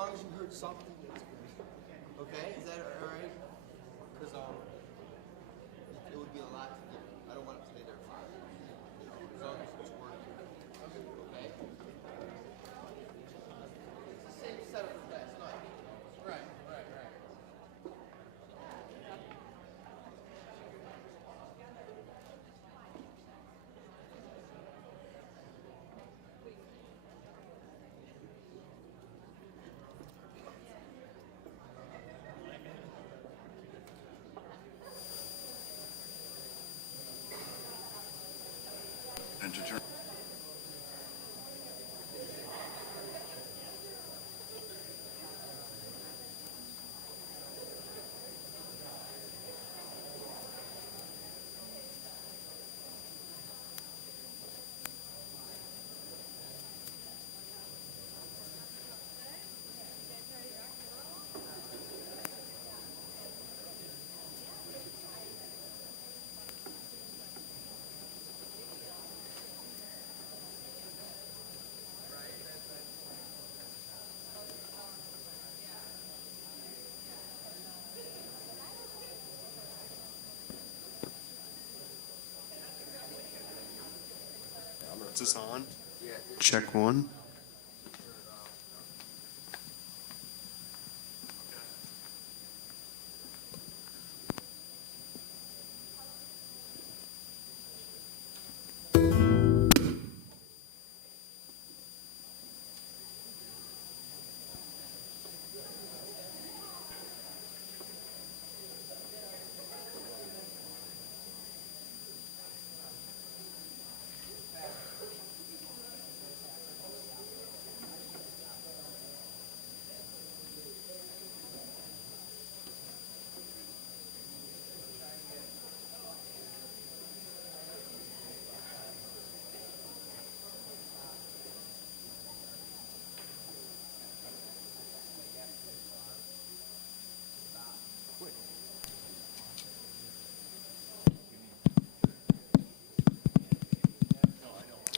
long as you heard something, that's good. Okay, is that all right? Because it would be a lot to do. I don't want to stay there for, as long as it's working. Okay. It's the same setup as last night. Right. And to turn. Is this on? Yeah. Check one.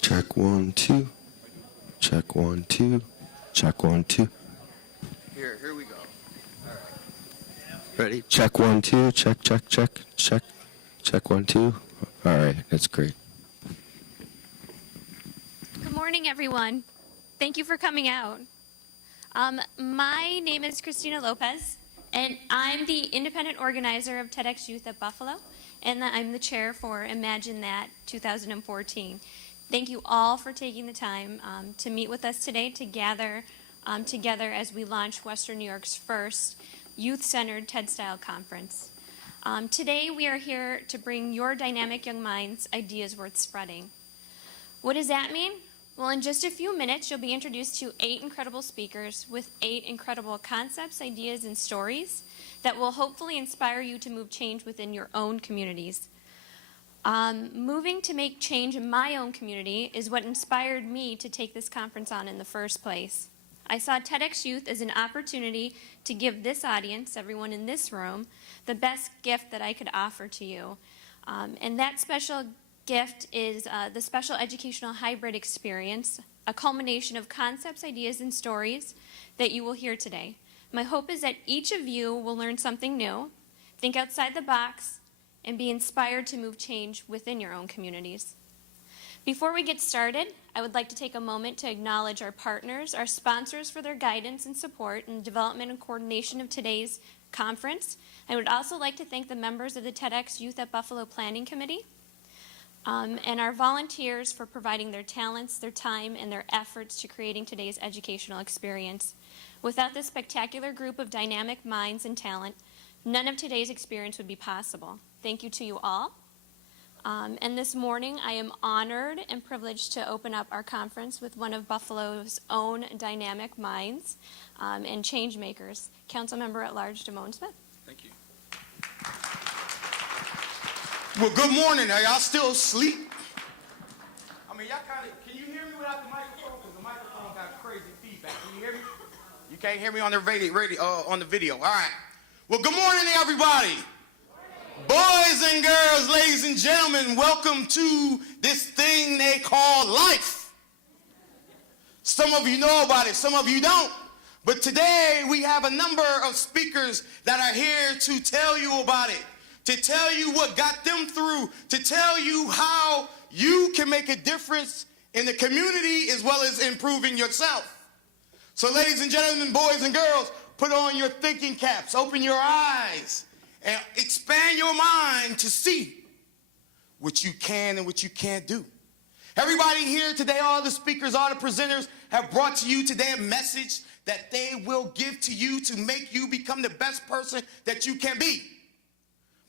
Check 1 2. Check 1 2. Check 1 2. Here we go. All right. Ready? Check 1 2. Check. Check 1 2. All right, that's great. Good morning, everyone. Thank you for coming out. My name is Christina Lopez, and I'm the independent organizer of TEDxYouth at Buffalo, and I'm the chair for Imagine That 2014. Thank you all for taking the time to meet with us today to gather together as we launch Western New York's first youth-centered TED-style conference. Today we are here to bring your dynamic young minds ideas worth spreading. What does that mean? Well, in just a few minutes, you'll be introduced to 8 incredible speakers with 8 incredible concepts, ideas, and stories that will hopefully inspire you to move change within your own communities. Moving to make change in my own community is what inspired me to take this conference on in the first place. I saw TEDxYouth as an opportunity to give this audience, everyone in this room, the best gift that I could offer to you. And that special gift is the special educational hybrid experience, a culmination of concepts, ideas, and stories that you will hear today. My hope is that each of you will learn something new, think outside the box, and be inspired to move change within your own communities. Before we get started, I would like to take a moment to acknowledge our partners, our sponsors for their guidance and support in the development and coordination of today's conference. I would also like to thank the members of the TEDxYouth at Buffalo Planning Committee and our volunteers for providing their talents, their time, and their efforts to creating today's educational experience. Without this spectacular group of dynamic minds and talent, none of today's experience would be possible. Thank you to you all. And this morning, I am honored and privileged to open up our conference with one of Buffalo's own dynamic minds and change makers, Councilmember at Large Damone Smith. Thank you. Well, good morning. Are y'all still asleep? I mean, y'all kind of, can you hear me without the microphone? Because the microphone got crazy feedback. Can you hear me? You can't hear me on the on the video. All right. Well, good morning, everybody. Boys and girls, ladies and gentlemen, welcome to this thing they call life. Some of you know about it, some of you don't. But today we have a number of speakers that are here to tell you about it, to tell you what got them through, to tell you how you can make a difference in the community as well as improving yourself. So ladies and gentlemen, boys and girls, put on your thinking caps, open your eyes, and expand your mind to see what you can and what you can't do. Everybody here today, all the speakers, all the presenters have brought to you today a message that they will give to you to make you become the best person that you can be.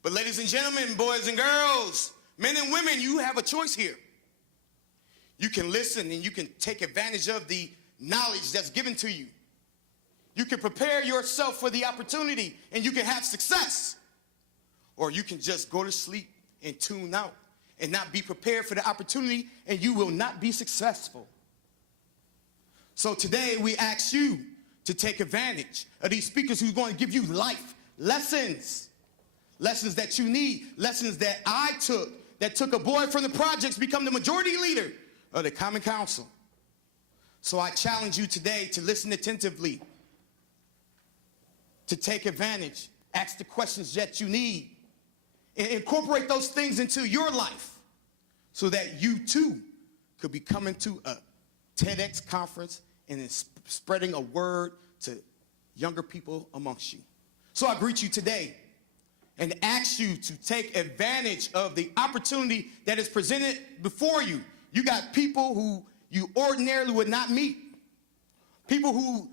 But ladies and gentlemen, boys and girls, men and women, you have a choice here. You can listen and you can take advantage of the knowledge that's given to you. You can prepare yourself for the opportunity and you can have success. Or you can just go to sleep and tune out and not be prepared for the opportunity, and you will not be successful. So today we ask you to take advantage of these speakers who's going to give you life lessons. Lessons that you need, lessons that I took, that took a boy from the projects to become the majority leader of the Common Council. So I challenge you today to listen attentively, to take advantage, ask the questions that you need, and incorporate those things into your life so that you too could be coming to a TEDx conference and spreading a word to younger people amongst you. So I greet you today and ask you to take advantage of the opportunity that is presented before you. You got people who you ordinarily would not meet, people who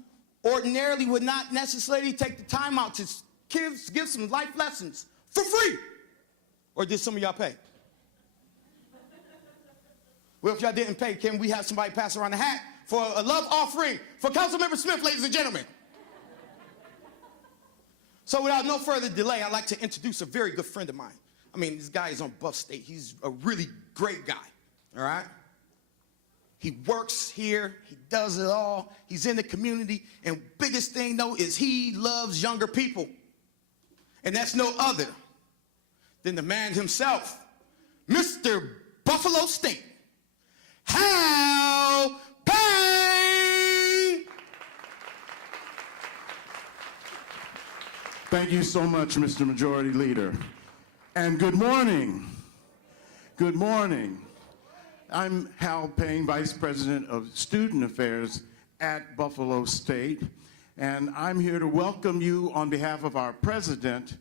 ordinarily would not necessarily take the time out to give some life lessons for free. Or did some of y'all pay? Well, if y'all didn't pay, can we have somebody pass around a hat for a love offering for Councilmember Smith, ladies and gentlemen? So without no further delay, I'd like to introduce a very good friend of mine. I mean, this guy is on Buff State. He's a really great guy, all right? He works here. He does it all. He's in the community. And biggest thing, though, is he loves younger people. And that's no other than the man himself, Mr. Buffalo State, Hal Payne. Thank you so much, Mr. Majority Leader. And good morning. Good morning. I'm Hal Payne, Vice President of Student Affairs at Buffalo State, and I'm here to welcome you on behalf of our president,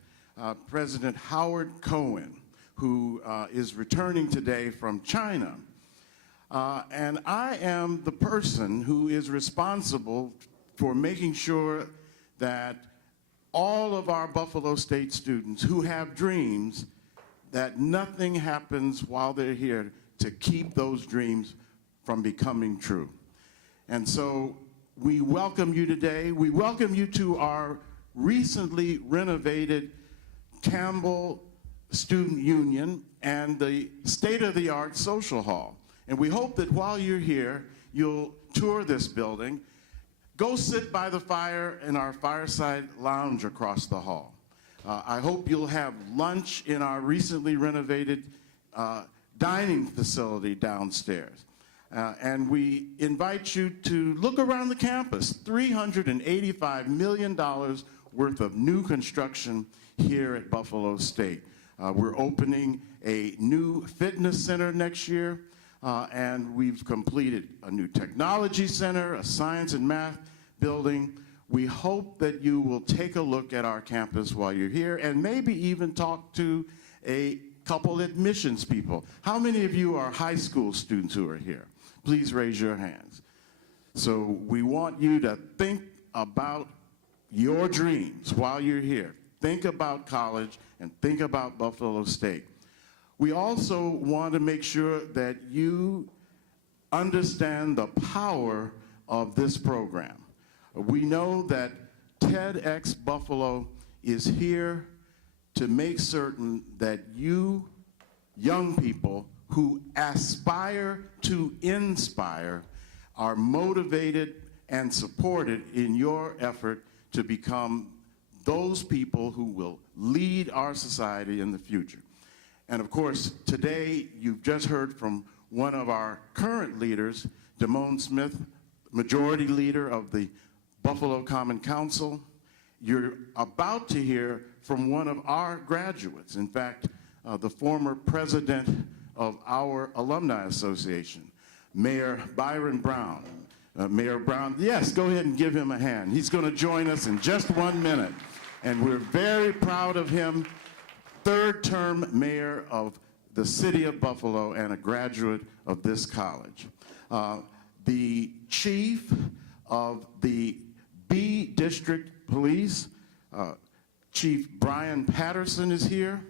President Howard Cohen, who is returning today from China. And I am the person who is responsible for making sure that all of our Buffalo State students who have dreams, that nothing happens while they're here to keep those dreams from becoming true. And so we welcome you today. We welcome you to our recently renovated Campbell Student Union and the state-of-the-art social hall. And we hope that while you're here, you'll tour this building. Go sit by the fire in our fireside lounge across the hall. I hope you'll have lunch in our recently renovated dining facility downstairs. And we invite you to look around the campus. $385 million worth of new construction here at Buffalo State. We're opening a new fitness center next year, and we've completed a new technology center, a science and math building. We hope that you will take a look at our campus while you're here and maybe even talk to a couple admissions people. How many of you are high school students who are here? Please raise your hands. So we want you to think about your dreams while you're here. Think about college and think about Buffalo State. We also want to make sure that you understand the power of this program. We know that TEDx Buffalo is here to make certain that you, young people who aspire to inspire, are motivated and supported in your effort to become those people who will lead our society in the future. And of course, today you've just heard from one of our current leaders, Damone Smith, Majority Leader of the Buffalo Common Council. You're about to hear from one of our graduates. In fact, the former president of our Alumni Association, Mayor Byron Brown. Mayor Brown, yes, go ahead and give him a hand. He's going to join us in just 1 minute. And we're very proud of him, third-term mayor of the city of Buffalo and a graduate of this college. The chief of the B District Police, Chief Brian Patterson, is here.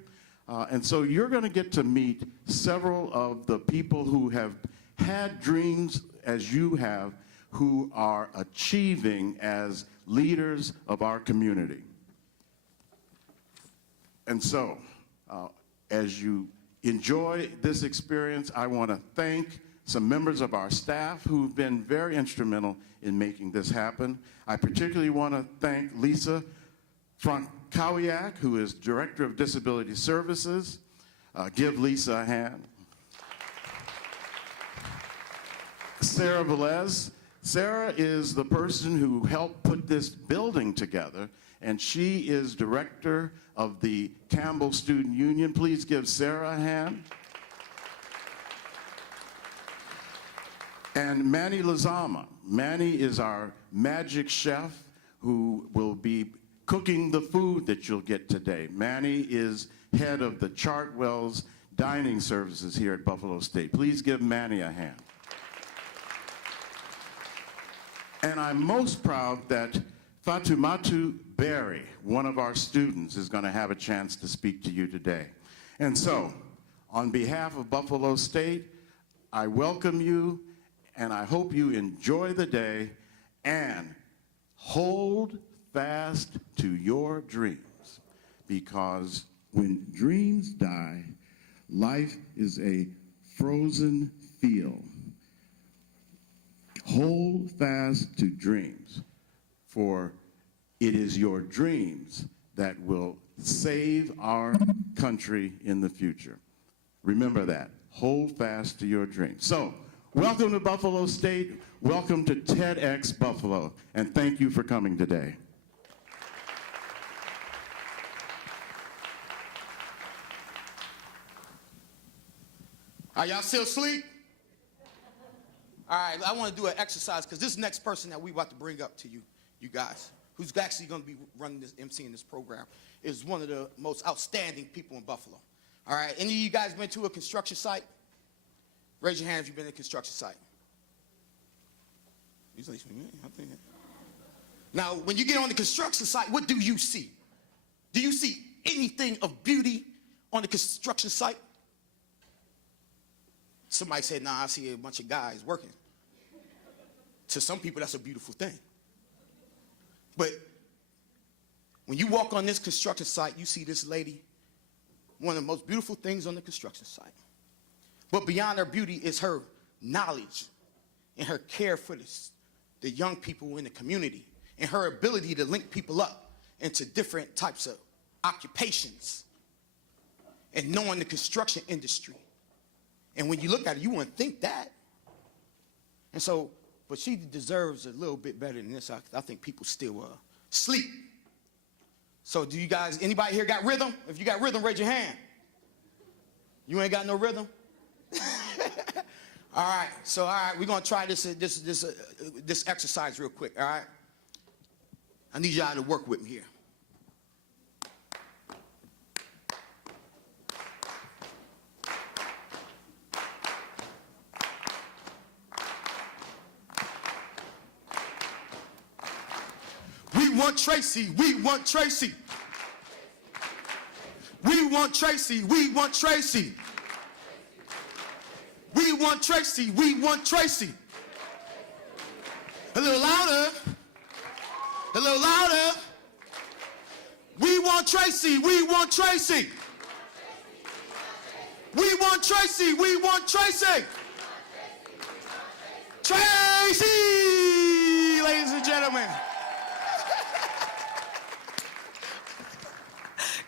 And so you're going to get to meet several of the people who have had dreams as you have, who are achieving as leaders of our community. And so, as you enjoy this experience, I want to thank some members of our staff who've been very instrumental in making this happen. I particularly want to thank Lisa Frankowiak, who is Director of Disability Services. Give Lisa a hand. Sarah Velez. Sarah is the person who helped put this building together, and she is Director of the Campbell Student Union. Please give Sarah a hand. And Manny Lazama. Manny is our magic chef who will be cooking the food that you'll get today. Manny is head of the Chartwell's dining services here at Buffalo State. Please give Manny a hand. And I'm most proud that Fatumata Barry, one of our students, is going to have a chance to speak to you today. And so, on behalf of Buffalo State, I welcome you, and I hope you enjoy the day, and hold fast to your dreams, because when dreams die, life is a frozen field. Hold fast to dreams, for it is your dreams that will save our country in the future. Remember that. Hold fast to your dreams. So, welcome to Buffalo State. Welcome to TEDx Buffalo. And thank you for coming today. Are y'all still asleep? All right, I want to do an exercise because this next person that we about to bring up to you, you guys, who's actually going to be running this, emceeing this program, is one of the most outstanding people in Buffalo. All right, any of you guys been to a construction site? Raise your hand if you've been to a construction site. Now, when you get on the construction site, what do you see? Do you see anything of beauty on the construction site? Somebody said, nah, I see a bunch of guys working. To some people, that's a beautiful thing. But when you walk on this construction site, you see this lady, one of the most beautiful things on the construction site. But beyond her beauty is her knowledge and her care for the young people in the community, and her ability to link people up into different types of occupations, and knowing the construction industry. And when you look at it, you wouldn't think that. And so, but she deserves a little bit better than this. I think people still sleep. So do you guys, anybody here got rhythm? If you got rhythm, raise your hand. You ain't got no rhythm? All right, so all right, we're gonna try this exercise real quick, all right? I need y'all to work with me here. We want Tracy, we want Tracy. We want Tracy, we want Tracy. We want Tracy, we want Tracy. A little louder. A little louder. We want Tracy, we want Tracy. We want Tracy, we want Tracy. Tracy, ladies and gentlemen.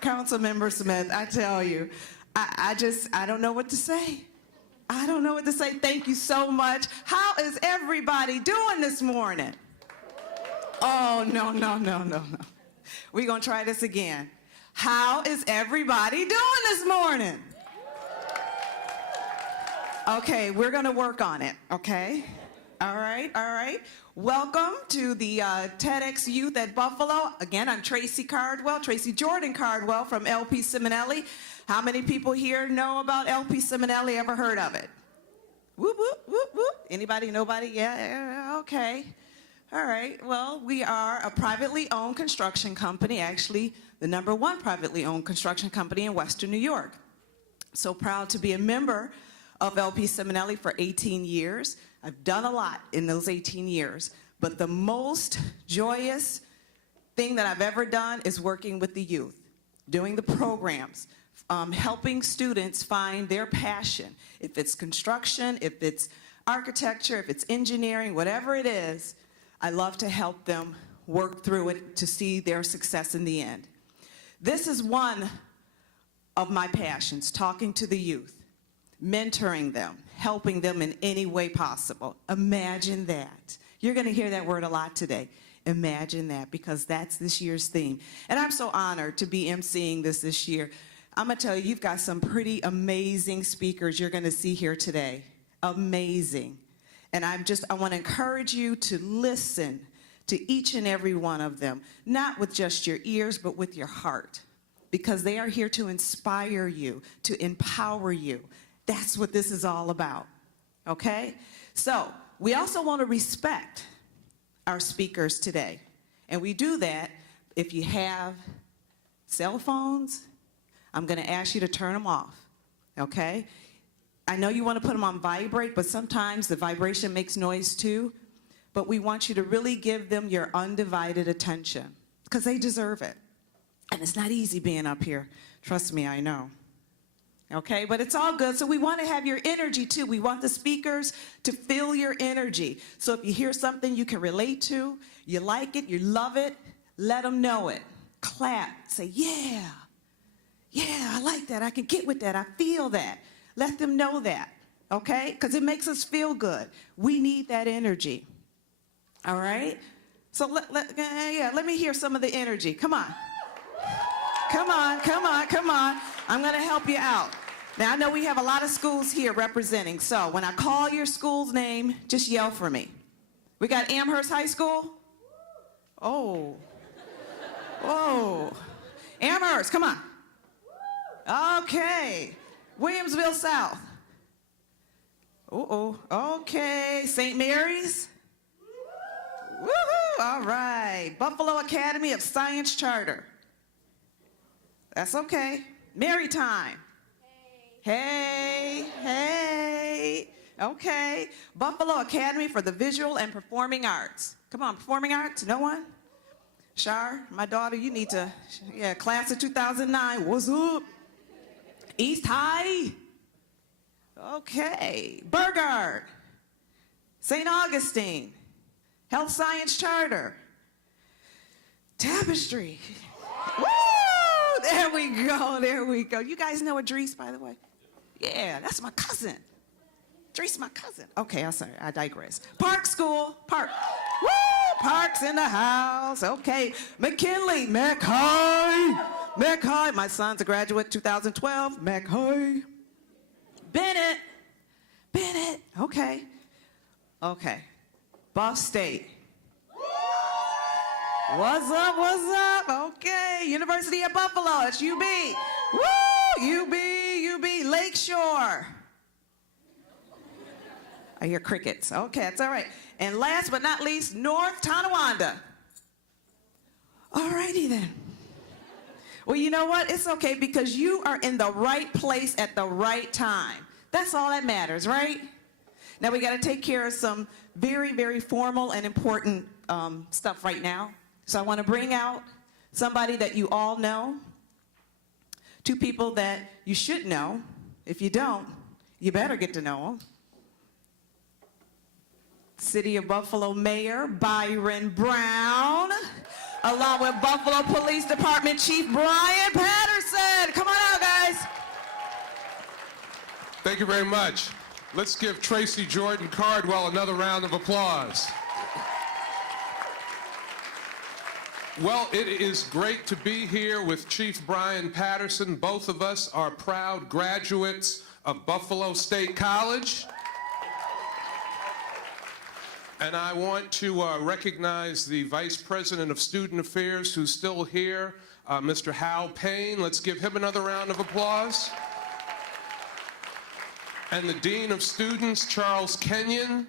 Councilmember Smith, I tell you, I don't know what to say. I don't know what to say. Thank you so much. How is everybody doing this morning? Oh, no. We're going to try this again. How is everybody doing this morning? Okay, we're going to work on it, okay? All right. Welcome to the TEDxYouth at Buffalo. Again, I'm Tracy Jordan Cardwell from LP Simonelli. How many people here know about LP Simonelli? Ever heard of it? Whoop, whoop, whoop, whoop. Anybody, nobody? Yeah, okay. All right, well, we are a privately owned construction company, actually the #1 privately owned construction company in Western New York. So proud to be a member of LP Simonelli for 18 years. I've done a lot in those 18 years, but the most joyous thing that I've ever done is working with the youth, doing the programs, helping students find their passion. If it's construction, if it's architecture, if it's engineering, whatever it is, I love to help them work through it to see their success in the end. This is one of my passions, talking to the youth, mentoring them, helping them in any way possible. Imagine that. You're going to hear that word a lot today. Imagine that, because that's this year's theme. And I'm so honored to be emceeing this year. I'm going to tell you, you've got some pretty amazing speakers you're going to see here today. Amazing. And I want to encourage you to listen to each and every one of them, not with just your ears, but with your heart, because they are here to inspire you, to empower you. That's what this is all about, okay? So we also want to respect our speakers today. And we do that if you have cell phones. I'm going to ask you to turn them off, okay? I know you want to put them on vibrate, but sometimes the vibration makes noise too. But we want you to really give them your undivided attention, because they deserve it. And it's not easy being up here. Trust me, I know. Okay, but it's all good. So we want to have your energy too. We want the speakers to feel your energy. So if you hear something you can relate to, you like it, you love it, let them know it. Clap, say, yeah, I like that. I can get with that. I feel that. Let them know that, okay? Because it makes us feel good. We need that energy, all right? So let me hear some of the energy. Come on. Come on. I'm going to help you out. Now, I know we have a lot of schools here representing, so when I call your school's name, just yell for me. We got Amherst High School? Oh. Amherst, come on. Okay. Williamsville South. Okay. St. Mary's? Woohoo! All right. Buffalo Academy of Science Charter. That's okay. Marytime. Hey. Okay. Buffalo Academy for the Visual and Performing Arts. Come on, performing arts? No one? Shar, my daughter, you need to, class of 2009. What's up? East High. Okay. Burgard. St. Augustine. Health Science Charter. Tapestry. Woo! There we go. You guys know Idris, by the way? Yeah, that's my cousin. Idris, my cousin. Okay, I'm sorry, I digress. Park School. Park. Woo! Parks in the house. Okay. McKinley. Mac High. My son's a graduate 2012. Mac High. Bennett. Okay. Buff State. What's up? Okay. University of Buffalo. It's UB. Woo! UB. Lakeshore. I hear crickets. Okay, that's all right. And last but not least, North Tonawanda. All righty then. Well, you know what? It's okay, because you are in the right place at the right time. That's all that matters, right? Now we got to take care of some very, very formal and important stuff right now. So I want to bring out somebody that you all know, two people that you should know. If you don't, you better get to know them. City of Buffalo Mayor Byron Brown, along with Buffalo Police Department Chief Brian Patterson. Come on out, guys. Thank you very much. Let's give Tracy Jordan Cardwell another round of applause. Well, it is great to be here with Chief Brian Patterson. Both of us are proud graduates of Buffalo State College. And I want to recognize the Vice President of Student Affairs who's still here, Mr. Hal Payne. Let's give him another round of applause. And the Dean of Students, Charles Kenyon.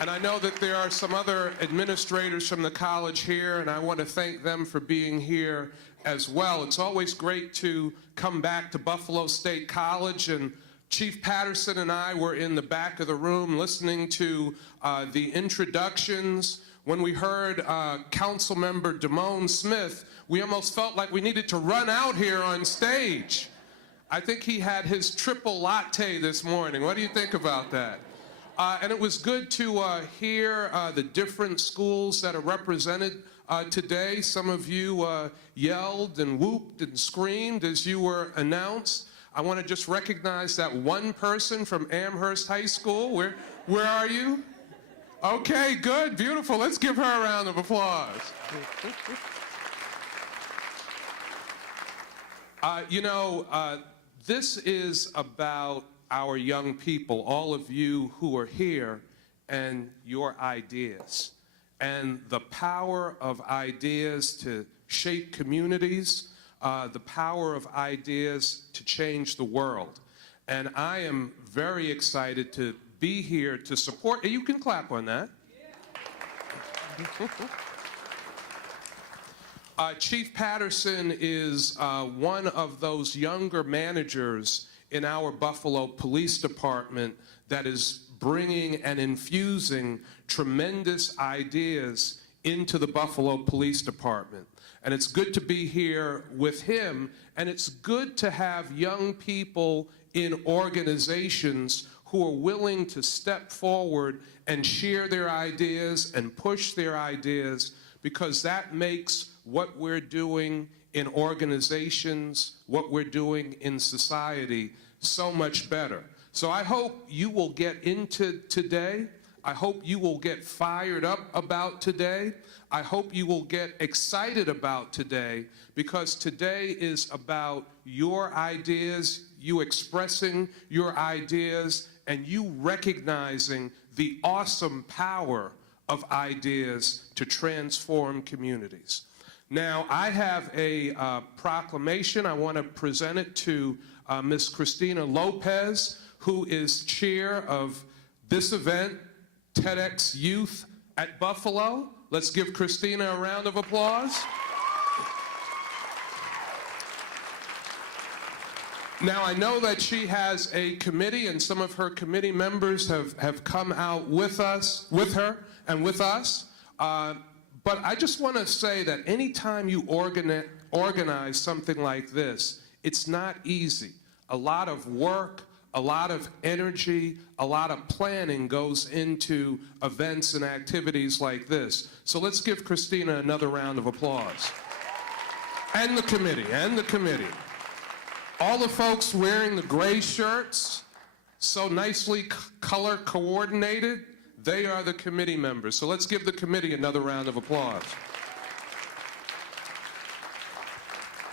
And I know that there are some other administrators from the college here, and I want to thank them for being here as well. It's always great to come back to Buffalo State College, and Chief Patterson and I were in the back of the room listening to the introductions. When we heard Councilmember Damone Smith, we almost felt like we needed to run out here on stage. I think he had his triple latte this morning. What do you think about that? And it was good to hear the different schools that are represented today. Some of you yelled and whooped and screamed as you were announced. I want to just recognize that one person from Amherst High School. Where are you? Okay, good, beautiful. Let's give her a round of applause. This is about our young people, all of you who are here, and your ideas, and the power of ideas to shape communities, the power of ideas to change the world. And I am very excited to be here to support. You can clap on that. Chief Patterson is one of those younger managers in our Buffalo Police Department that is bringing and infusing tremendous ideas into the Buffalo Police Department. And it's good to be here with him, and it's good to have young people in organizations who are willing to step forward and share their ideas and push their ideas, because that makes what we're doing in organizations, what we're doing in society, so much better. So I hope you will get into today. I hope you will get fired up about today. I hope you will get excited about today, because today is about your ideas, you expressing your ideas, and you recognizing the awesome power of ideas to transform communities. Now, I have a proclamation. I want to present it to Ms. Christina Lopez, who is chair of this event, TEDxYouth at Buffalo. Let's give Christina a round of applause. Now, I know that she has a committee, and some of her committee members have come out with her and with us. But I just want to say that anytime you organize something like this, it's not easy. A lot of work, a lot of energy, a lot of planning goes into events and activities like this. So let's give Christina another round of applause. And the committee, All the folks wearing the gray shirts, so nicely color coordinated, they are the committee members. So let's give the committee another round of applause.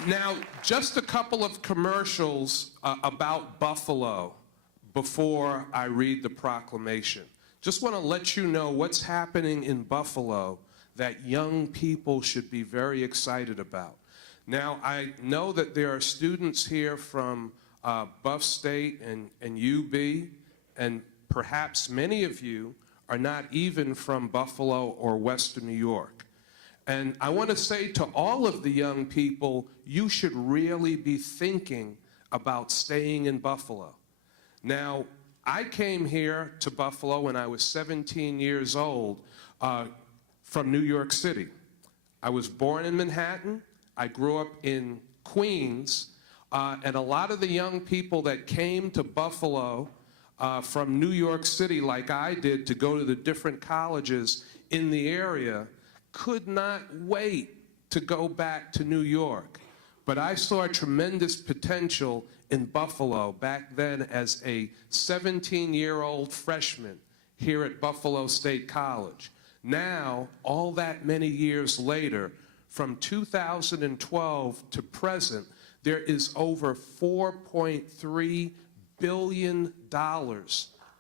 Now, just a couple of commercials about Buffalo before I read the proclamation. Just want to let you know what's happening in Buffalo that young people should be very excited about. Now, I know that there are students here from Buff State and UB, and perhaps many of you are not even from Buffalo or Western New York. And I want to say to all of the young people, you should really be thinking about staying in Buffalo. Now, I came here to Buffalo when I was 17 years old from New York City. I was born in Manhattan. I grew up in Queens. And a lot of the young people that came to Buffalo from New York City, like I did, to go to the different colleges in the area, could not wait to go back to New York. But I saw tremendous potential in Buffalo back then as a 17-year-old freshman here at Buffalo State College. Now, all that many years later, from 2012 to present, there is over $4.3 billion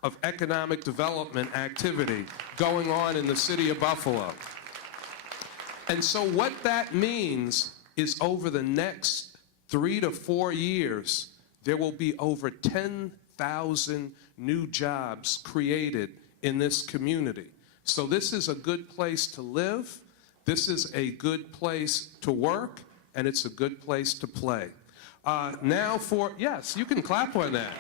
of economic development activity going on in the city of Buffalo. And so what that means is over the next 3 to 4 years, there will be over 10,000 new jobs created in this community. So this is a good place to live, this is a good place to work, and it's a good place to play. Now for, yes, you can clap on that.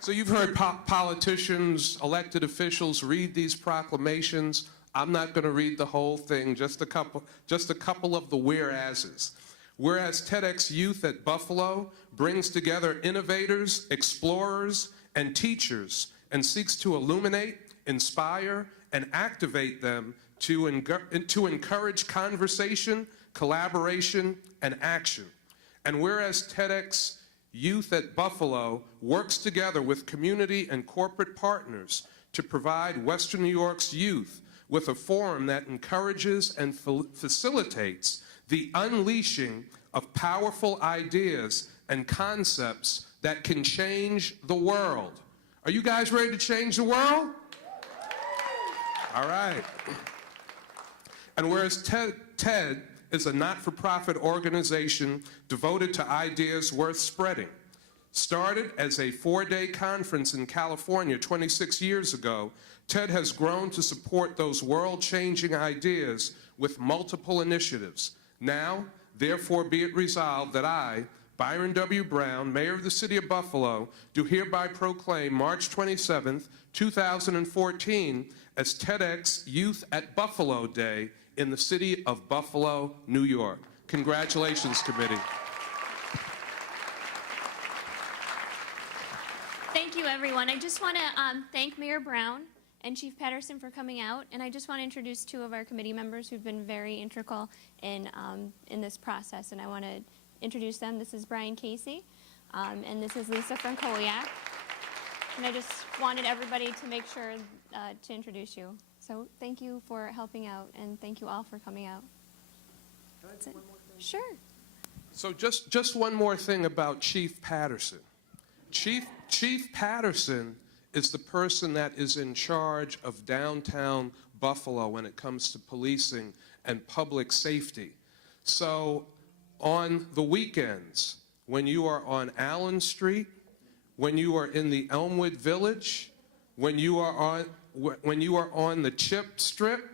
So you've heard politicians, elected officials read these proclamations. I'm not going to read the whole thing, just a couple of the whereases. Whereas TEDxYouth at Buffalo brings together innovators, explorers, and teachers and seeks to illuminate, inspire, and activate them to encourage conversation, collaboration, and action. And whereas TEDxYouth at Buffalo works together with community and corporate partners to provide Western New York's youth with a forum that encourages and facilitates the unleashing of powerful ideas and concepts that can change the world. Are you guys ready to change the world? All right. And whereas TED is a not-for-profit organization devoted to ideas worth spreading, started as a 4-day conference in California 26 years ago, TED has grown to support those world-changing ideas with multiple initiatives. Now, therefore be it resolved that I, Byron W. Brown, Mayor of the City of Buffalo, do hereby proclaim March 27th, 2014 as TEDxYouth at Buffalo Day in the city of Buffalo, New York. Congratulations, committee. Thank you, everyone. I just want to thank Mayor Brown and Chief Patterson for coming out, and I just want to introduce 2 of our committee members who've been very integral in this process, and I want to introduce them. This is Brian Casey, and this is Lisa Frankowiak. And I just wanted everybody to make sure to introduce you. So thank you for helping out, and thank you all for coming out. That's it. Sure. So just one more thing about Chief Patterson. Chief Patterson is the person that is in charge of downtown Buffalo when it comes to policing and public safety. So on the weekends, when you are on Allen Street, when you are in the Elmwood Village, when you are on the Chip Strip,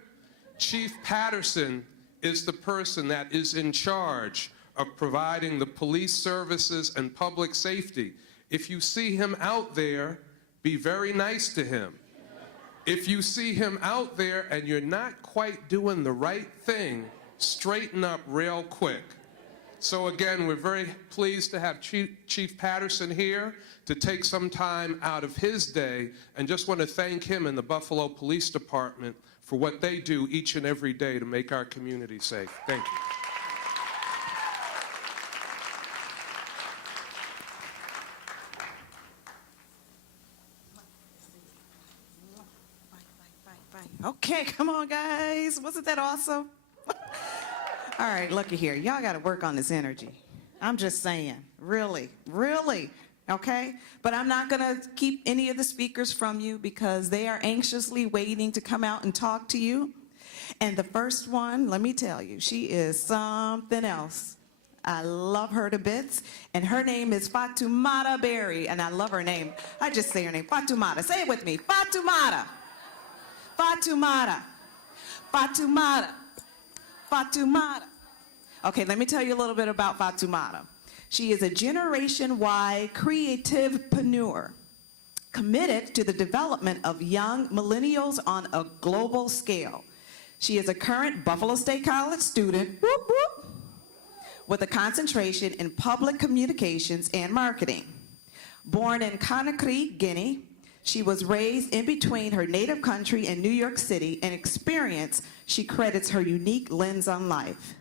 Chief Patterson is the person that is in charge of providing the police services and public safety. If you see him out there, be very nice to him. If you see him out there and you're not quite doing the right thing, straighten up real quick. So again, we're very pleased to have Chief Patterson here to take some time out of his day, and just want to thank him and the Buffalo Police Department for what they do each and every day to make our community safe. Thank you. Okay, come on, guys. Wasn't that awesome? All right, looky here. Y'all got to work on this energy. I'm just saying. Really, really. Okay? But I'm not going to keep any of the speakers from you because they are anxiously waiting to come out and talk to you. And the first one, let me tell you, she is something else. I love her to bits. And her name is Fatumata Barry. And I love her name. I just say her name. Fatumata. Say it with me. Fatumata. Fatumata. Fatumata. Fatumata. Okay, let me tell you a little bit about Fatumata. She is a Generation Y creativepreneur committed to the development of young millennials on a global scale. She is a current Buffalo State College student, whoop, whoop, with a concentration in public communications and marketing. Born in Conakry, Guinea, she was raised in between her native country and New York City, an experience she credits her unique lens on life.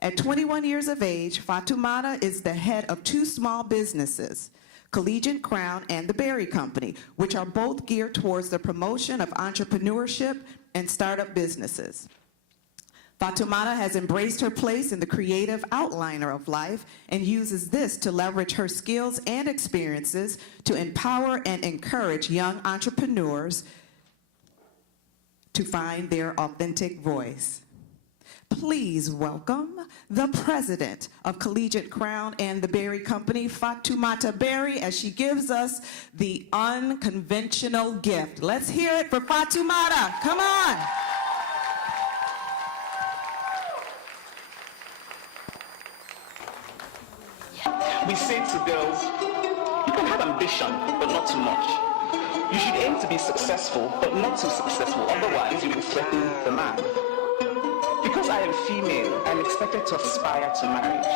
At 21 years of age, Fatumata is the head of 2 small businesses, Collegiate Crown and the Barry Company, which are both geared towards the promotion of entrepreneurship and startup businesses. Fatumata has embraced her place in the creative outliner of life and uses this to leverage her skills and experiences to empower and encourage young entrepreneurs to find their authentic voice. Please welcome the president of Collegiate Crown and the Barry Company, Fatumata Barry, as she gives us the unconventional gift. Let's hear it for Fatumata. Come on. We say to girls, you can have ambition, but not too much. You should aim to be successful, but not too successful, otherwise you will threaten the man. Because I am female, I'm expected to aspire to marriage.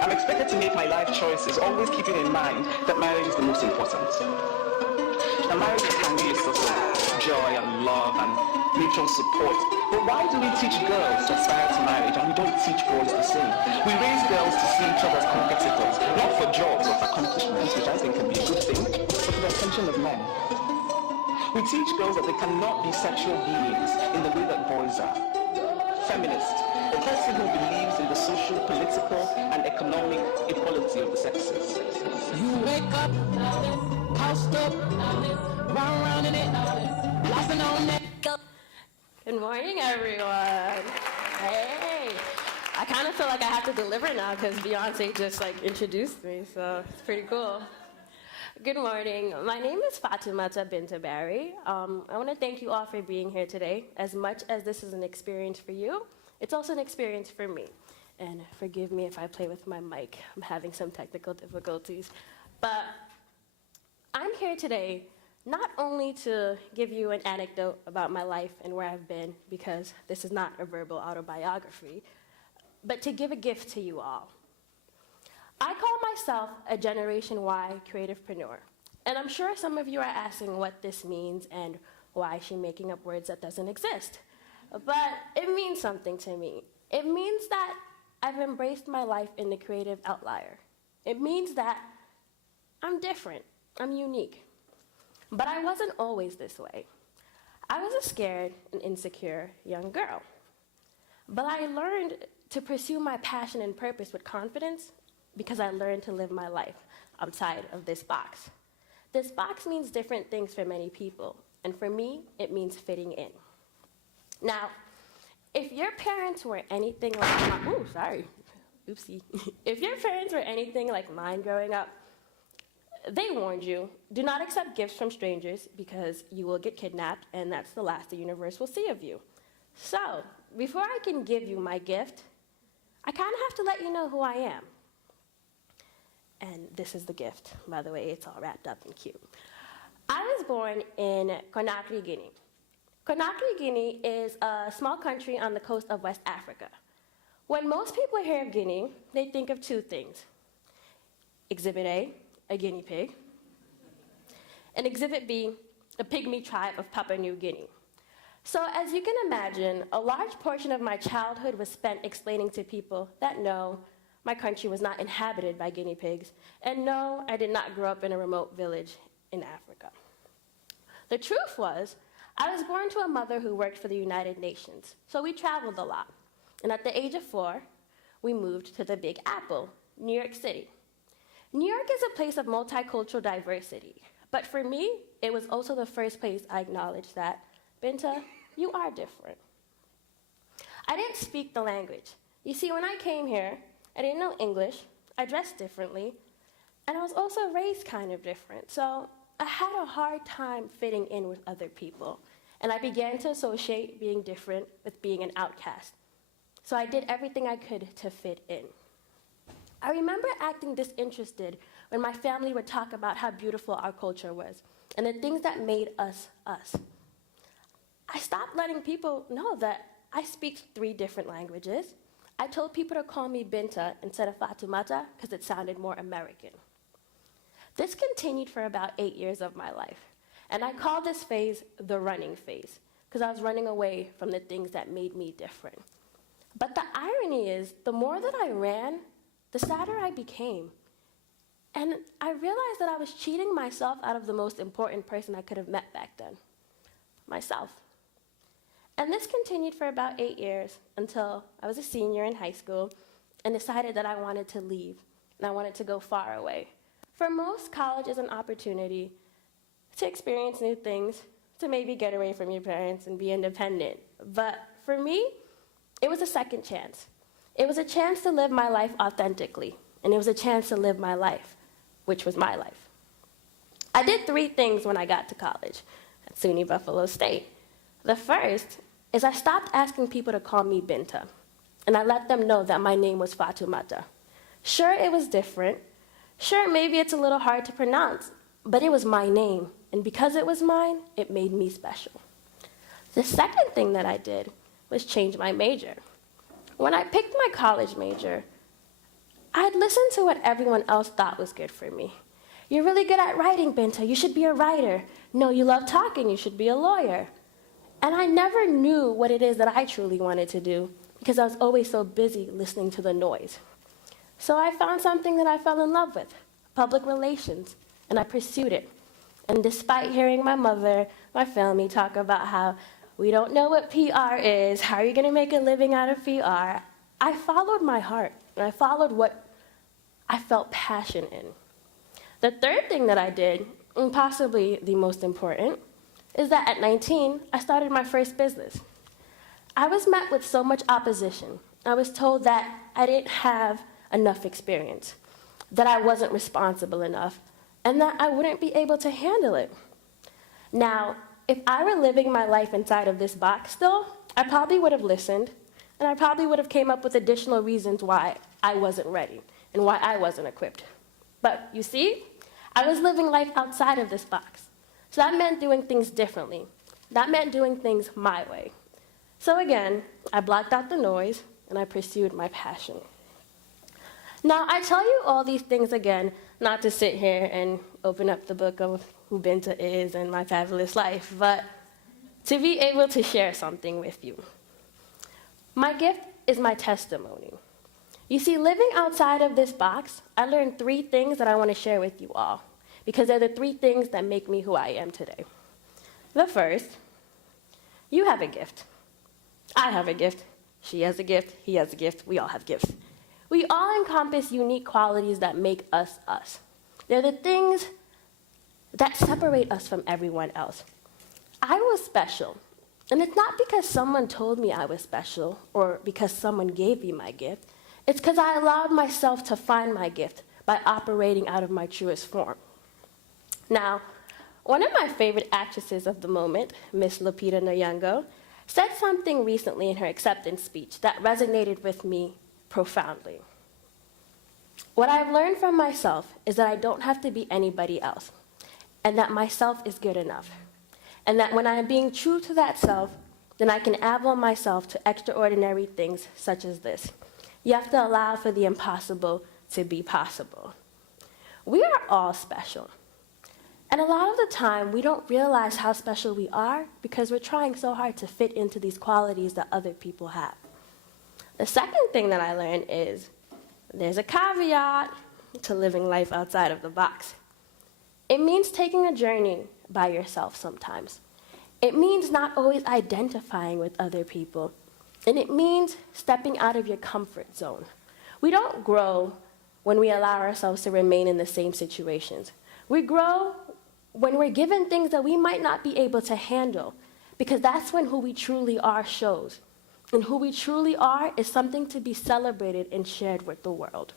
I'm expected to make my life choices, always keeping in mind that marriage is the most important. Now, marriage can be a source of joy and love and mutual support. But why do we teach girls to aspire to marriage and we don't teach boys the same? We raise girls to see each other as competitors, not for jobs or for accomplishments, which I think can be a good thing, but for the attention of men. We teach girls that they cannot be sexual beings in the way that boys are. Feminist, a person who believes in the social, political, and economic equality of the sexes. You wake up, tossed up, round in it, laughing on that. Good morning, everyone. Hey, I kind of feel like I have to deliver now because Beyonce just introduced me, so it's pretty cool. Good morning. My name is Fatumata Barry. I want to thank you all for being here today. As much as this is an experience for you, it's also an experience for me. And forgive me if I play with my mic. I'm having some technical difficulties. But I'm here today not only to give you an anecdote about my life and where I've been, because this is not a verbal autobiography, but to give a gift to you all. I call myself a Generation Y creativepreneur, and I'm sure some of you are asking what this means and why is she making up words that doesn't exist. But it means something to me. It means that I've embraced my life in the creative outlier. It means that I'm different, I'm unique. But I wasn't always this way. I was a scared and insecure young girl. But I learned to pursue my passion and purpose with confidence because I learned to live my life outside of this box. This box means different things for many people, and for me, it means fitting in. Now, if your parents were anything like If your parents were anything like mine growing up, they warned you, do not accept gifts from strangers because you will get kidnapped and that's the last the universe will see of you. So, before I can give you my gift, I kind of have to let you know who I am. And this is the gift. By the way, it's all wrapped up and cute. I was born in Conakry, Guinea. Conakry, Guinea is a small country on the coast of West Africa. When most people hear of Guinea, they think of two things. Exhibit A guinea pig, and Exhibit B, a pygmy tribe of Papua New Guinea. So as you can imagine, a large portion of my childhood was spent explaining to people that no, my country was not inhabited by guinea pigs, and no, I did not grow up in a remote village in Africa. The truth was, I was born to a mother who worked for the United Nations, so we traveled a lot. And at the age of 4, we moved to the Big Apple, New York City. New York is a place of multicultural diversity, but for me, it was also the first place I acknowledged that, Binta, you are different. I didn't speak the language. You see, when I came here, I didn't know English, I dressed differently, and I was also raised kind of different, so I had a hard time fitting in with other people, and I began to associate being different with being an outcast. So I did everything I could to fit in. I remember acting disinterested when my family would talk about how beautiful our culture was and the things that made us us. I stopped letting people know that I speak 3 different languages. I told people to call me Binta instead of Fatumata because it sounded more American. This continued for about 8 years of my life, and I call this phase the running phase because I was running away from the things that made me different. But the irony is, the more that I ran, the sadder I became. And I realized that I was cheating myself out of the most important person I could have met back then, myself. And this continued for about 8 years until I was a senior in high school and decided that I wanted to leave and I wanted to go far away. For most, college is an opportunity to experience new things, to maybe get away from your parents and be independent. But for me, it was a second chance. It was a chance to live my life authentically, and it was a chance to live my life, which was my life. I did 3 things when I got to college at SUNY Buffalo State. The first is I stopped asking people to call me Binta, and I let them know that my name was Fatumata. Sure, it was different. Sure, maybe it's a little hard to pronounce, but it was my name, and because it was mine, it made me special. The second thing that I did was change my major. When I picked my college major, I'd listened to what everyone else thought was good for me. You're really good at writing, Binta. You should be a writer. No, you love talking. You should be a lawyer. And I never knew what it is that I truly wanted to do because I was always so busy listening to the noise. So I found something that I fell in love with, public relations, and I pursued it. And despite hearing my mother, my family talk about how we don't know what PR is, how are you going to make a living out of PR, I followed my heart, and I followed what I felt passion in. The third thing that I did, and possibly the most important, is that at 19, I started my first business. I was met with so much opposition. I was told that I didn't have enough experience, that I wasn't responsible enough, and that I wouldn't be able to handle it. Now, if I were living my life inside of this box still, I probably would have listened, and I probably would have came up with additional reasons why I wasn't ready and why I wasn't equipped. But you see, I was living life outside of this box. So that meant doing things differently. That meant doing things my way. So again, I blocked out the noise, and I pursued my passion. Now, I tell you all these things again, not to sit here and open up the book of who Binta is and my fabulous life, but to be able to share something with you. My gift is my testimony. You see, living outside of this box, I learned 3 things that I want to share with you all, because they're the 3 things that make me who I am today. The first, you have a gift. I have a gift. She has a gift. He has a gift. We all have gifts. We all encompass unique qualities that make us us. They're the things that separate us from everyone else. I was special, and it's not because someone told me I was special or because someone gave me my gift. It's because I allowed myself to find my gift by operating out of my truest form. Now, one of my favorite actresses of the moment, Miss Lupita Nyong'o, said something recently in her acceptance speech that resonated with me profoundly. What I've learned from myself is that I don't have to be anybody else, and that myself is good enough, and that when I am being true to that self, then I can elevate myself to extraordinary things such as this. You have to allow for the impossible to be possible. We are all special. And a lot of the time, we don't realize how special we are because we're trying so hard to fit into these qualities that other people have. The second thing that I learned is there's a caveat to living life outside of the box. It means taking a journey by yourself sometimes. It means not always identifying with other people. And it means stepping out of your comfort zone. We don't grow when we allow ourselves to remain in the same situations. We grow when we're given things that we might not be able to handle, because that's when who we truly are shows. And who we truly are is something to be celebrated and shared with the world.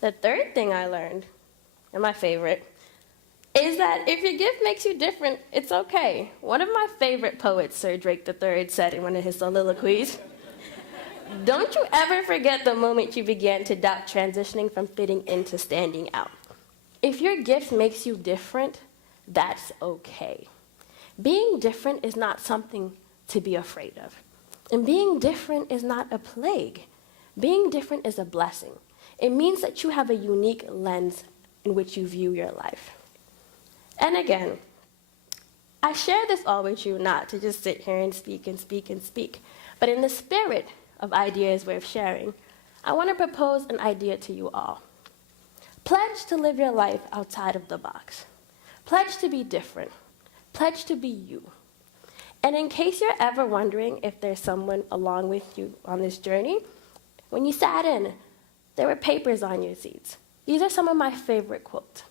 The third thing I learned, and my favorite, is that if your gift makes you different, it's okay. One of my favorite poets, Sir Drake III, said in one of his soliloquies, "Don't you ever forget the moment you began to doubt transitioning from fitting in to standing out. If your gift makes you different, that's okay. Being different is not something to be afraid of. And being different is not a plague. Being different is a blessing. It means that you have a unique lens in which you view your life." And again, I share this all with you not to just sit here and speak, but in the spirit of ideas worth sharing, I want to propose an idea to you all. Pledge to live your life outside of the box. Pledge to be different. Pledge to be you. And in case you're ever wondering if there's someone along with you on this journey, when you sat in, there were papers on your seats. These are some of my favorite quotes.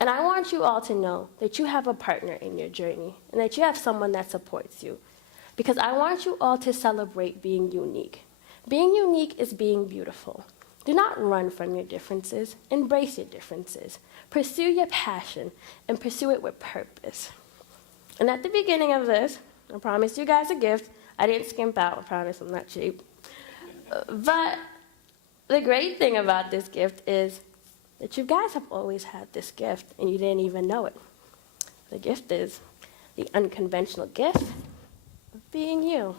And I want you all to know that you have a partner in your journey and that you have someone that supports you. Because I want you all to celebrate being unique. Being unique is being beautiful. Do not run from your differences. Embrace your differences. Pursue your passion and pursue it with purpose. And at the beginning of this, I promised you guys a gift. I didn't skimp out, I promise I'm not cheap. But the great thing about this gift is that you guys have always had this gift and you didn't even know it. The gift is the unconventional gift of being you.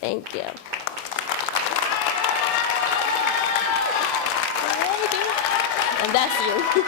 Thank you. And that's you.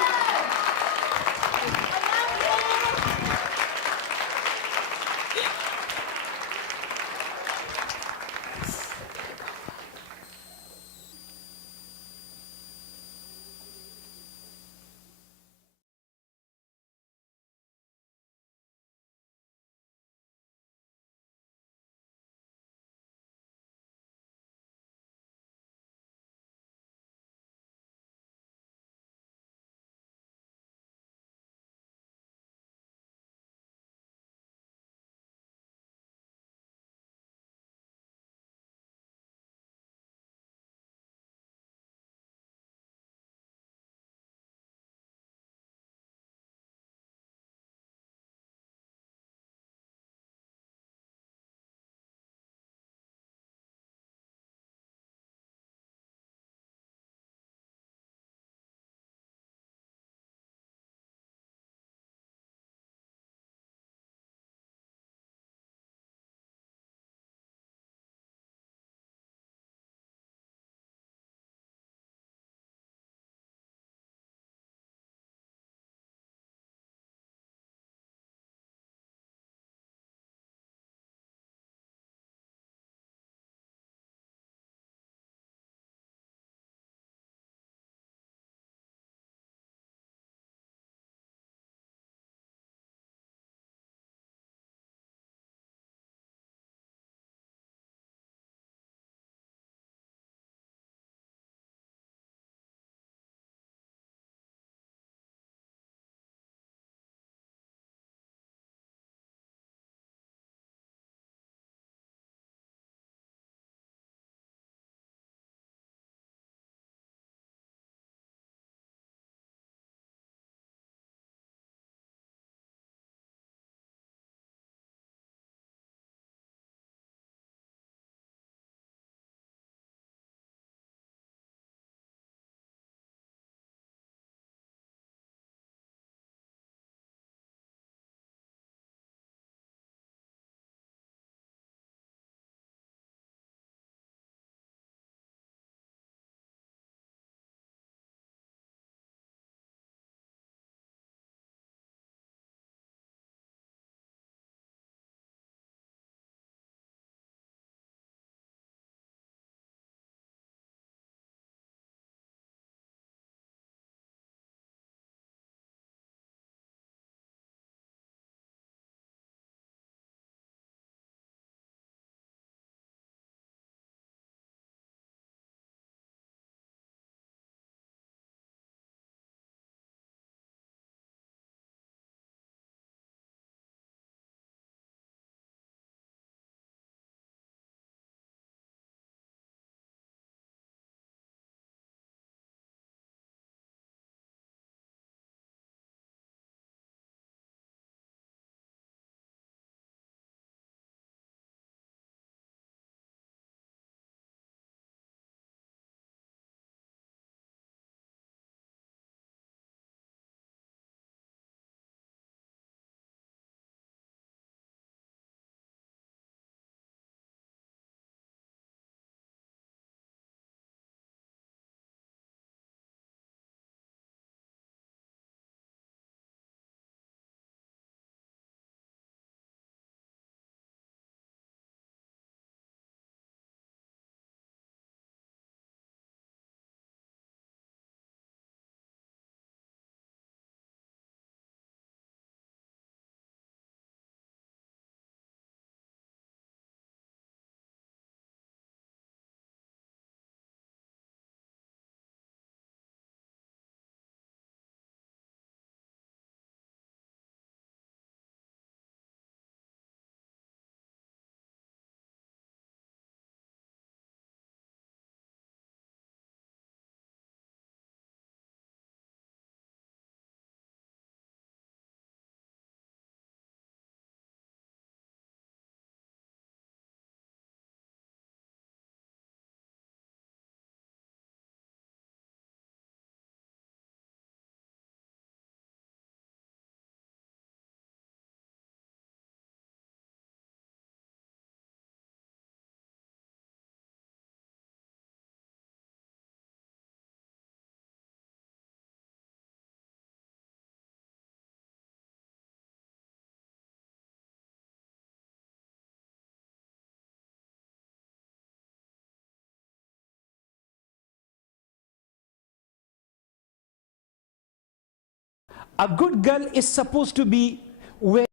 A good girl is supposed to be where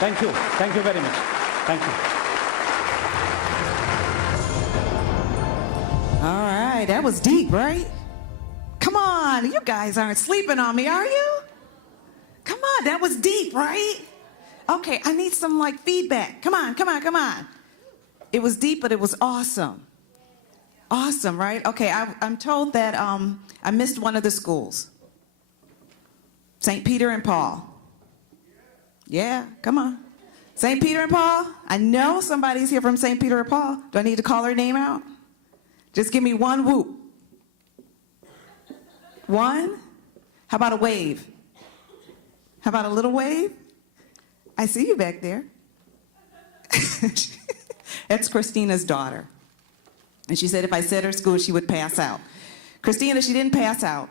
Thank you. Thank you very much. Thank you. All right, that was deep, right? Come on, you guys aren't sleeping on me, are you? Come on, that was deep, right? Okay, I need some like feedback. Come on, come on, come on. It was deep, but it was awesome. Awesome, right? Okay, I'm told that I missed one of the schools. St. Peter and Paul. Yeah, come on. St. Peter and Paul? I know somebody's here from St. Peter and Paul. Do I need to call her name out? Just give me one whoop. One? How about a wave? How about a little wave? I see you back there. That's Christina's daughter. And she said if I said her school, she would pass out. Christina, she didn't pass out.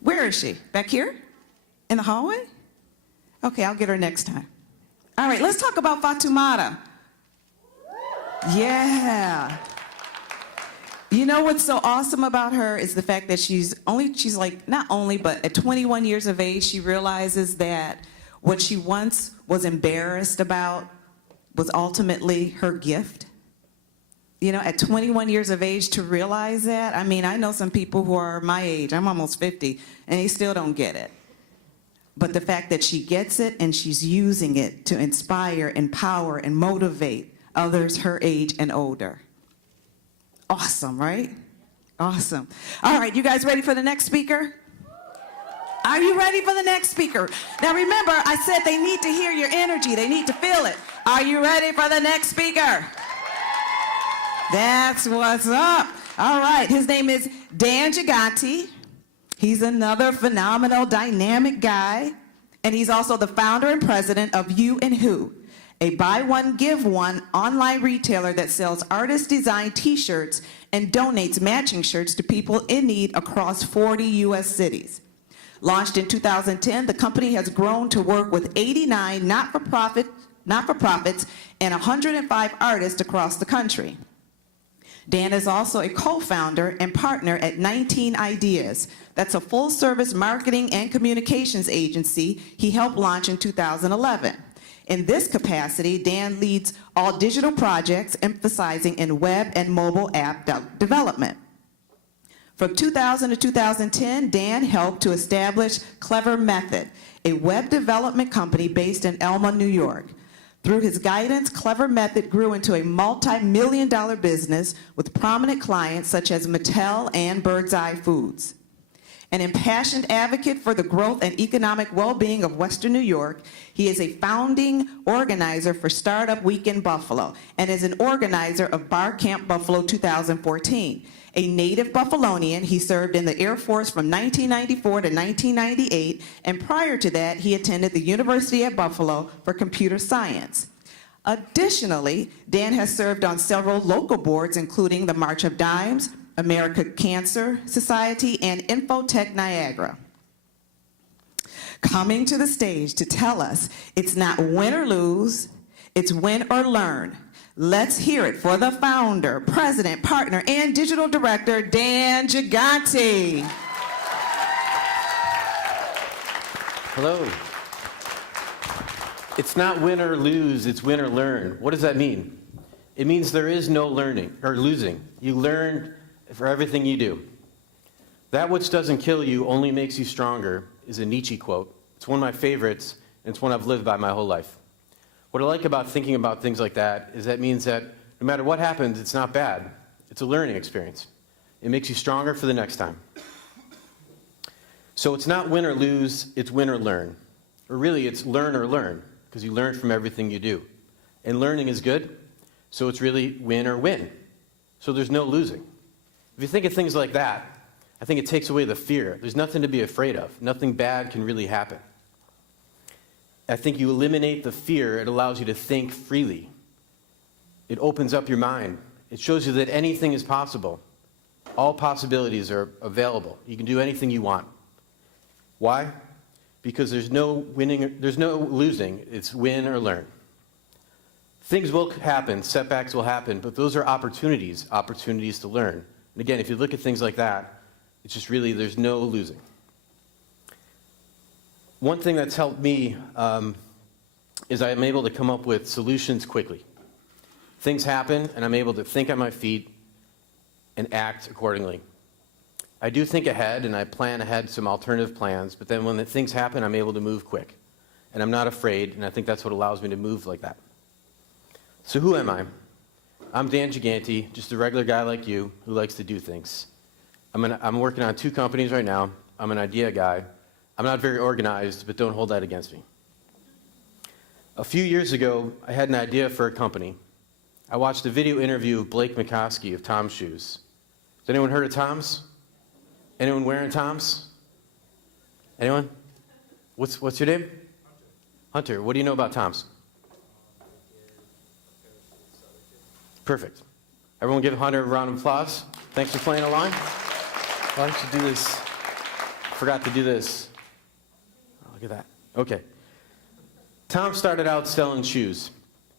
Where is she? Back here? In the hallway? Okay, I'll get her next time. All right, let's talk about Fatumata. Yeah. You know what's so awesome about her is the fact that she's like, not only, but at 21 years of age, she realizes that what she once was embarrassed about was ultimately her gift. You know, at 21 years of age to realize that, I mean, I know some people who are my age, I'm almost 50, and they still don't get it. But the fact that she gets it and she's using it to inspire, empower, and motivate others her age and older. Awesome, right? Awesome. All right, you guys ready for the next speaker? Are you ready for the next speaker? Now remember, I said they need to hear your energy. They need to feel it. Are you ready for the next speaker? That's what's up. All right, his name is Dan Giganti. He's another phenomenal, dynamic guy. And he's also the founder and president of You and Who, a buy one, give one online retailer that sells artist-designed t-shirts and donates matching shirts to people in need across 40 U.S. cities. Launched in 2010, the company has grown to work with 89 not-for-profits and 105 artists across the country. Dan is also a co-founder and partner at 19 Ideas. That's a full-service marketing and communications agency he helped launch in 2011. In this capacity, Dan leads all digital projects emphasizing in web and mobile app development. From 2000 to 2010, Dan helped to establish Clever Method, a web development company based in Elma, New York. Through his guidance, Clever Method grew into a multi-million-dollar business with prominent clients such as Mattel and Bird's Eye Foods. An impassioned advocate for the growth and economic well-being of Western New York, he is a founding organizer for Startup Week in Buffalo and is an organizer of Bar Camp Buffalo 2014. A native Buffalonian, he served in the Air Force from 1994 to 1998, and prior to that, he attended the University at Buffalo for computer science. Additionally, Dan has served on several local boards, including the March of Dimes, American Cancer Society, and Infotech Niagara. Coming to the stage to tell us it's not win or lose, it's win or learn. Let's hear it for the founder, president, partner, and digital director, Dan Giganti. Hello. It's not win or lose, it's win or learn. What does that mean? It means there is no learning or losing. You learn for everything you do. That which doesn't kill you only makes you stronger is a Nietzsche quote. It's one of my favorites, and it's one I've lived by my whole life. What I like about thinking about things like that is that means that no matter what happens, it's not bad. It's a learning experience. It makes you stronger for the next time. So it's not win or lose, it's win or learn. Or really, it's learn or learn, because you learn from everything you do. And learning is good, so it's really win or win. So there's no losing. If you think of things like that, I think it takes away the fear. There's nothing to be afraid of. Nothing bad can really happen. I think you eliminate the fear. It allows you to think freely. It opens up your mind. It shows you that anything is possible. All possibilities are available. You can do anything you want. Why? Because there's no winning, there's no losing. It's win or learn. Things will happen, setbacks will happen, but those are opportunities to learn. And again, if you look at things like that, it's just really, there's no losing. One thing that's helped me is I am able to come up with solutions quickly. Things happen, and I'm able to think on my feet and act accordingly. I do think ahead, and I plan ahead some alternative plans, but then when the things happen, I'm able to move quick. And I'm not afraid, and I think that's what allows me to move like that. So who am I? I'm Dan Giganti, just a regular guy like you who likes to do things. I'm working on 2 companies right now. I'm an idea guy. I'm not very organized, but don't hold that against me. A few years ago, I had an idea for a company. I watched a video interview of Blake McCoskey of Tom's Shoes. Has anyone heard of Tom's? Anyone wearing Tom's? Anyone? What's your name? Hunter. What do you know about Tom's? Perfect. Everyone give Hunter a round of applause. Thanks for playing along. Why don't you do this? Forgot to do this. Oh, look at that. Okay. Tom started out selling shoes.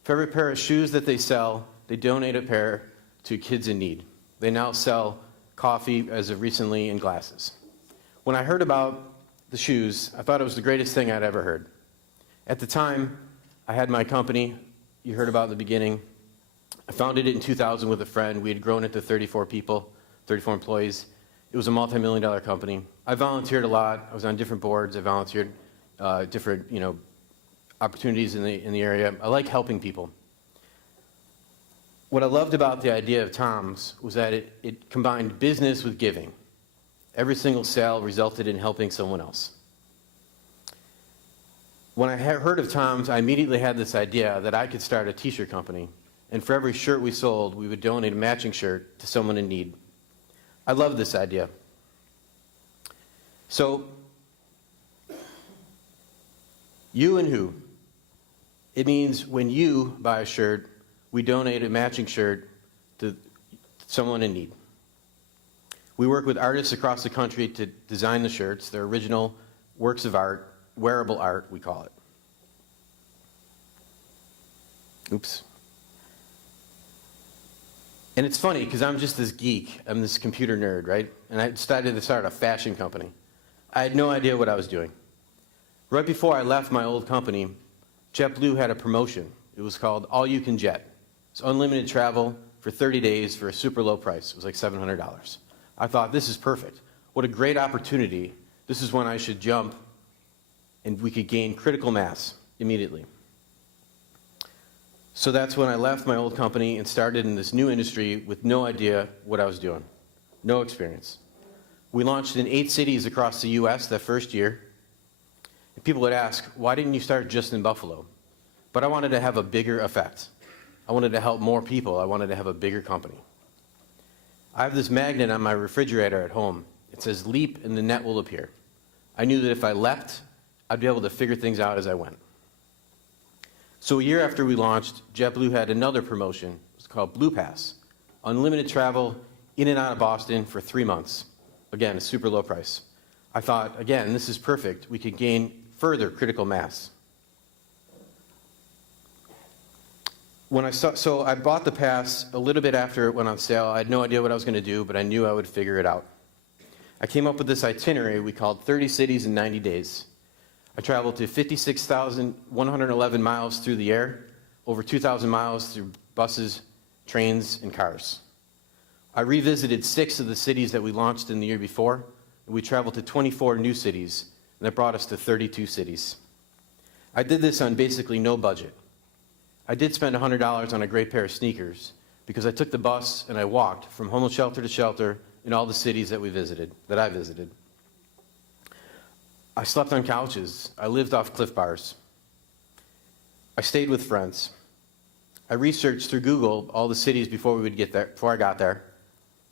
For every pair of shoes that they sell, they donate a pair to kids in need. They now sell coffee as of recently in glasses. When I heard about the shoes, I thought it was the greatest thing I'd ever heard. At the time, I had my company you heard about at the beginning. I founded it in 2000 with a friend. We had grown it to 34 people, 34 employees. It was a multi-million-dollar company. I volunteered a lot. I was on different boards. I volunteered different, opportunities in the area. I like helping people. What I loved about the idea of Tom's was that it combined business with giving. Every single sale resulted in helping someone else. When I heard of Tom's, I immediately had this idea that I could start a t-shirt company, and for every shirt we sold, we would donate a matching shirt to someone in need. I loved this idea. So, you and who? It means when you buy a shirt, we donate a matching shirt to someone in need. We work with artists across the country to design the shirts. They're original works of art, wearable art, we call it. Oops. And it's funny, because I'm just this geek. I'm this computer nerd, right? And I decided to start a fashion company. I had no idea what I was doing. Right before I left my old company, JetBlue had a promotion. It was called All You Can Jet. It's unlimited travel for 30 days for a super low price. It was like $700. I thought, this is perfect. What a great opportunity. This is when I should jump, and we could gain critical mass immediately. So that's when I left my old company and started in this new industry with no idea what I was doing. No experience. We launched in 8 cities across the US that first year. And people would ask, why didn't you start just in Buffalo? But I wanted to have a bigger effect. I wanted to help more people. I wanted to have a bigger company. I have this magnet on my refrigerator at home. It says, leap and the net will appear. I knew that if I leapt, I'd be able to figure things out as I went. So a year after we launched, JetBlue had another promotion. It's called Blue Pass. Unlimited travel in and out of Boston for 3 months. Again, a super low price. I thought, again, this is perfect. We could gain further critical mass. So I bought the pass a little bit after it went on sale. I had no idea what I was going to do, but I knew I would figure it out. I came up with this itinerary we called 30 cities in 90 days. I traveled to 56,111 miles through the air, over 2,000 miles through buses, trains, and cars. I revisited 6 of the cities that we launched in the year before, and we traveled to 24 new cities, and that brought us to 32 cities. I did this on basically no budget. I did spend $100 on a great pair of sneakers because I took the bus and I walked from homeless shelter to shelter in all the cities that I visited. I slept on couches. I lived off Cliff Bars. I stayed with friends. I researched through Google all the cities before I got there,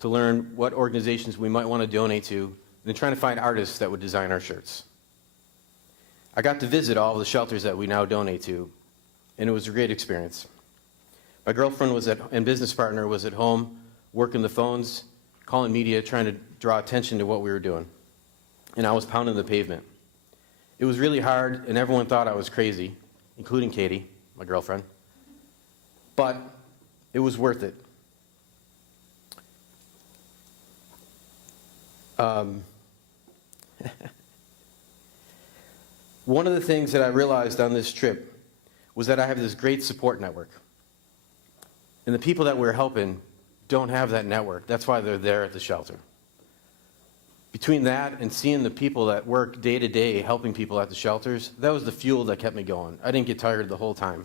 to learn what organizations we might want to donate to, and then trying to find artists that would design our shirts. I got to visit all of the shelters that we now donate to, and it was a great experience. My girlfriend and business partner was at home, working the phones, calling media, trying to draw attention to what we were doing. And I was pounding the pavement. It was really hard, and everyone thought I was crazy, including Katie, my girlfriend. But it was worth it. One of the things that I realized on this trip was that I have this great support network. And the people that we're helping don't have that network. That's why they're there at the shelter. Between that and seeing the people that work day to day helping people at the shelters, that was the fuel that kept me going. I didn't get tired the whole time.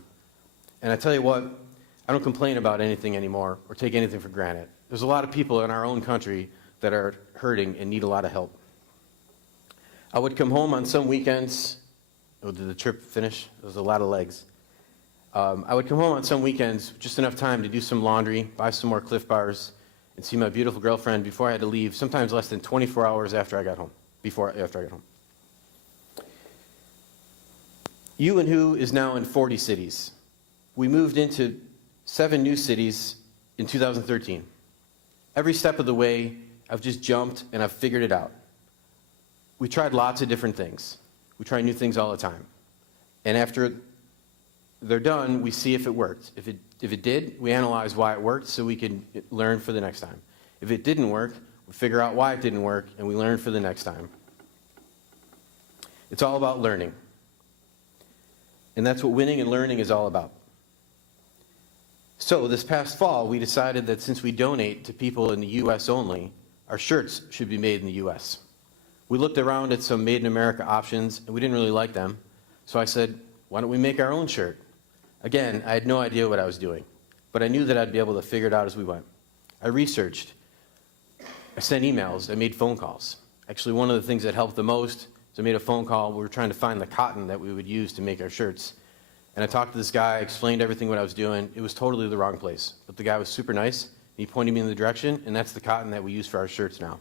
And I tell you what, I don't complain about anything anymore or take anything for granted. There's a lot of people in our own country that are hurting and need a lot of help. I would come home on some weekends. Oh, did the trip finish? There was a lot of legs. I would come home on some weekends, just enough time to do some laundry, buy some more Cliff Bars, and see my beautiful girlfriend before I had to leave, sometimes less than 24 hours after I got home, after I got home. You and Who is now in 40 cities. We moved into 7 new cities in 2013. Every step of the way, I've just jumped and I've figured it out. We tried lots of different things. We try new things all the time. And after they're done, we see if it worked. If it did, we analyze why it worked so we can learn for the next time. If it didn't work, we figure out why it didn't work and we learn for the next time. It's all about learning. And that's what winning and learning is all about. So this past fall, we decided that since we donate to people in the U.S. only, our shirts should be made in the U.S. We looked around at some made in America options and we didn't really like them. So I said, why don't we make our own shirt? Again, I had no idea what I was doing, but I knew that I'd be able to figure it out as we went. I researched, I sent emails, I made phone calls. Actually, one of the things that helped the most is I made a phone call. We were trying to find the cotton that we would use to make our shirts. And I talked to this guy, explained everything what I was doing. It was totally the wrong place, but the guy was super nice. He pointed me in the direction, and that's the cotton that we use for our shirts now.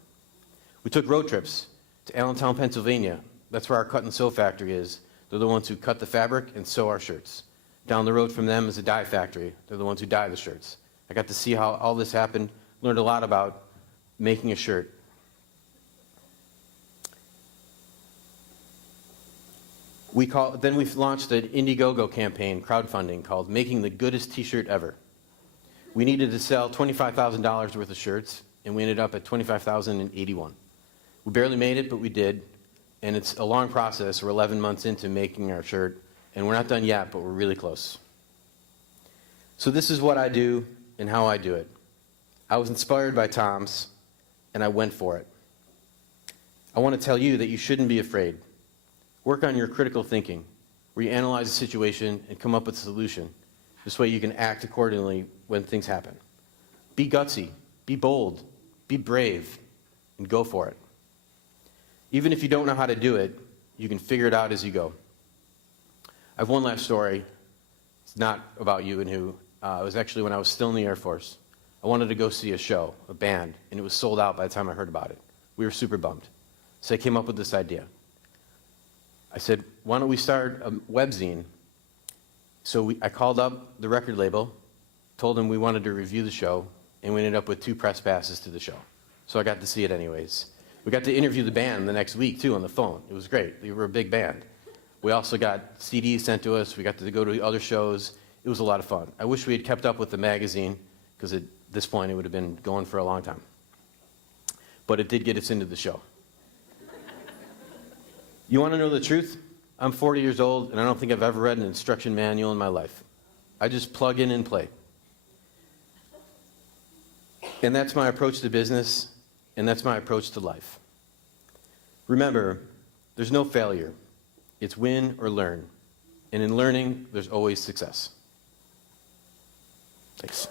We took road trips to Allentown, Pennsylvania. That's where our cut and sew factory is. They're the ones who cut the fabric and sew our shirts. Down the road from them is a dye factory. They're the ones who dye the shirts. I got to see how all this happened, learned a lot about making a shirt. Then we launched an Indiegogo campaign, crowdfunding, called Making the Goodest T-Shirt Ever. We needed to sell $25,000 worth of shirts, and we ended up at $25,081. We barely made it, but we did, and it's a long process. We're 11 months into making our shirt, and we're not done yet, but we're really close. So this is what I do and how I do it. I was inspired by Tom's, and I went for it. I want to tell you that you shouldn't be afraid. Work on your critical thinking, where you analyze a situation and come up with a solution. This way you can act accordingly when things happen. Be gutsy, be bold, be brave, and go for it. Even if you don't know how to do it, you can figure it out as you go. I have one last story. It's not about you and Who. It was actually when I was still in the Air Force. I wanted to go see a show, a band, and it was sold out by the time I heard about it. We were super bummed. So I came up with this idea. I said, why don't we start a webzine? So I called up the record label, told them we wanted to review the show, and we ended up with 2 press passes to the show. So I got to see it anyways. We got to interview the band the next week, too, on the phone. It was great. They were a big band. We also got CDs sent to us. We got to go to other shows. It was a lot of fun. I wish we had kept up with the magazine, because at this point it would have been going for a long time. But it did get us into the show. You want to know the truth? I'm 40 years old, and I don't think I've ever read an instruction manual in my life. I just plug in and play. And that's my approach to business, and that's my approach to life. Remember, there's no failure. It's win or learn. And in learning, there's always success. Thanks.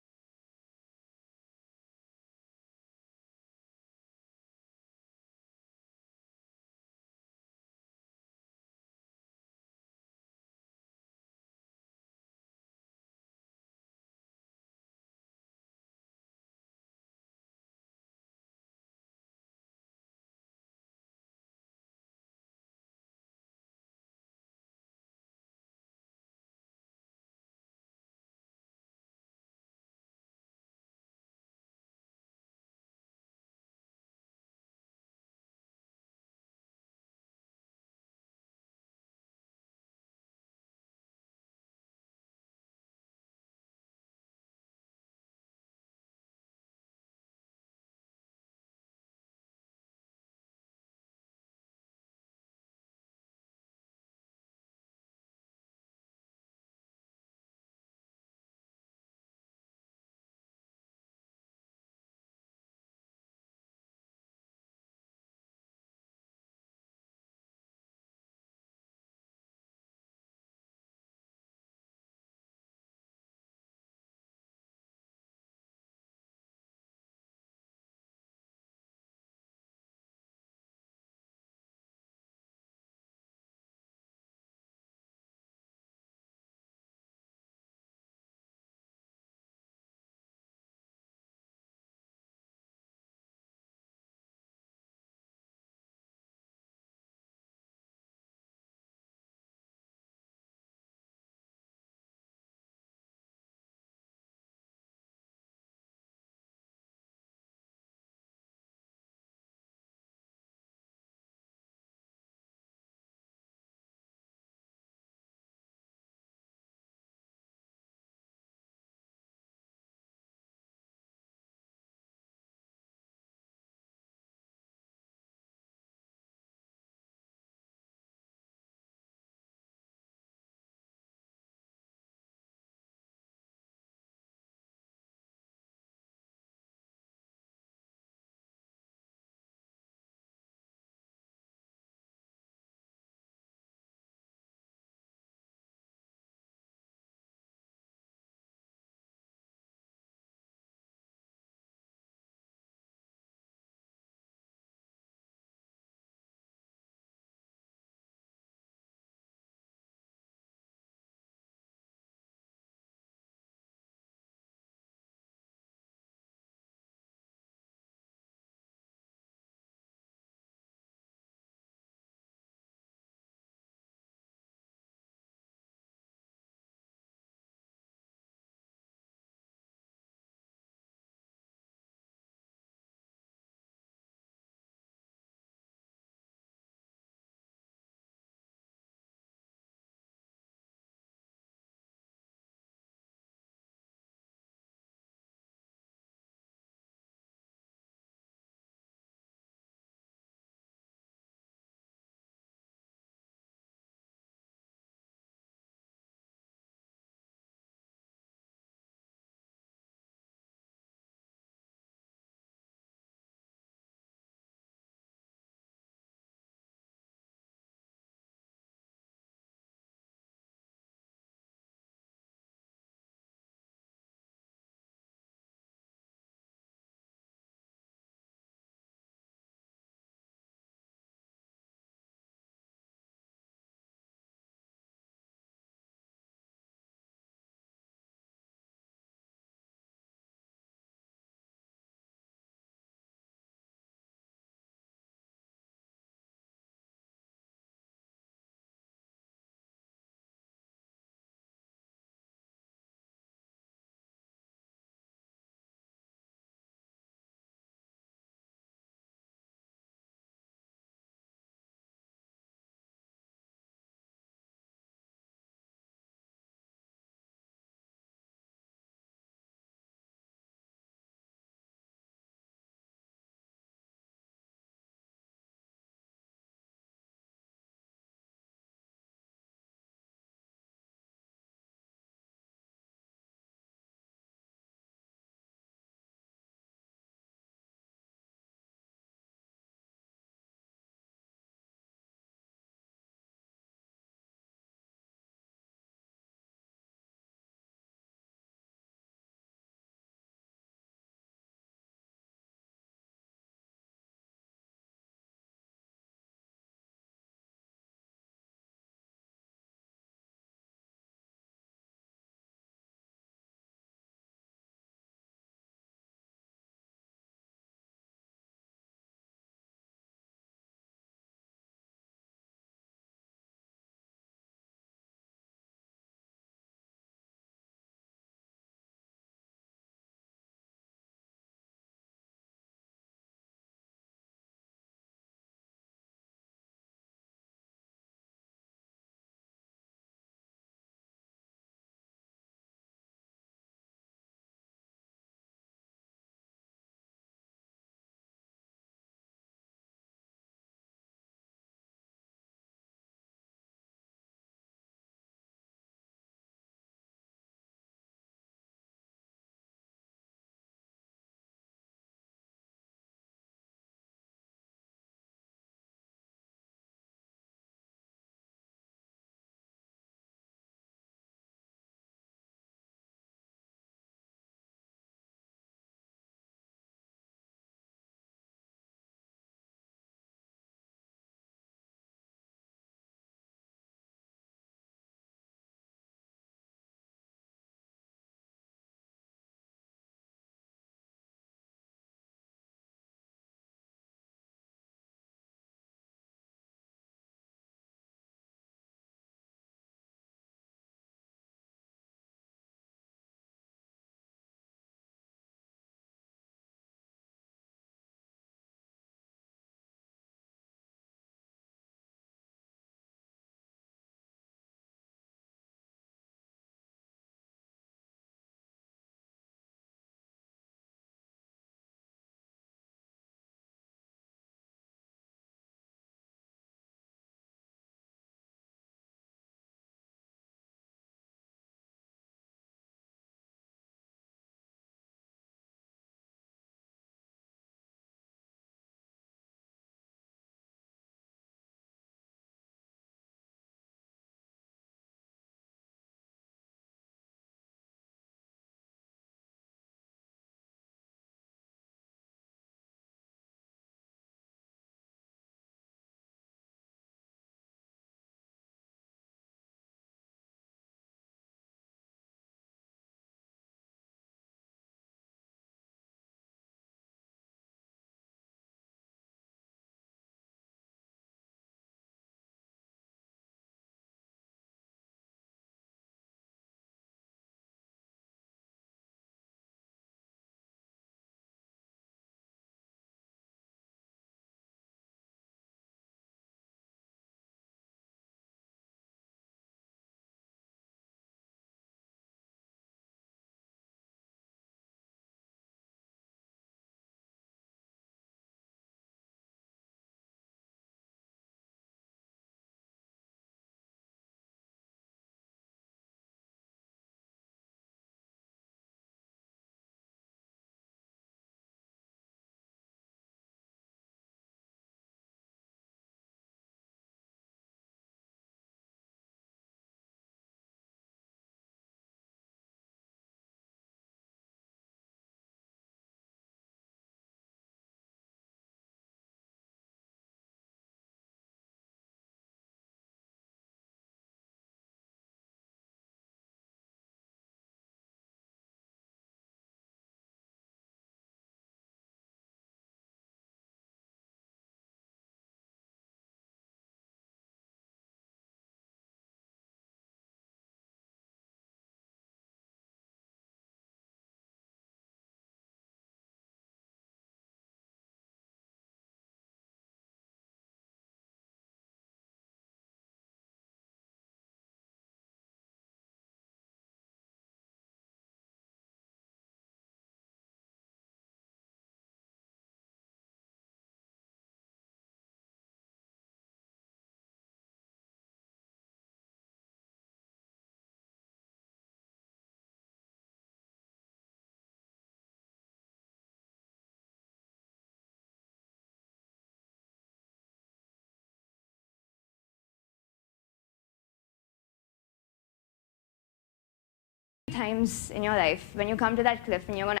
times in your life when you come to that cliff and you're going to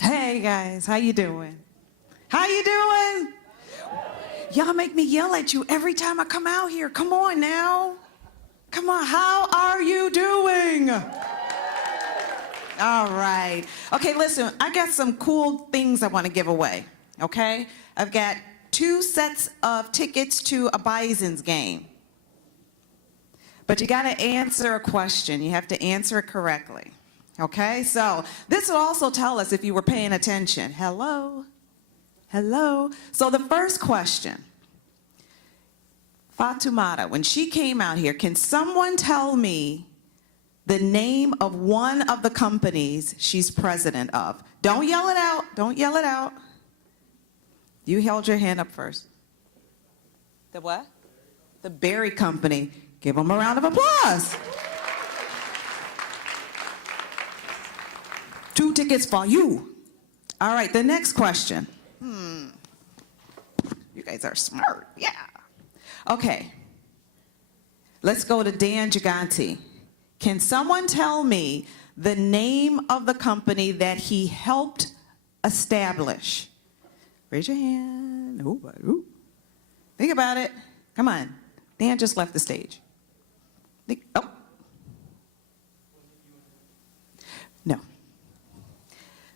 Hey guys, how you doing? How you doing? Y'all make me yell at you every time I come out here. Come on now. Come on, how are you doing? All right. Okay, listen, I got some cool things I want to give away, okay? I've got 2 sets of tickets to a Bison's game. But you got to answer a question. You have to answer it correctly. Okay, so this will also tell us if you were paying attention. Hello? Hello? So the first question, Fatumata, when she came out here, can someone tell me the name of one of the companies she's president of? Don't yell it out. Don't yell it out. You held your hand up first. The what? The Barry Company. Give them a round of applause. 2 tickets for you. All right, the next question. You guys are smart, yeah. Okay, let's go to Dan Giganti. Can someone tell me the name of the company that he helped establish? Raise your hand. Ooh. Think about it. Come on. Dan just left the stage. Oh.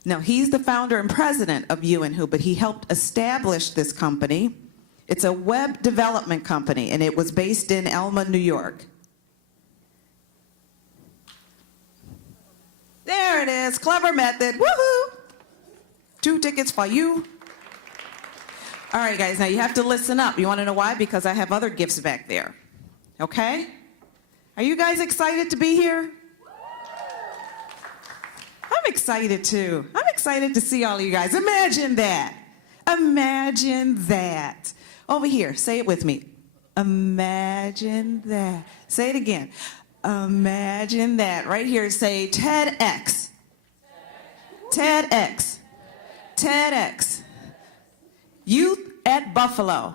No, he's the founder and president of You and Who, but he helped establish this company. It's a web development company, and it was based in Elma, New York. There it is, clever method, woohoo! 2 tickets for you. All right, guys, now you have to listen up. You want to know why? Because I have other gifts back there, okay? Are you guys excited to be here? I'm excited too. I'm excited to see all of you guys. Imagine that. Imagine that. Over here, say it with me. Imagine that. Say it again. Imagine that. Right here, say TEDx. TEDx. TEDx. Youth at Buffalo.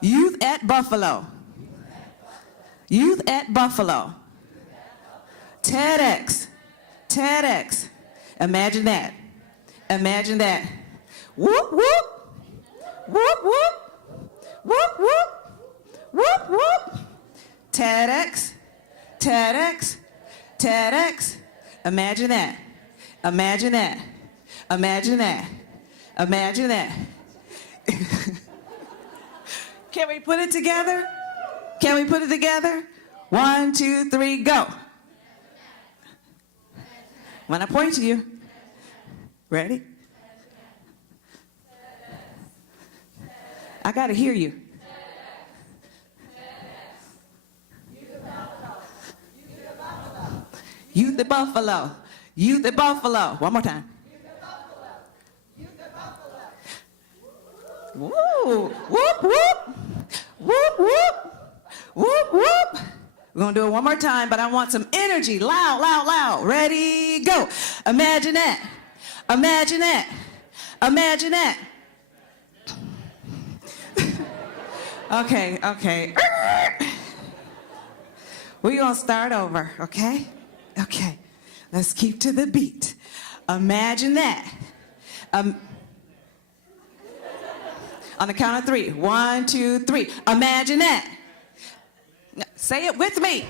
Youth at Buffalo. Youth at Buffalo. TEDx. TEDx. Imagine that. Imagine that. Whoop, whoop. Whoop, whoop. Whoop, whoop. Whoop, whoop. TEDx. TEDx. TEDx. Imagine that. Imagine that. Imagine that. Imagine that. Can we put it together? Can we put it together? 1, 2, 3, go. When I point to you, ready? I got to hear you. Youth at Buffalo. Youth at Buffalo. One more time. Woo! Whoop, whoop! Whoop, whoop! Whoop, whoop! We're going to do it one more time, but I want some energy. Loud, loud, loud. Ready, go. Imagine that. Imagine that. Imagine that. Okay. We're going to start over, okay? Okay. Let's keep to the beat. Imagine that. On the count of 3. 1, 2, 3. Imagine that. Say it with me.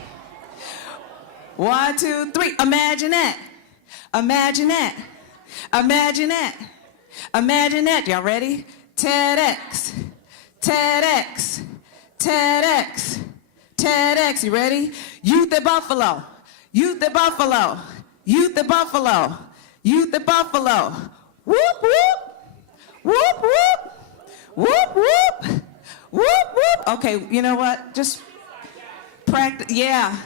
1, 2, 3. Imagine that. Imagine that. Imagine that. Imagine that. Y'all ready? TEDx. TEDx. TEDx. TEDx. You ready? Youth at Buffalo. Youth at Buffalo. Youth at Buffalo. Youth at Buffalo. Whoop, whoop. Whoop, whoop. Whoop, whoop. Whoop, whoop. Okay, you know what? Just practice. Yeah.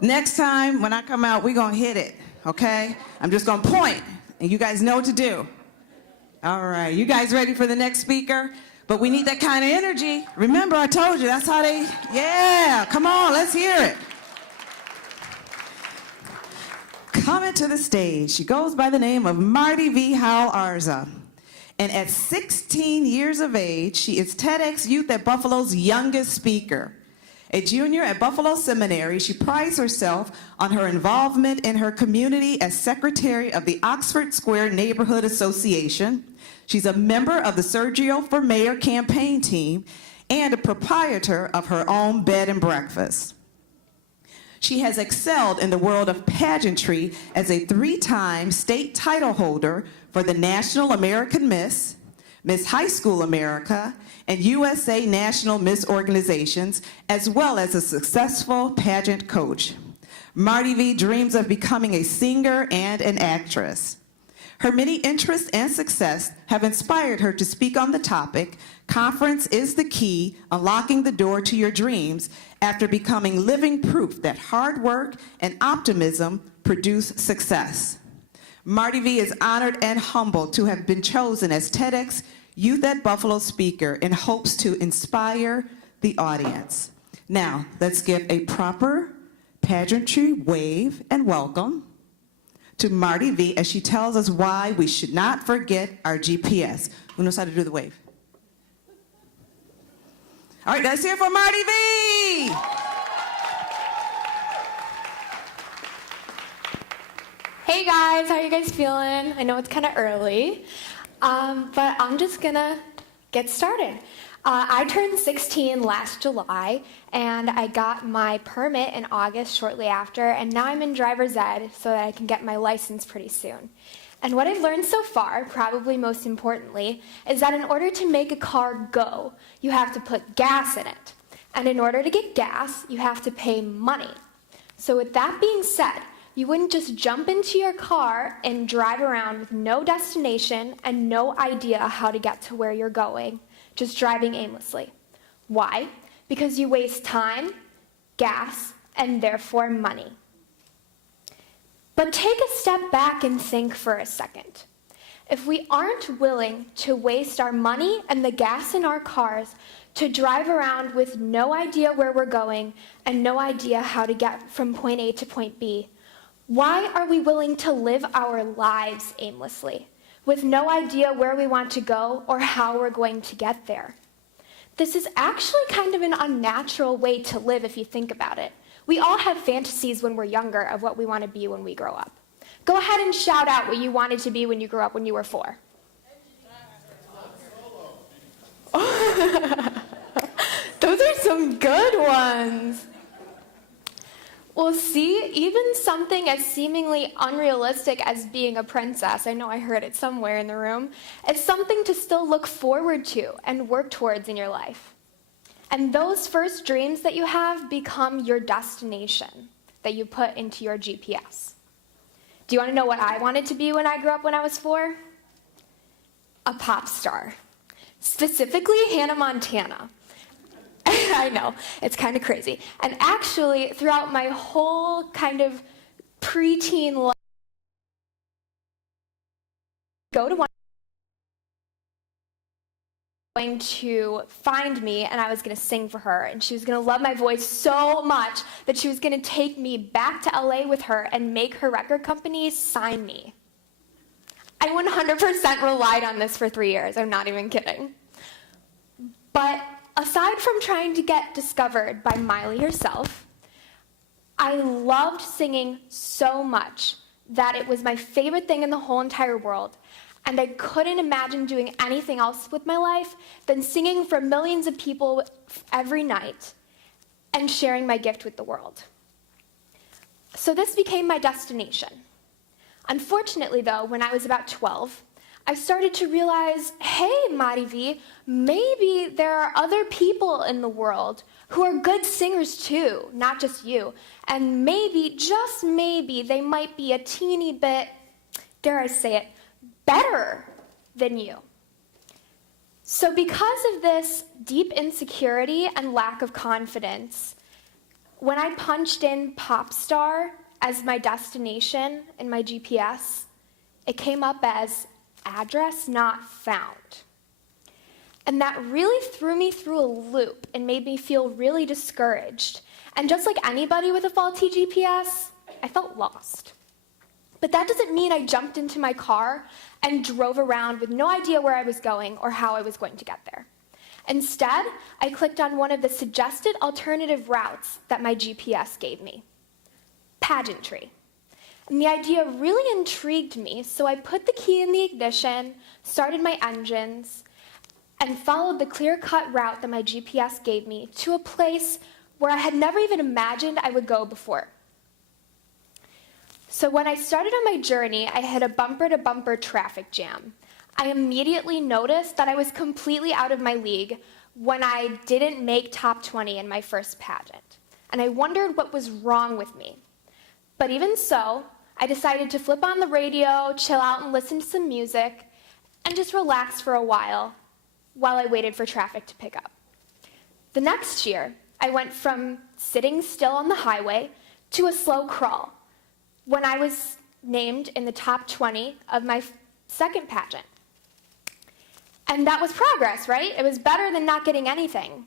Next time when I come out, we're going to hit it, okay? I'm just going to point, and you guys know what to do. All right. You guys ready for the next speaker? But we need that kind of energy. Remember, I told you, that's how they, yeah, come on, let's hear it. Coming to the stage, she goes by the name of Marty V. Arza. And at 16 years of age, she is TEDxYouth at Buffalo's youngest speaker. A junior at Buffalo Seminary, she prides herself on her involvement in her community as secretary of the Oxford Square Neighborhood Association. She's a member of the Sergio for Mayor campaign team and a proprietor of her own bed and breakfast. She has excelled in the world of pageantry as a 3-time state title holder for the National American Miss, Miss High School America, and USA National Miss Organizations, as well as a successful pageant coach. Marty V dreams of becoming a singer and an actress. Her many interests and success have inspired her to speak on the topic, "Conference is the Key, Unlocking the Door to Your Dreams," after becoming living proof that hard work and optimism produce success. Marty V is honored and humbled to have been chosen as TEDxYouth at Buffalo speaker in hopes to inspire the audience. Now, let's give a proper pageantry wave and welcome to Marty V as she tells us why we should not forget our GPS. Who knows how to do the wave? All right, let's hear it for Marty V. Hey guys, how are you guys feeling? I know it's kind of early, but I'm just gonna get started. I turned 16 last July, and I got my permit in August shortly after, and now I'm in driver's ed so that I can get my license pretty soon. And what I've learned so far, probably most importantly, is that in order to make a car go, you have to put gas in it. And in order to get gas, you have to pay money. So with that being said, you wouldn't just jump into your car and drive around with no destination and no idea how to get to where you're going, just driving aimlessly. Why? Because you waste time, gas, and therefore money. But take a step back and think for a second. If we aren't willing to waste our money and the gas in our cars to drive around with no idea where we're going and no idea how to get from point A to point B, why are we willing to live our lives aimlessly, with no idea where we want to go or how we're going to get there? This is actually kind of an unnatural way to live if you think about it. We all have fantasies when we're younger of what we want to be when we grow up. Go ahead and shout out what you wanted to be when you grew up when you were 4. Those are some good ones. Well, see, even something as seemingly unrealistic as being a princess, I know I heard it somewhere in the room, it's something to still look forward to and work towards in your life. And those first dreams that you have become your destination that you put into your GPS. Do you want to know what I wanted to be when I grew up when I was 4? A pop star. Specifically, Hannah Montana. I know, it's kind of crazy. And actually, throughout my whole kind of preteen life, go to one going to find me, and I was going to sing for her, and she was going to love my voice so much that she was going to take me back to LA with her and make her record company sign me. I 100% relied on this for 3 years. I'm not even kidding. But aside from trying to get discovered by Miley herself, I loved singing so much that it was my favorite thing in the whole entire world, and I couldn't imagine doing anything else with my life than singing for millions of people every night and sharing my gift with the world. So this became my destination. Unfortunately, though, when I was about 12, I started to realize, hey, Marty V, maybe there are other people in the world who are good singers too, not just you. And maybe, just maybe, they might be a teeny bit, dare I say it, better than you. So because of this deep insecurity and lack of confidence, when I punched in pop star as my destination in my GPS, it came up as address not found. And that really threw me through a loop and made me feel really discouraged. And just like anybody with a faulty GPS, I felt lost. But that doesn't mean I jumped into my car and drove around with no idea where I was going or how I was going to get there. Instead, I clicked on one of the suggested alternative routes that my GPS gave me: pageantry. And the idea really intrigued me, so I put the key in the ignition, started my engines, and followed the clear-cut route that my GPS gave me to a place where I had never even imagined I would go before. So when I started on my journey, I hit a bumper-to-bumper traffic jam. I immediately noticed that I was completely out of my league when I didn't make top 20 in my first pageant. And I wondered what was wrong with me. But even so, I decided to flip on the radio, chill out and listen to some music, and just relax for a while I waited for traffic to pick up. The next year, I went from sitting still on the highway to a slow crawl when I was named in the top 20 of my second pageant. And that was progress, right? It was better than not getting anything.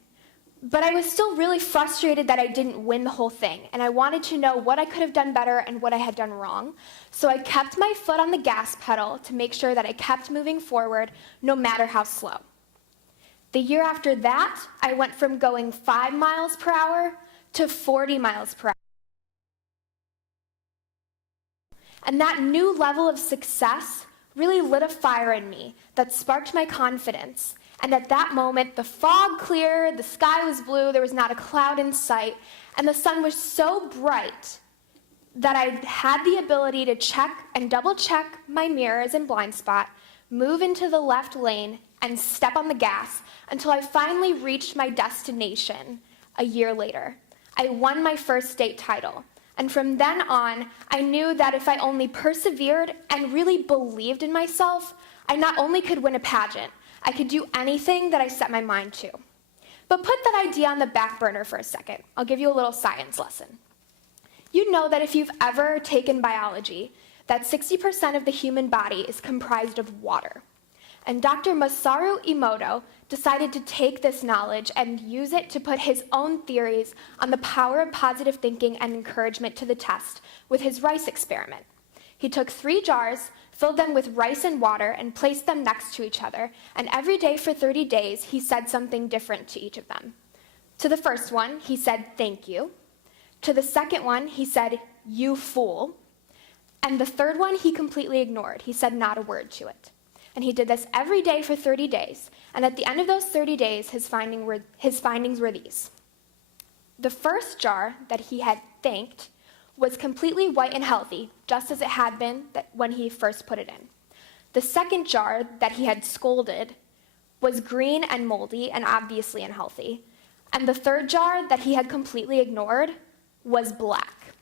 But I was still really frustrated that I didn't win the whole thing, and I wanted to know what I could have done better and what I had done wrong. So I kept my foot on the gas pedal to make sure that I kept moving forward, no matter how slow. The year after that, I went from going 5 miles per hour to 40 miles per hour. And that new level of success really lit a fire in me that sparked my confidence. And at that moment, the fog cleared, the sky was blue, there was not a cloud in sight, and the sun was so bright that I had the ability to check and double check my mirrors and blind spot, move into the left lane, and step on the gas until I finally reached my destination a year later. I won my first state title. And from then on, I knew that if I only persevered and really believed in myself, I not only could win a pageant, I could do anything that I set my mind to. But put that idea on the back burner for a second. I'll give you a little science lesson. You know that if you've ever taken biology, that 60% of the human body is comprised of water. And Dr. Masaru Emoto decided to take this knowledge and use it to put his own theories on the power of positive thinking and encouragement to the test with his rice experiment. He took 3 jars, filled them with rice and water, and placed them next to each other, and every day for 30 days, he said something different to each of them. To the first one, he said, "Thank you." To the second one, he said, "You fool." And the third one, he completely ignored. He said not a word to it. And he did this every day for 30 days. And at the end of those 30 days, his findings were these. The first jar that he had thanked was completely white and healthy, just as it had been when he first put it in. The second jar that he had scolded was green and moldy and obviously unhealthy. And the third jar that he had completely ignored was black.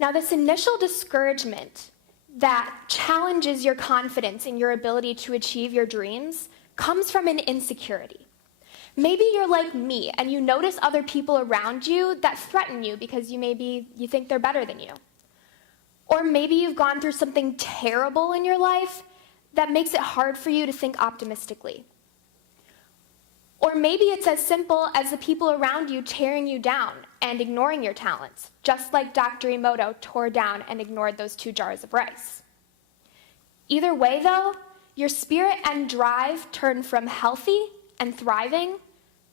Now, this initial discouragement that challenges your confidence in your ability to achieve your dreams comes from an insecurity. Maybe you're like me and you notice other people around you that threaten you because you think they're better than you. Or maybe you've gone through something terrible in your life that makes it hard for you to think optimistically. Or maybe it's as simple as the people around you tearing you down and ignoring your talents, just like Dr. Emoto tore down and ignored those 2 jars of rice. Either way, though, your spirit and drive turn from healthy and thriving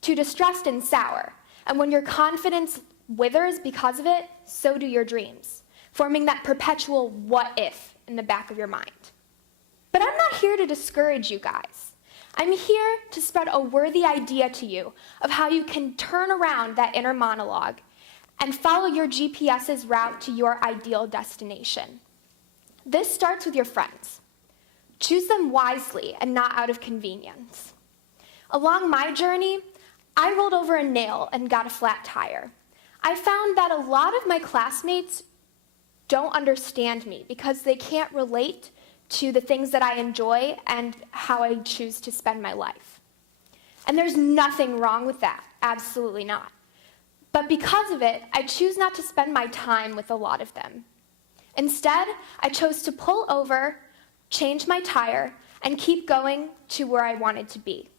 to distressed and sour. And when your confidence withers because of it, so do your dreams, forming that perpetual what if in the back of your mind. But I'm not here to discourage you guys. I'm here to spread a worthy idea to you of how you can turn around that inner monologue and follow your GPS's route to your ideal destination. This starts with your friends. Choose them wisely and not out of convenience. Along my journey, I rolled over a nail and got a flat tire. I found that a lot of my classmates don't understand me because they can't relate to the things that I enjoy and how I choose to spend my life. And there's nothing wrong with that, absolutely not. But because of it, I choose not to spend my time with a lot of them. Instead, I chose to pull over, change my tire, and keep going to where I wanted to be.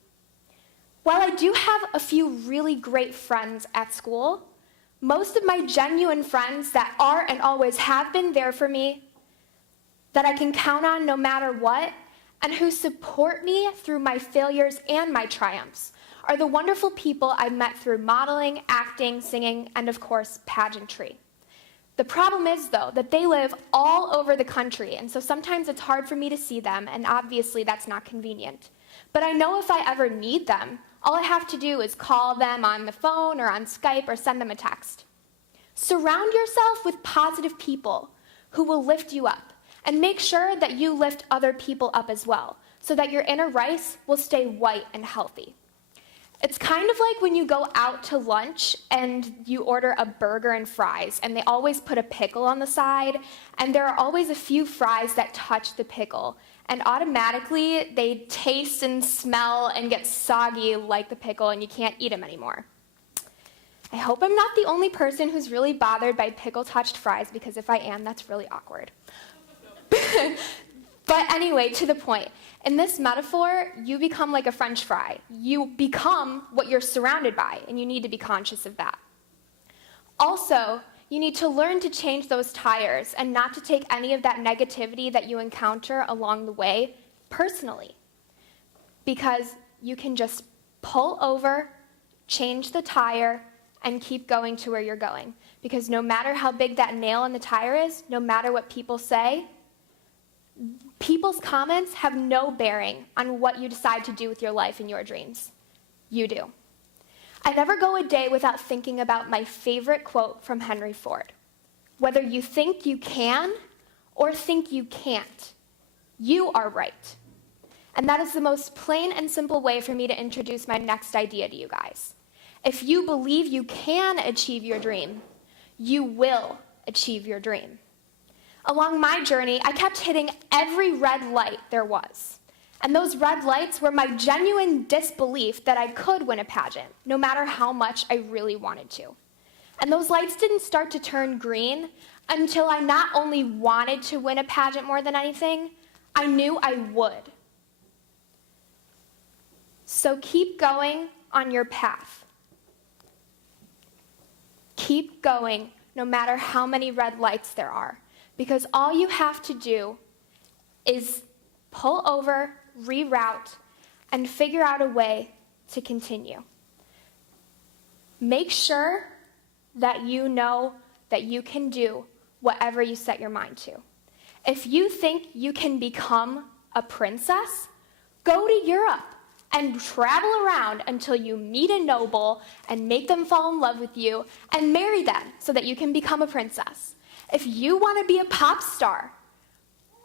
While I do have a few really great friends at school, most of my genuine friends that are and always have been there for me, that I can count on no matter what, and who support me through my failures and my triumphs, are the wonderful people I've met through modeling, acting, singing, and of course, pageantry. The problem is, though, that they live all over the country, and so sometimes it's hard for me to see them, and obviously that's not convenient. But I know if I ever need them, all I have to do is call them on the phone or on Skype or send them a text. Surround yourself with positive people who will lift you up, and make sure that you lift other people up as well, so that your inner rice will stay white and healthy. It's kind of like when you go out to lunch and you order a burger and fries, and they always put a pickle on the side, and there are always a few fries that touch the pickle, and automatically they taste and smell and get soggy like the pickle, and you can't eat them anymore. I hope I'm not the only person who's really bothered by pickle-touched fries, because if I am, that's really awkward. But anyway, to the point. In this metaphor, you become like a French fry. You become what you're surrounded by, and you need to be conscious of that. Also, you need to learn to change those tires and not to take any of that negativity that you encounter along the way personally. Because you can just pull over, change the tire, and keep going to where you're going. Because no matter how big that nail in the tire is, no matter what people say, people's comments have no bearing on what you decide to do with your life and your dreams. You do. I never go a day without thinking about my favorite quote from Henry Ford. Whether you think you can or think you can't, you are right. And that is the most plain and simple way for me to introduce my next idea to you guys. If you believe you can achieve your dream, you will achieve your dream. Along my journey, I kept hitting every red light there was. And those red lights were my genuine disbelief that I could win a pageant, no matter how much I really wanted to. And those lights didn't start to turn green until I not only wanted to win a pageant more than anything, I knew I would. So keep going on your path. Keep going no matter how many red lights there are, because all you have to do is pull over, reroute, and figure out a way to continue. Make sure that you know that you can do whatever you set your mind to. If you think you can become a princess, go to Europe and travel around until you meet a noble and make them fall in love with you and marry them so that you can become a princess. If you want to be a pop star,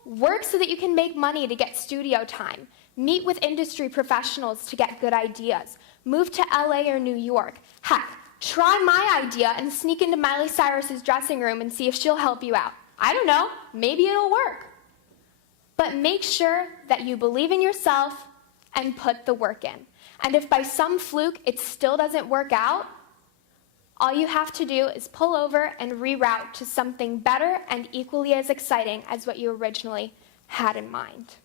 work so that you can make money to get studio time. Meet with industry professionals to get good ideas. Move to LA or New York. Heck, try my idea and sneak into Miley Cyrus's dressing room and see if she'll help you out. I don't know, maybe it'll work. But make sure that you believe in yourself and put the work in. And if by some fluke it still doesn't work out, all you have to do is pull over and reroute to something better and equally as exciting as what you originally had in mind.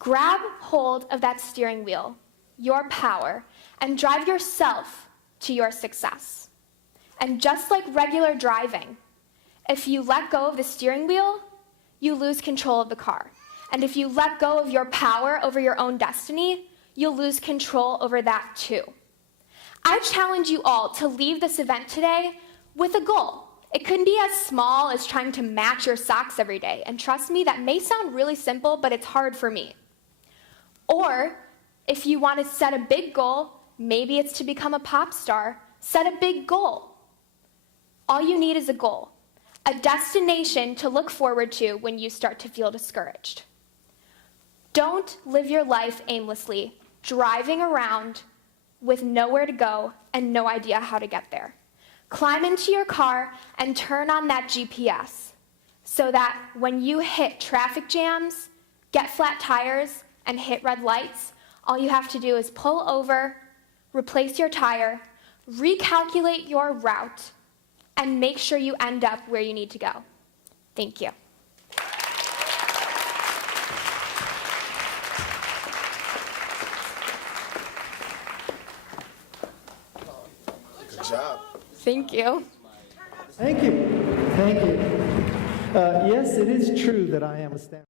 Grab hold of that steering wheel, your power, and drive yourself to your success. And just like regular driving, if you let go of the steering wheel, you lose control of the car. And if you let go of your power over your own destiny, you'll lose control over that too. I challenge you all to leave this event today with a goal. It could be as small as trying to match your socks every day. And trust me, that may sound really simple, but it's hard for me. Or if you want to set a big goal, maybe it's to become a pop star, set a big goal. All you need is a goal, a destination to look forward to when you start to feel discouraged. Don't live your life aimlessly, driving around with nowhere to go and no idea how to get there. Climb into your car and turn on that GPS so that when you hit traffic jams, get flat tires, and hit red lights, all you have to do is pull over, replace your tire, recalculate your route, and make sure you end up where you need to go. Thank you. Thank you. Thank you. Thank you. Yes, it is true that I am a stand.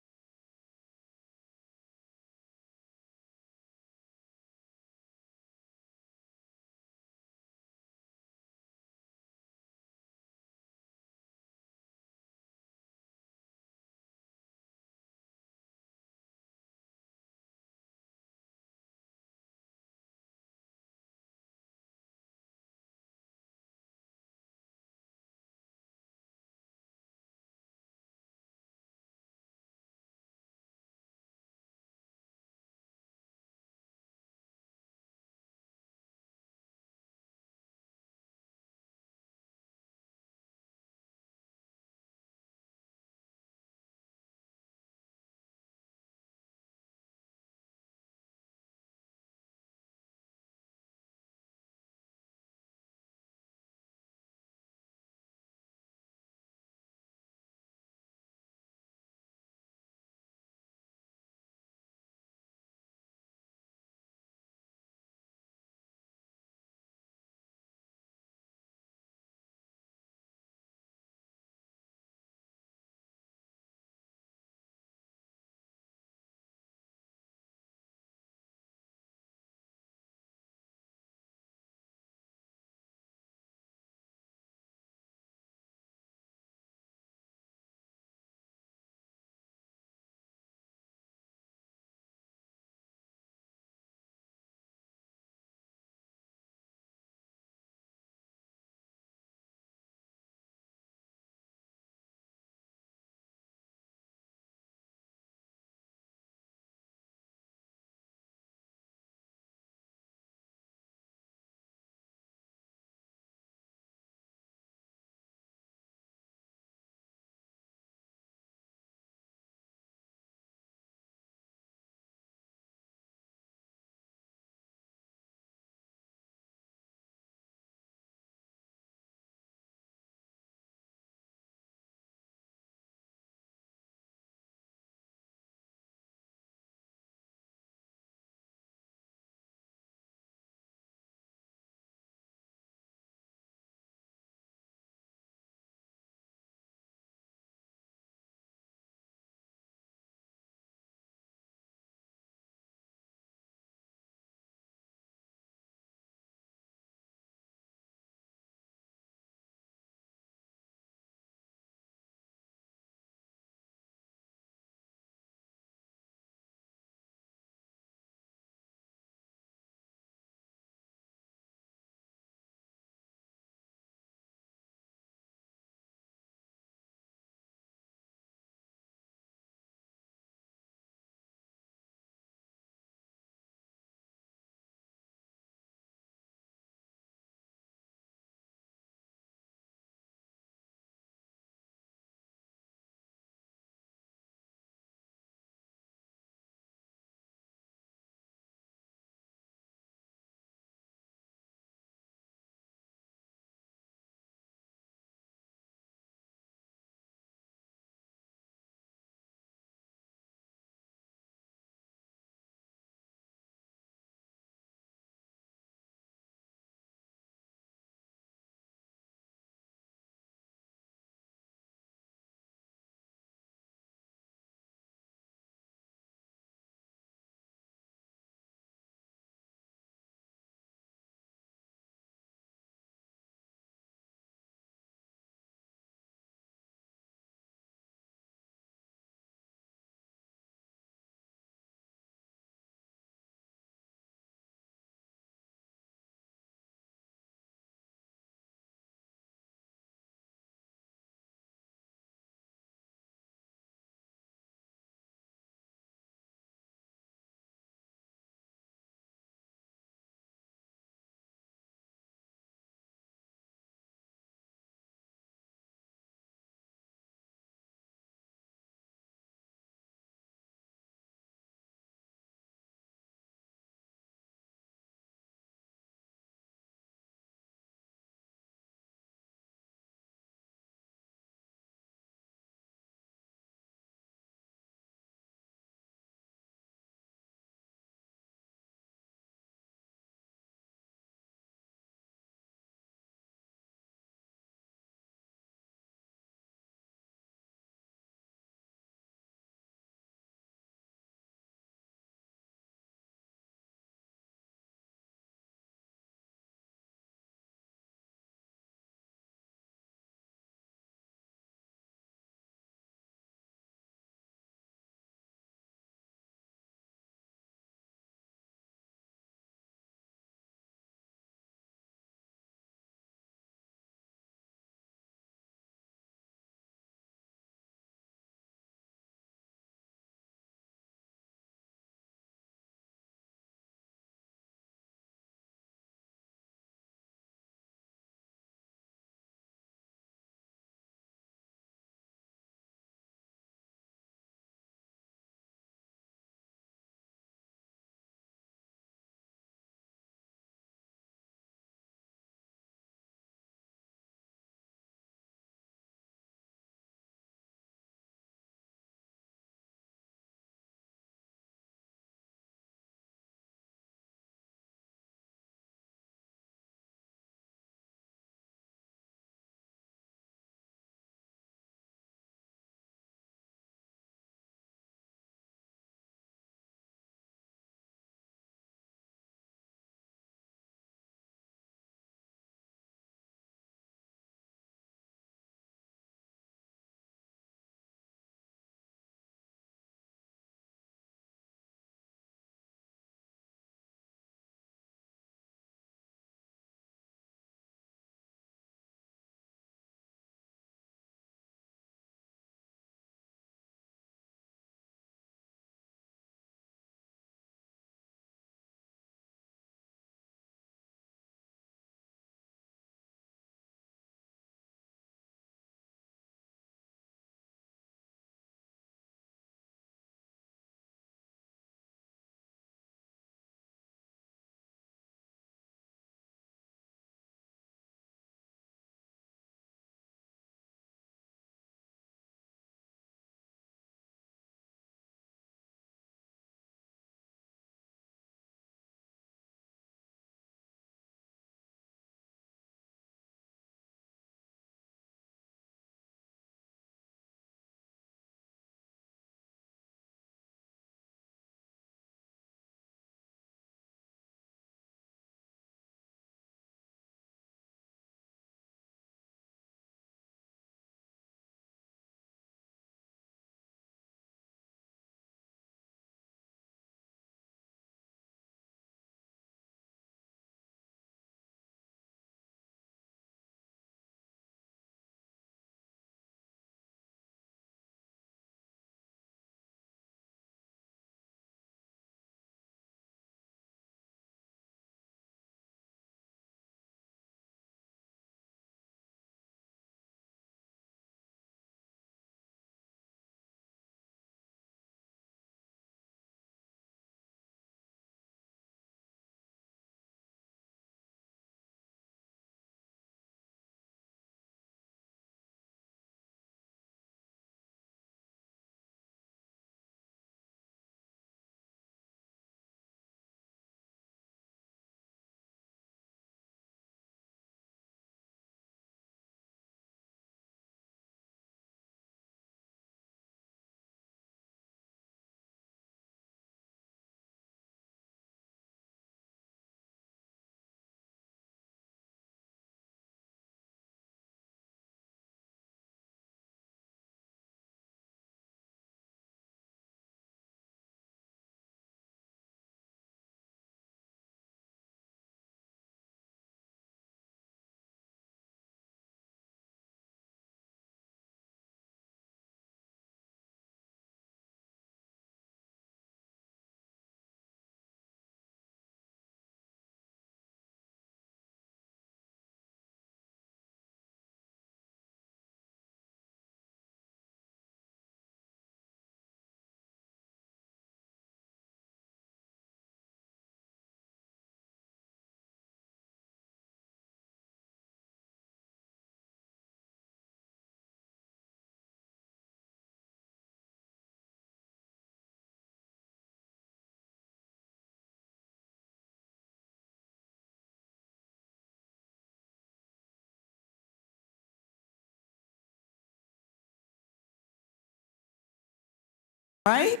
Right?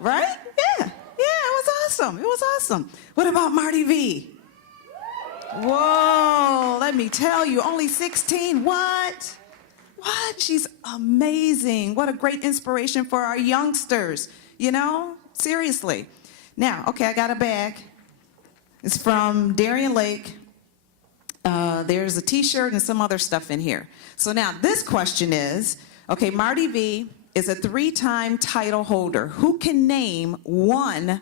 Right? Yeah. Yeah, it was awesome. It was awesome. What about Marty V? Whoa, let me tell you, only 16. What? What? She's amazing. What a great inspiration for our youngsters. You know? Seriously. Now, okay, I got a bag. It's from Darien Lake. There's a t-shirt and some other stuff in here. So now this question is, okay, Marty V is a 3-time title holder. Who can name one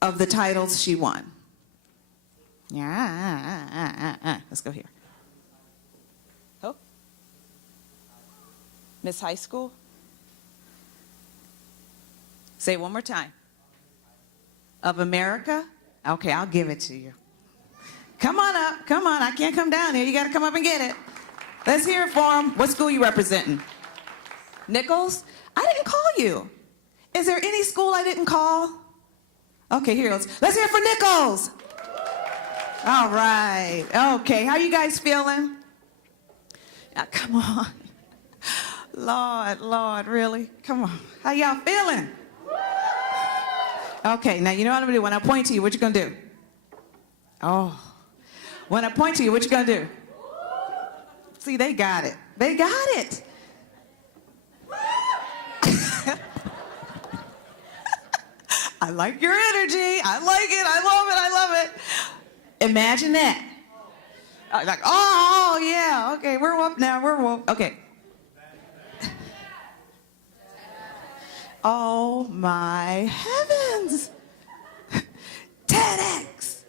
of the titles she won? Yeah, let's go here. Oh, Miss High School? Say it one more time. Of America? Okay, I'll give it to you. Come on up. Come on. I can't come down here. You got to come up and get it. Let's hear it for him. What school you representing? Nichols? I didn't call you. Is there any school I didn't call? Okay, here it goes. Let's hear it for Nichols. All right. Okay, how you guys feeling? Now, come on. Lord, really? Come on. How y'all feeling? Okay, now you know what I'm going to do. When I point to you, what you going to do? Oh. When I point to you, what you going to do? See, they got it. They got it. I like your energy. I like it. I love it. I love it. Imagine that. Like, oh, yeah. Okay, we're up now. We're woke. Okay. Oh, my heavens. TEDx.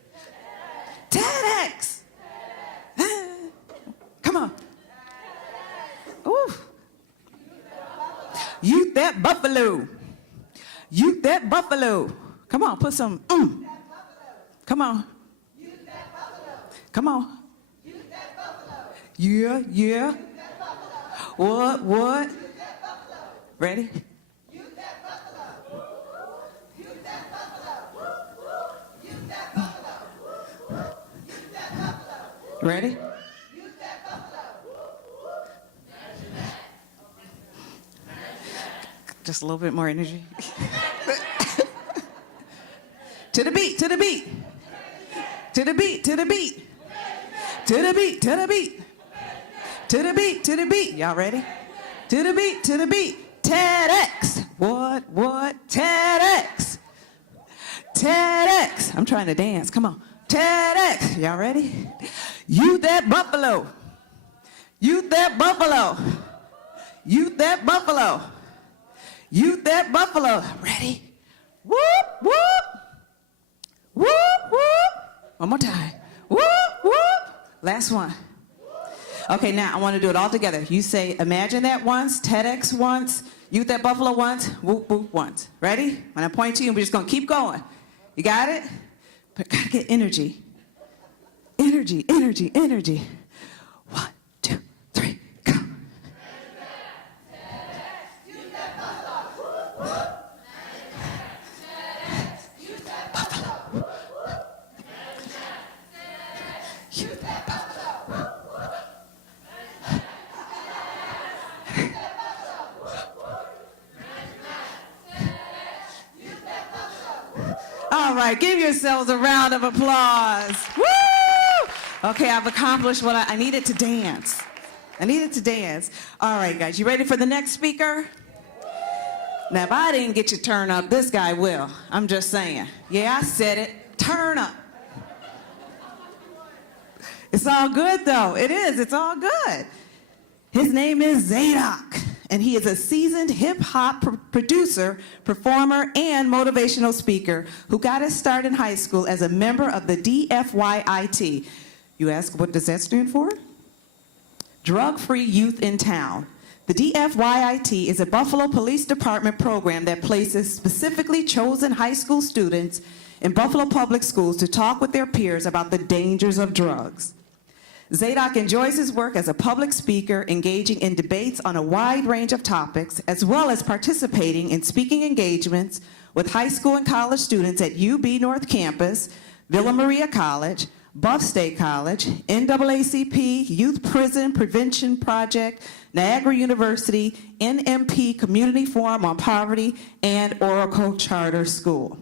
TEDx. Come on. Ooh. Youth at Buffalo. Youth at Buffalo. Come on, put some. Come on. Come on. Yeah, yeah. What? Ready? Ready? Just a little bit more energy. To the beat, to the beat. To the beat, to the beat. To the beat, to the beat. To the beat, to the beat. Y'all ready? To the beat, to the beat. TEDx. What? TEDx. TEDx. I'm trying to dance. Come on. TEDx. Y'all ready? Youth at Buffalo. Youth at Buffalo. Youth at Buffalo. Youth at Buffalo. Ready? Whoop, whoop. Whoop, whoop. One more time. Whoop, whoop. Last one. Okay, now I want to do it all together. You say, imagine that once, TEDx once, Youth at Buffalo once, whoop, whoop once. Ready? When I point to you, we're just going to keep going. You got it? But got to get energy. Energy, energy, energy. 1, 2, 3, go. All right, give yourselves a round of applause. Woo! Okay, I've accomplished what I needed to dance. I needed to dance. All right, guys, you ready for the next speaker? Now, if I didn't get you turned up, this guy will. I'm just saying. Yeah, I said it. Turn up. It's all good, though. It is. It's all good. His name is Zadok, and he is a seasoned hip-hop producer, performer, and motivational speaker who got his start in high school as a member of the DFYIT. You ask, what does that stand for? Drug-Free Youth in Town. The DFYIT is a Buffalo Police Department program that places specifically chosen high school students in Buffalo public schools to talk with their peers about the dangers of drugs. Zadok enjoys his work as a public speaker, engaging in debates on a wide range of topics, as well as participating in speaking engagements with high school and college students at UB North Campus, Villa Maria College, Buff State College, NAACP Youth Prison Prevention Project, Niagara University, NMP Community Forum on Poverty, and Oracle Charter School.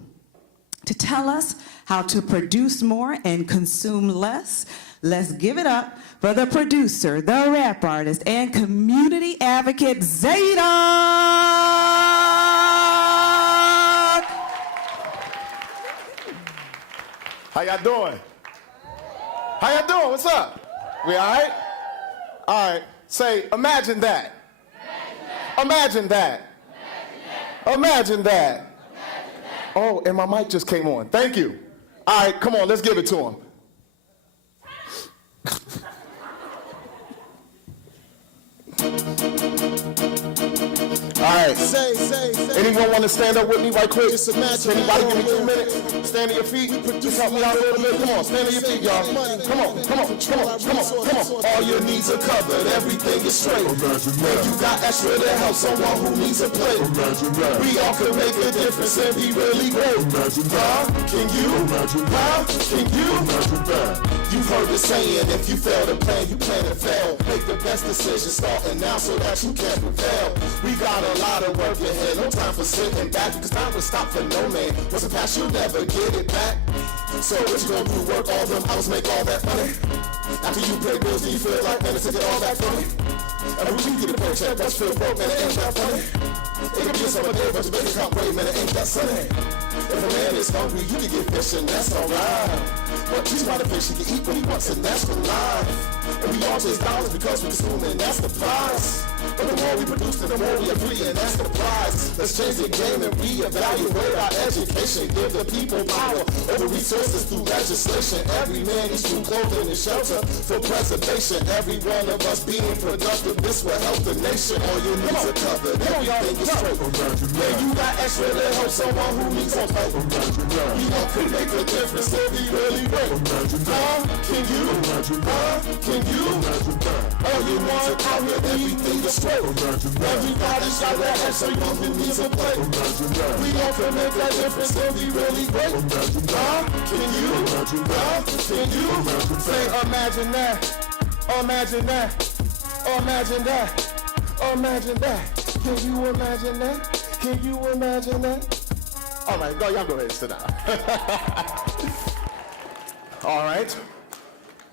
To tell us how to produce more and consume less, let's give it up for the producer, the rap artist, and community advocate, Zadok! How y'all doing? How y'all doing? What's up? We all right? All right. Say, imagine that. Imagine that. Imagine that. Oh, and my mic just came on. Thank you. All right, come on, let's give it to him. All right. Anyone want to stand up with me right quick? Anybody give me 2 minutes? Stand on your feet. Just help me out a little bit. Come on, stand on your feet, y'all. Come on, come on, come on, come on, come on. All your needs are covered. Everything is straight. Man, you got extra to help someone who needs a plate. We all can make a difference and be really great. Can you? Can you? You've heard the saying, if you fail to plan, you plan to fail. Make the best decision starting now so that you can prevail. We got a lot of work ahead, no time for sitting back, because time will stop for no man. Once it pass, you'll never get it back. So what you gonna do, work all them hours, make all that money? After you pay bills, do you feel like, man, to get all that from me? Every week you get a paycheck, that's feel broke, man, it ain't that funny. It could be a summer day, but your baby can't wait, man, it ain't that sunny. If a man is hungry, you can get fish and that's alright. But he's not a fish, he can eat what he wants and that's for life. And we all chase dollars because we consume and that's the price. But the more we produce, the more we agree and that's the prize. Let's change the game and reevaluate our education. Give the people power over resources through legislation. Every man needs food, clothing, and shelter for preservation. Every one of us being productive, this will help the nation. All your needs are covered, everything is straight. Yeah, you got extra to help someone who needs a help. You know, can make a difference if he really great. Can you? Can you? All you want out here, everything is straight. Everybody's got that extra who needs a plate. We all can make that difference if he really great. Can you? Can you? Say, imagine that. Imagine that. Imagine that. Imagine that. Can you imagine that? Can you imagine that? All right, y'all go ahead and sit down. All right.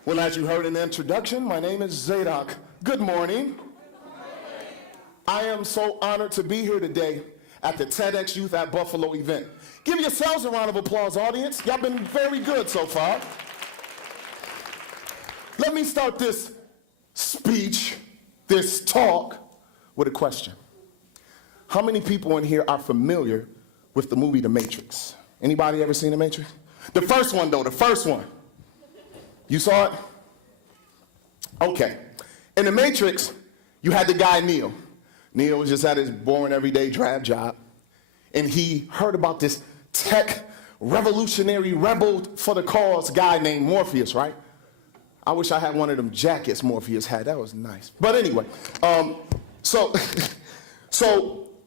Well, as you heard in the introduction, my name is Zadok. Good morning. I am so honored to be here today at the TEDxYouth at Buffalo event. Give yourselves a round of applause, audience. Y'all been very good so far. Let me start this speech, this talk, with a question. How many people in here are familiar with the movie The Matrix? Anybody ever seen The Matrix? The first one, though, the first one. You saw it? Okay. In The Matrix, you had the guy Neo. Neo was just at his boring, everyday, drab job. And he heard about this tech, revolutionary, rebel for the cause guy named Morpheus, right? I wish I had one of them jackets Morpheus had. That was nice. But anyway, so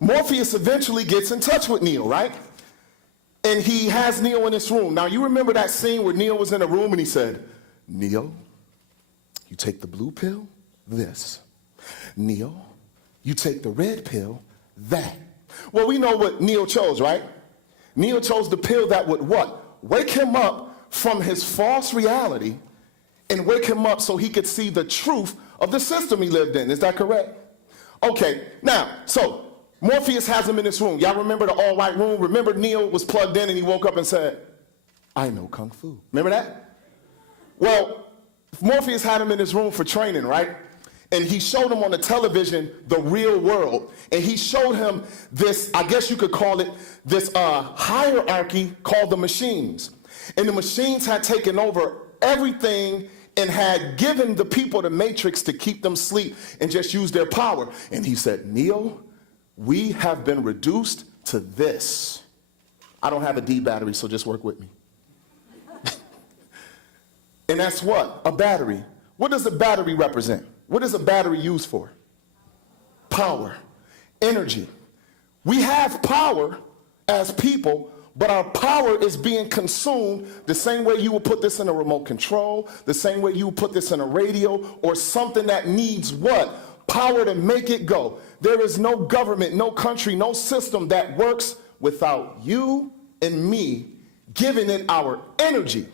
Morpheus eventually gets in touch with Neo, right? And he has Neo in this room. Now, you remember that scene where Neo was in a room and he said, Neo, you take the blue pill, this. Neo, you take the red pill, that. Well, we know what Neo chose, right? Neo chose the pill that would what? Wake him up from his false reality and wake him up so he could see the truth of the system he lived in. Is that correct? Okay, now, so Morpheus has him in this room. Y'all remember the all-white room? Remember Neo was plugged in and he woke up and said, I know Kung Fu. Remember that? Well, Morpheus had him in his room for training, right? And he showed him on the television the real world. And he showed him this, I guess you could call it, this hierarchy called the machines. And the machines had taken over everything and had given the people the matrix to keep them asleep and just use their power. And he said, Neo, we have been reduced to this. I don't have a D battery, so just work with me. And that's what? A battery. What does a battery represent? What is a battery used for? Power, energy. We have power as people, but our power is being consumed the same way you would put this in a remote control, the same way you would put this in a radio, or something that needs what? Power to make it go. There is no government, no country, no system that works without you and me giving it our energy.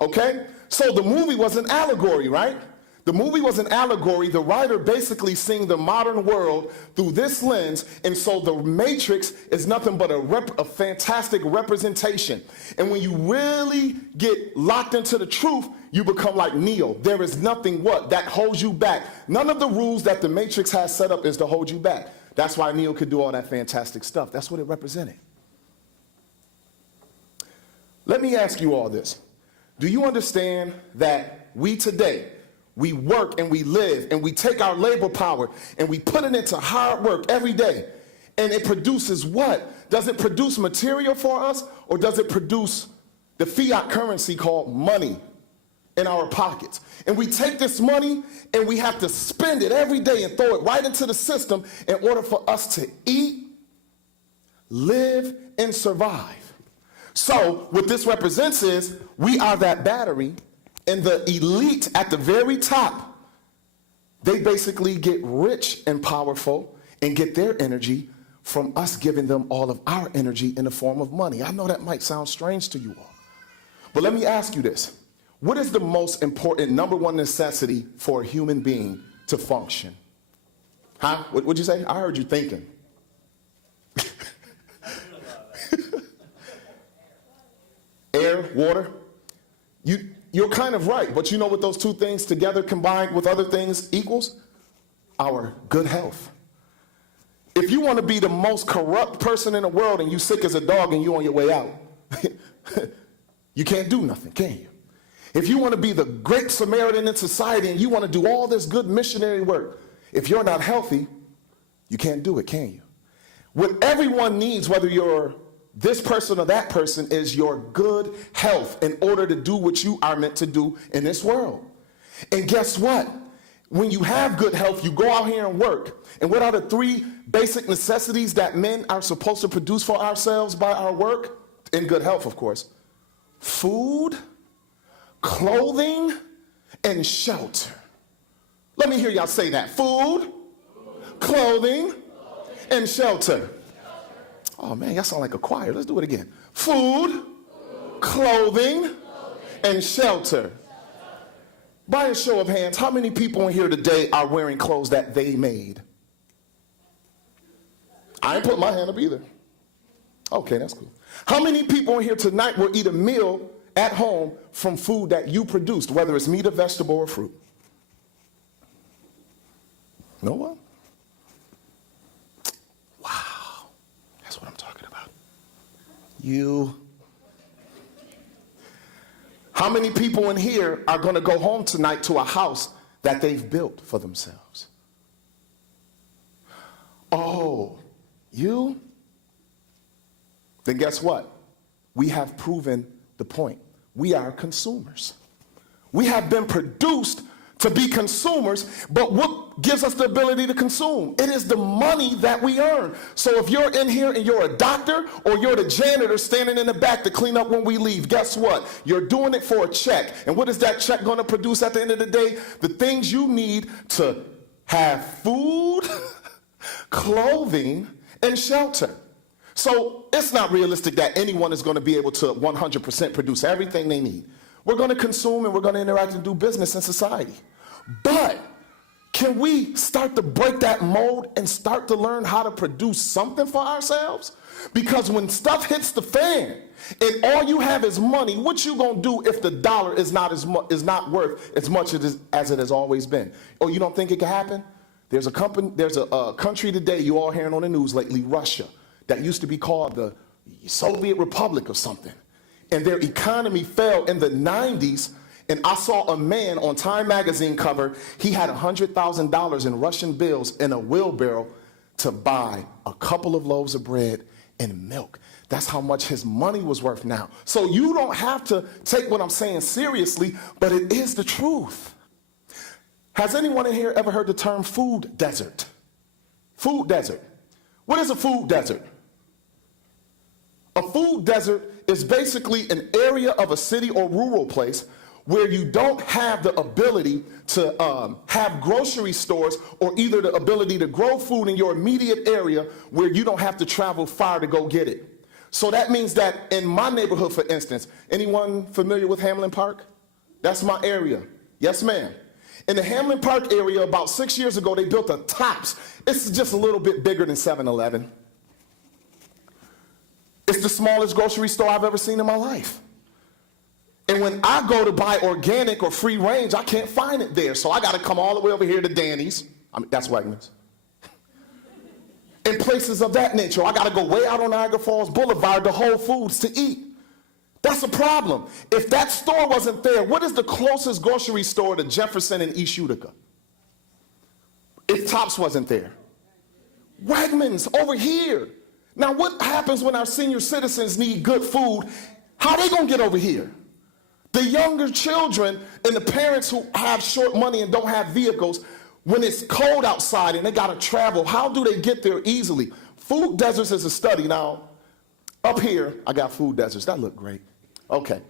Okay? So the movie was an allegory, right? The movie was an allegory. The writer basically seeing the modern world through this lens, and so the Matrix is nothing but a fantastic representation. And when you really get locked into the truth, you become like Neo. There is nothing what? That holds you back. None of the rules that the Matrix has set up is to hold you back. That's why Neo could do all that fantastic stuff. That's what it represented. Let me ask you all this. Do you understand that we today, we work and we live and we take our labor power and we put it into hard work every day, and it produces what? Does it produce material for us, or does it produce the fiat currency called money in our pockets? And we take this money and we have to spend it every day and throw it right into the system in order for us to eat, live, and survive. So what this represents is we are that battery, and the elite at the very top, they basically get rich and powerful and get their energy from us giving them all of our energy in the form of money. I know that might sound strange to you all, but let me ask you this. What is the most important number one necessity for a human being to function? Huh? What'd you say? I heard you thinking. Air, water. You're kind of right, but you know what those two things together combined with other things equals? Our good health. If you want to be the most corrupt person in the world and you sick as a dog and you on your way out, you can't do nothing, can you? If you want to be the great Samaritan in society and you want to do all this good missionary work, if you're not healthy, you can't do it, can you? What everyone needs, whether you're this person or that person, is your good health in order to do what you are meant to do in this world. And guess what? When you have good health, you go out here and work. And what are the three basic necessities that men are supposed to produce for ourselves by our work? In good health, of course. Food, clothing, and shelter. Let me hear y'all say that. Food, clothing, and shelter. Oh man, y'all sound like a choir. Let's do it again. Food, clothing, and shelter. By a show of hands, how many people in here today are wearing clothes that they made? I ain't put my hand up either. Okay, that's cool. How many people in here tonight will eat a meal at home from food that you produced, whether it's meat or vegetable or fruit? No one? Wow. That's what I'm talking about. You. How many people in here are going to go home tonight to a house that they've built for themselves? Oh, you? Then guess what? We have proven the point. We are consumers. We have been produced to be consumers, but what gives us the ability to consume? It is the money that we earn. So if you're in here and you're a doctor, or you're the janitor standing in the back to clean up when we leave, guess what? You're doing it for a check. And what is that check going to produce at the end of the day? The things you need to have food, clothing, and shelter. So it's not realistic that anyone is going to be able to 100% produce everything they need. We're going to consume and we're going to interact and do business in society. But can we start to break that mold and start to learn how to produce something for ourselves? Because when stuff hits the fan and all you have is money, what you going to do if the dollar is not worth as much as it has always been? Oh, you don't think it can happen? There's a country today you all hearing on the news lately, Russia, that used to be called the Soviet Republic or something. And their economy fell in the 90s, and I saw a man on Time magazine cover. He had $100,000 in Russian bills in a wheelbarrow to buy a couple of loaves of bread and milk. That's how much his money was worth now. So you don't have to take what I'm saying seriously, but it is the truth. Has anyone in here ever heard the term food desert? Food desert. What is a food desert? A food desert is basically an area of a city or rural place where you don't have the ability to have grocery stores or either the ability to grow food in your immediate area where you don't have to travel far to go get it. So that means that in my neighborhood, for instance, anyone familiar with Hamlin Park? That's my area. Yes, ma'am. In the Hamlin Park area, about 6 years ago, they built a Tops. It's just a little bit bigger than 7-Eleven. It's the smallest grocery store I've ever seen in my life. And when I go to buy organic or free range, I can't find it there. So I got to come all the way over here to Danny's. That's Wegmans. And places of that nature. I got to go way out on Niagara Falls Boulevard to Whole Foods to eat. That's a problem. If that store wasn't there, what is the closest grocery store to Jefferson and East Utica? If Tops wasn't there. Wegmans over here. Now what happens when our senior citizens need good food? How are they going to get over here? The younger children and the parents who have short money and don't have vehicles, when it's cold outside and they got to travel, how do they get there easily? Food deserts is a study. Now, up here, I got food deserts. That look great. Okay.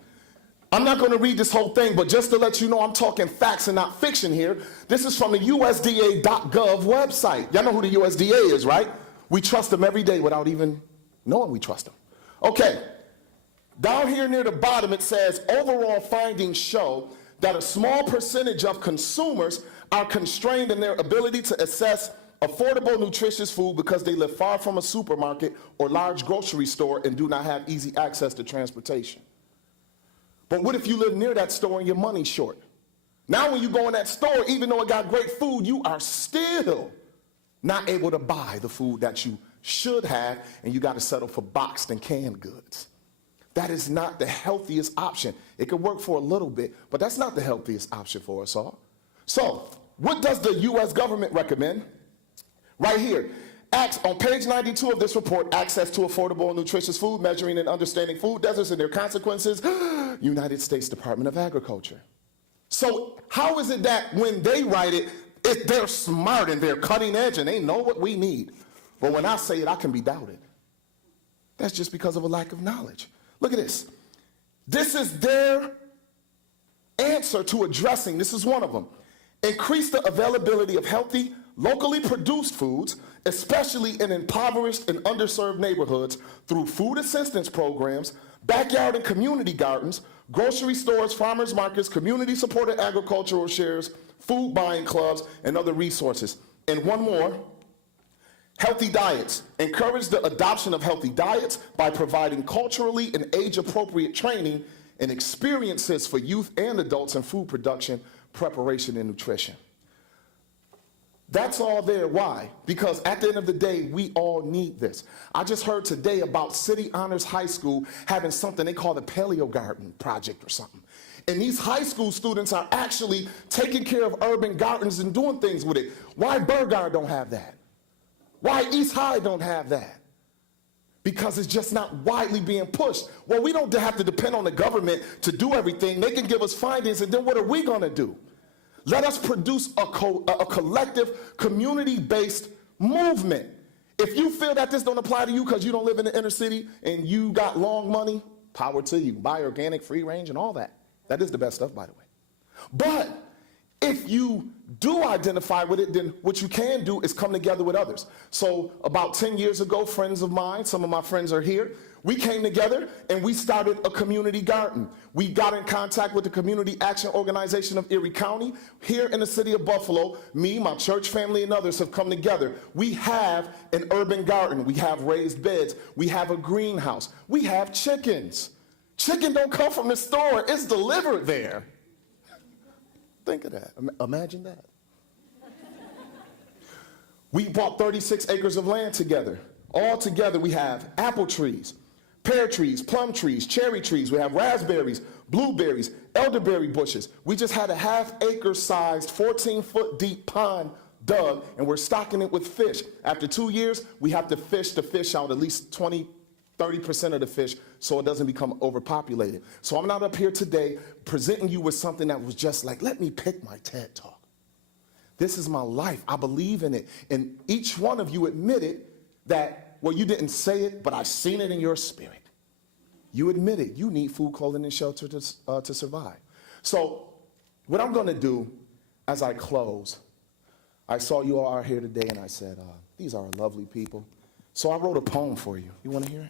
I'm not going to read this whole thing, but just to let you know, I'm talking facts and not fiction here. This is from the USDA.gov website. Y'all know who the USDA is, right? We trust them every day without even knowing we trust them. Okay. Down here near the bottom, it says, overall findings show that a small percentage of consumers are constrained in their ability to access affordable, nutritious food because they live far from a supermarket or large grocery store and do not have easy access to transportation. But what if you live near that store and your money's short? Now when you go in that store, even though it got great food, you are still not able to buy the food that you should have, and you got to settle for boxed and canned goods. That is not the healthiest option. It could work for a little bit, but that's not the healthiest option for us all. So, what does the U.S. government recommend? Right here, on page 92 of this report, Access to Affordable and Nutritious Food, Measuring and Understanding Food Deserts and Their Consequences, United States Department of Agriculture. So, how is it that when they write it, they're smart and they're cutting edge and they know what we need? But when I say it, I can be doubted. That's just because of a lack of knowledge. Look at this. This is their answer to addressing, this is one of them, increase the availability of healthy, locally produced foods, especially in impoverished and underserved neighborhoods, through food assistance programs, backyard and community gardens, grocery stores, farmers markets, community-supported agricultural shares, food buying clubs, and other resources. And one more. Healthy diets. Encourage the adoption of healthy diets by providing culturally and age-appropriate training and experiences for youth and adults in food production, preparation, and nutrition. That's all there. Why? Because at the end of the day, we all need this. I just heard today about City Honors High School having something they call the Paleo Garden Project or something. And these high school students are actually taking care of urban gardens and doing things with it. Why Burgard don't have that? Why East High don't have that? Because it's just not widely being pushed. Well, we don't have to depend on the government to do everything. They can give us findings, and then what are we going to do? Let us produce a collective, community-based movement. If you feel that this don't apply to you because you don't live in the inner city and you got long money, power to you. Buy organic, free range, and all that. That is the best stuff, by the way. But if you do identify with it, then what you can do is come together with others. So about 10 years ago, friends of mine, some of my friends are here, we came together and we started a community garden. We got in contact with the Community Action Organization of Erie County. Here in the city of Buffalo, me, my church family, and others have come together. We have an urban garden. We have raised beds. We have a greenhouse. We have chickens. Chicken don't come from the store. It's delivered there. Think of that. Imagine that. We bought 36 acres of land together. All together we have apple trees, pear trees, plum trees, cherry trees. We have raspberries, blueberries, elderberry bushes. We just had a half-acre sized, 14-foot deep pond dug, and we're stocking it with fish. After 2 years, we have to fish the fish out, at least 20-30% of the fish, so it doesn't become overpopulated. So I'm not up here today presenting you with something that was just like, let me pick my TED Talk. This is my life. I believe in it. And each one of you admitted that, well, you didn't say it, but I've seen it in your spirit. You admit it. You need food, clothing, and shelter to survive. So what I'm going to do as I close, I saw you all out here today, and I said, these are lovely people. So I wrote a poem for you. You want to hear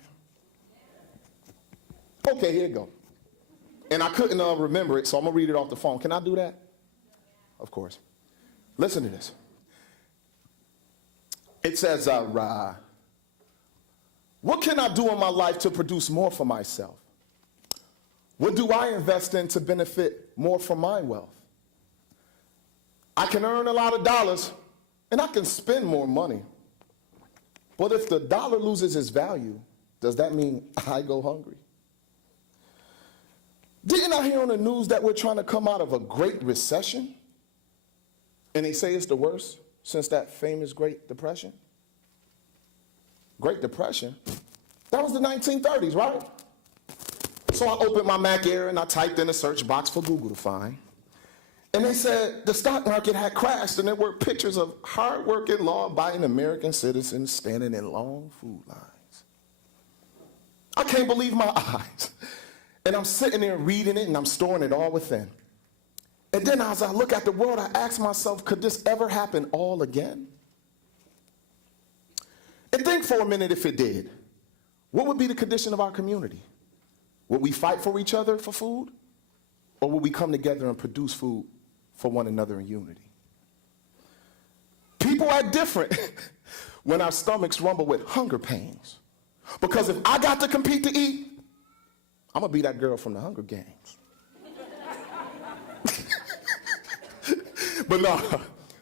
it? Okay, here you go. And I couldn't remember it, so I'm going to read it off the phone. Can I do that? Of course. Listen to this. It says, what can I do in my life to produce more for myself? What do I invest in to benefit more from my wealth? I can earn a lot of dollars, and I can spend more money. But if the dollar loses its value, does that mean I go hungry? Didn't I hear on the news that we're trying to come out of a great recession? And they say it's the worst since that famous Great Depression? Great Depression? That was the 1930s, right? So I opened my Mac Air and I typed in a search box for Google to find. And they said the stock market had crashed and there were pictures of hard-working, law-abiding American citizens standing in long food lines. I can't believe my eyes. And I'm sitting there reading it and I'm storing it all within. And then as I look at the world, I ask myself, could this ever happen all again? And think for a minute if it did. What would be the condition of our community? Would we fight for each other for food? Or would we come together and produce food for one another in unity? People act different when our stomachs rumble with hunger pains. Because if I got to compete to eat, I'm gonna be that girl from the Hunger Games. But no,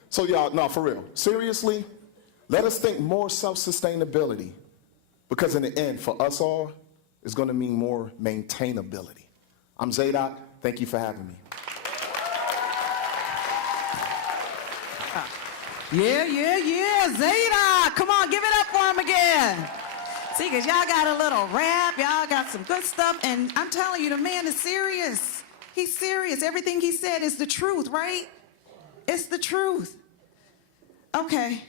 so y'all, no, for real. Seriously, let us think more self-sustainability, because in the end, for us all, it's gonna mean more maintainability. I'm Zadok, thank you for having me. Yeah, Zadok, come on, give it up for him again. See, because y'all got a little rap, y'all got some good stuff, and I'm telling you, the man is serious. He's serious. Everything he said is the truth, right? It's the truth. Okay,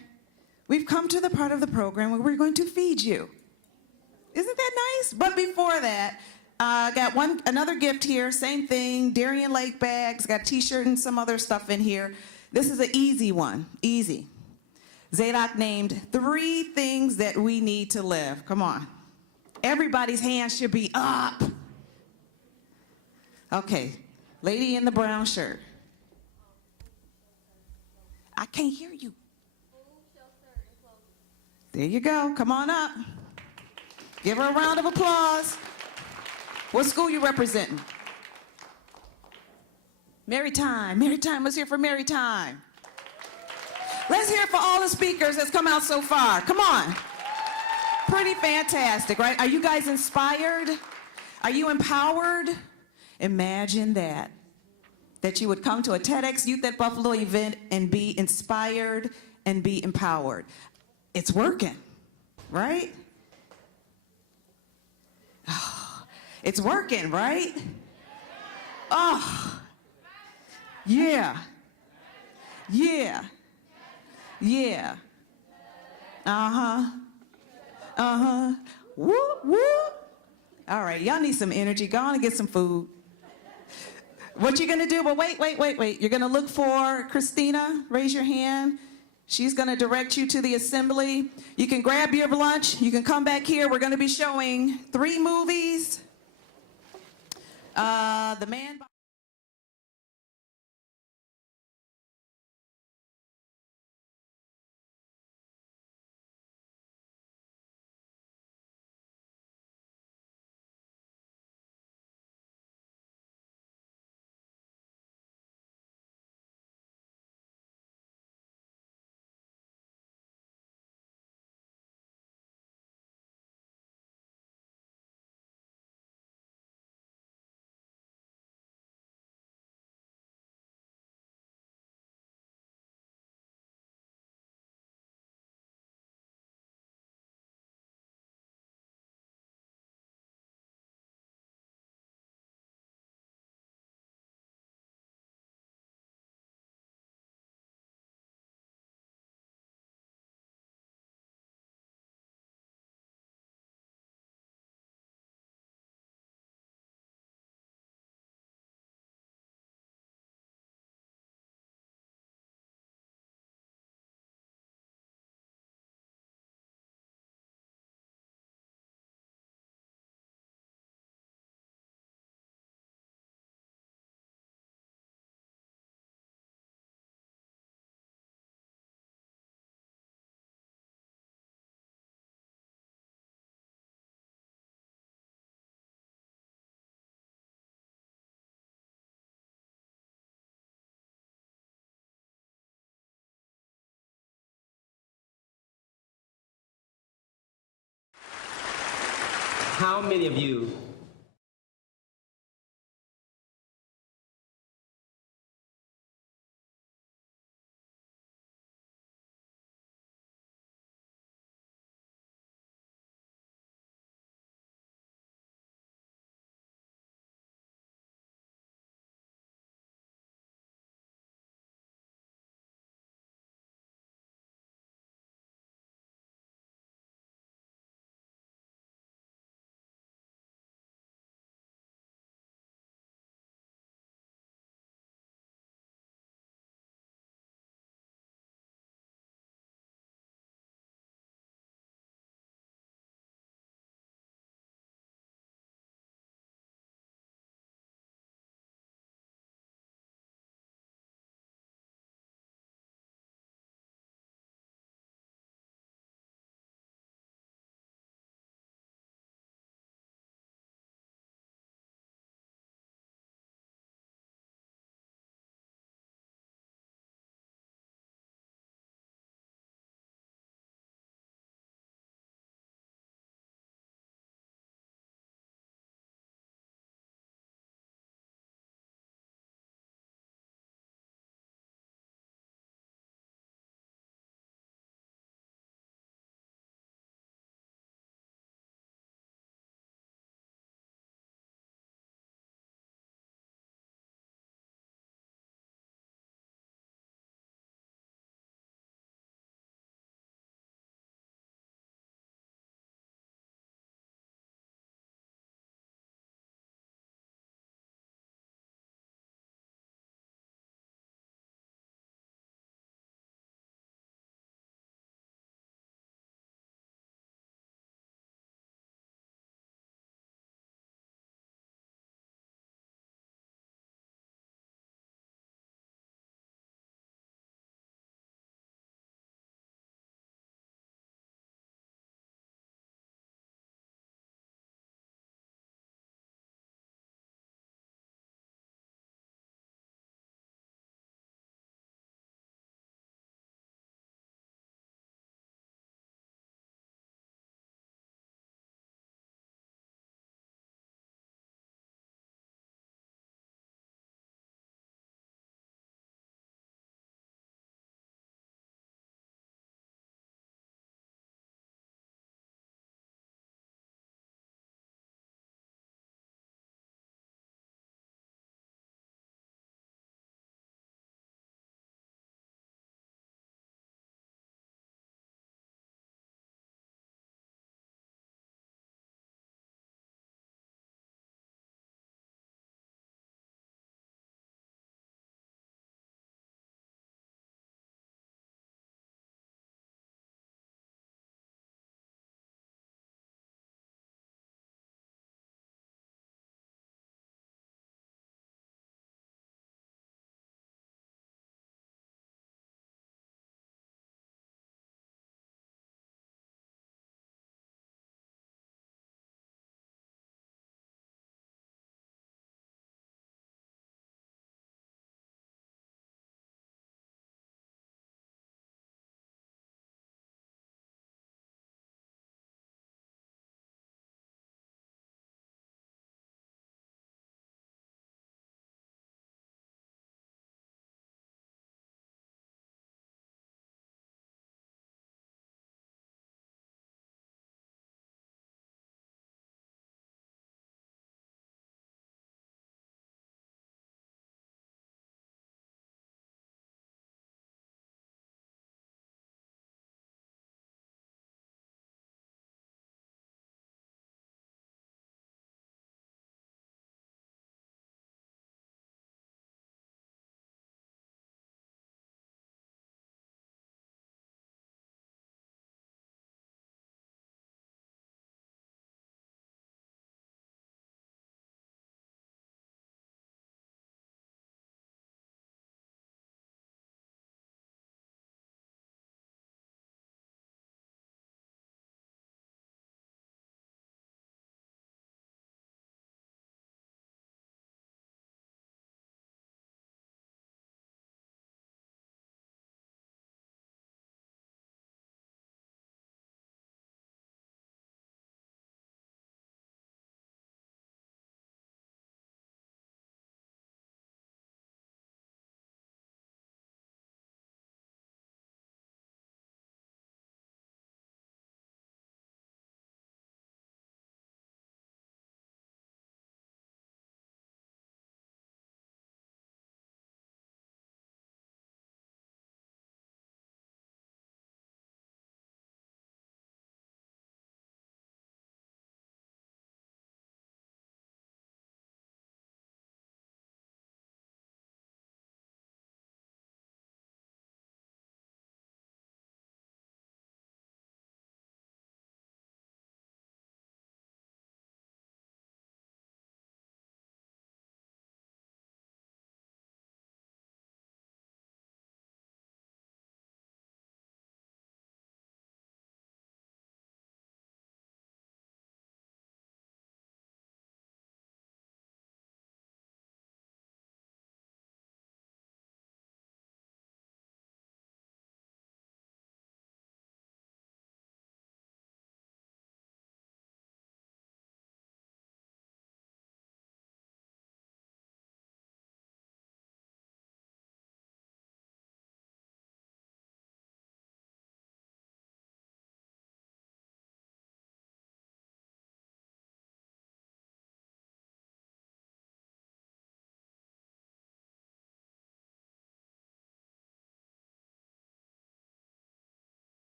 we've come to the part of the program where we're going to feed you. Isn't that nice? But before that, I got another gift here, same thing, Darien Lake bags, got a t-shirt and some other stuff in here. This is an easy one, easy. Zadok named 3 things that we need to live. Come on. Everybody's hands should be up. Okay, lady in the brown shirt. I can't hear you. There you go, come on up. Give her a round of applause. What school you representing? Marytime, let's hear for Marytime. Let's hear it for all the speakers that's come out so far. Come on. Pretty fantastic, right? Are you guys inspired? Are you empowered? Imagine that you would come to a TEDxYouth at Buffalo event and be inspired and be empowered. It's working, right? Oh, it's working, right? Oh, yeah. Whoop, whoop. All right, y'all need some energy. Go on and get some food. What you gonna do? Well, wait. You're gonna look for Christina. Raise your hand. She's gonna direct you to the assembly. You can grab your lunch. You can come back here. We're gonna be showing 3 movies. The Man... How many of you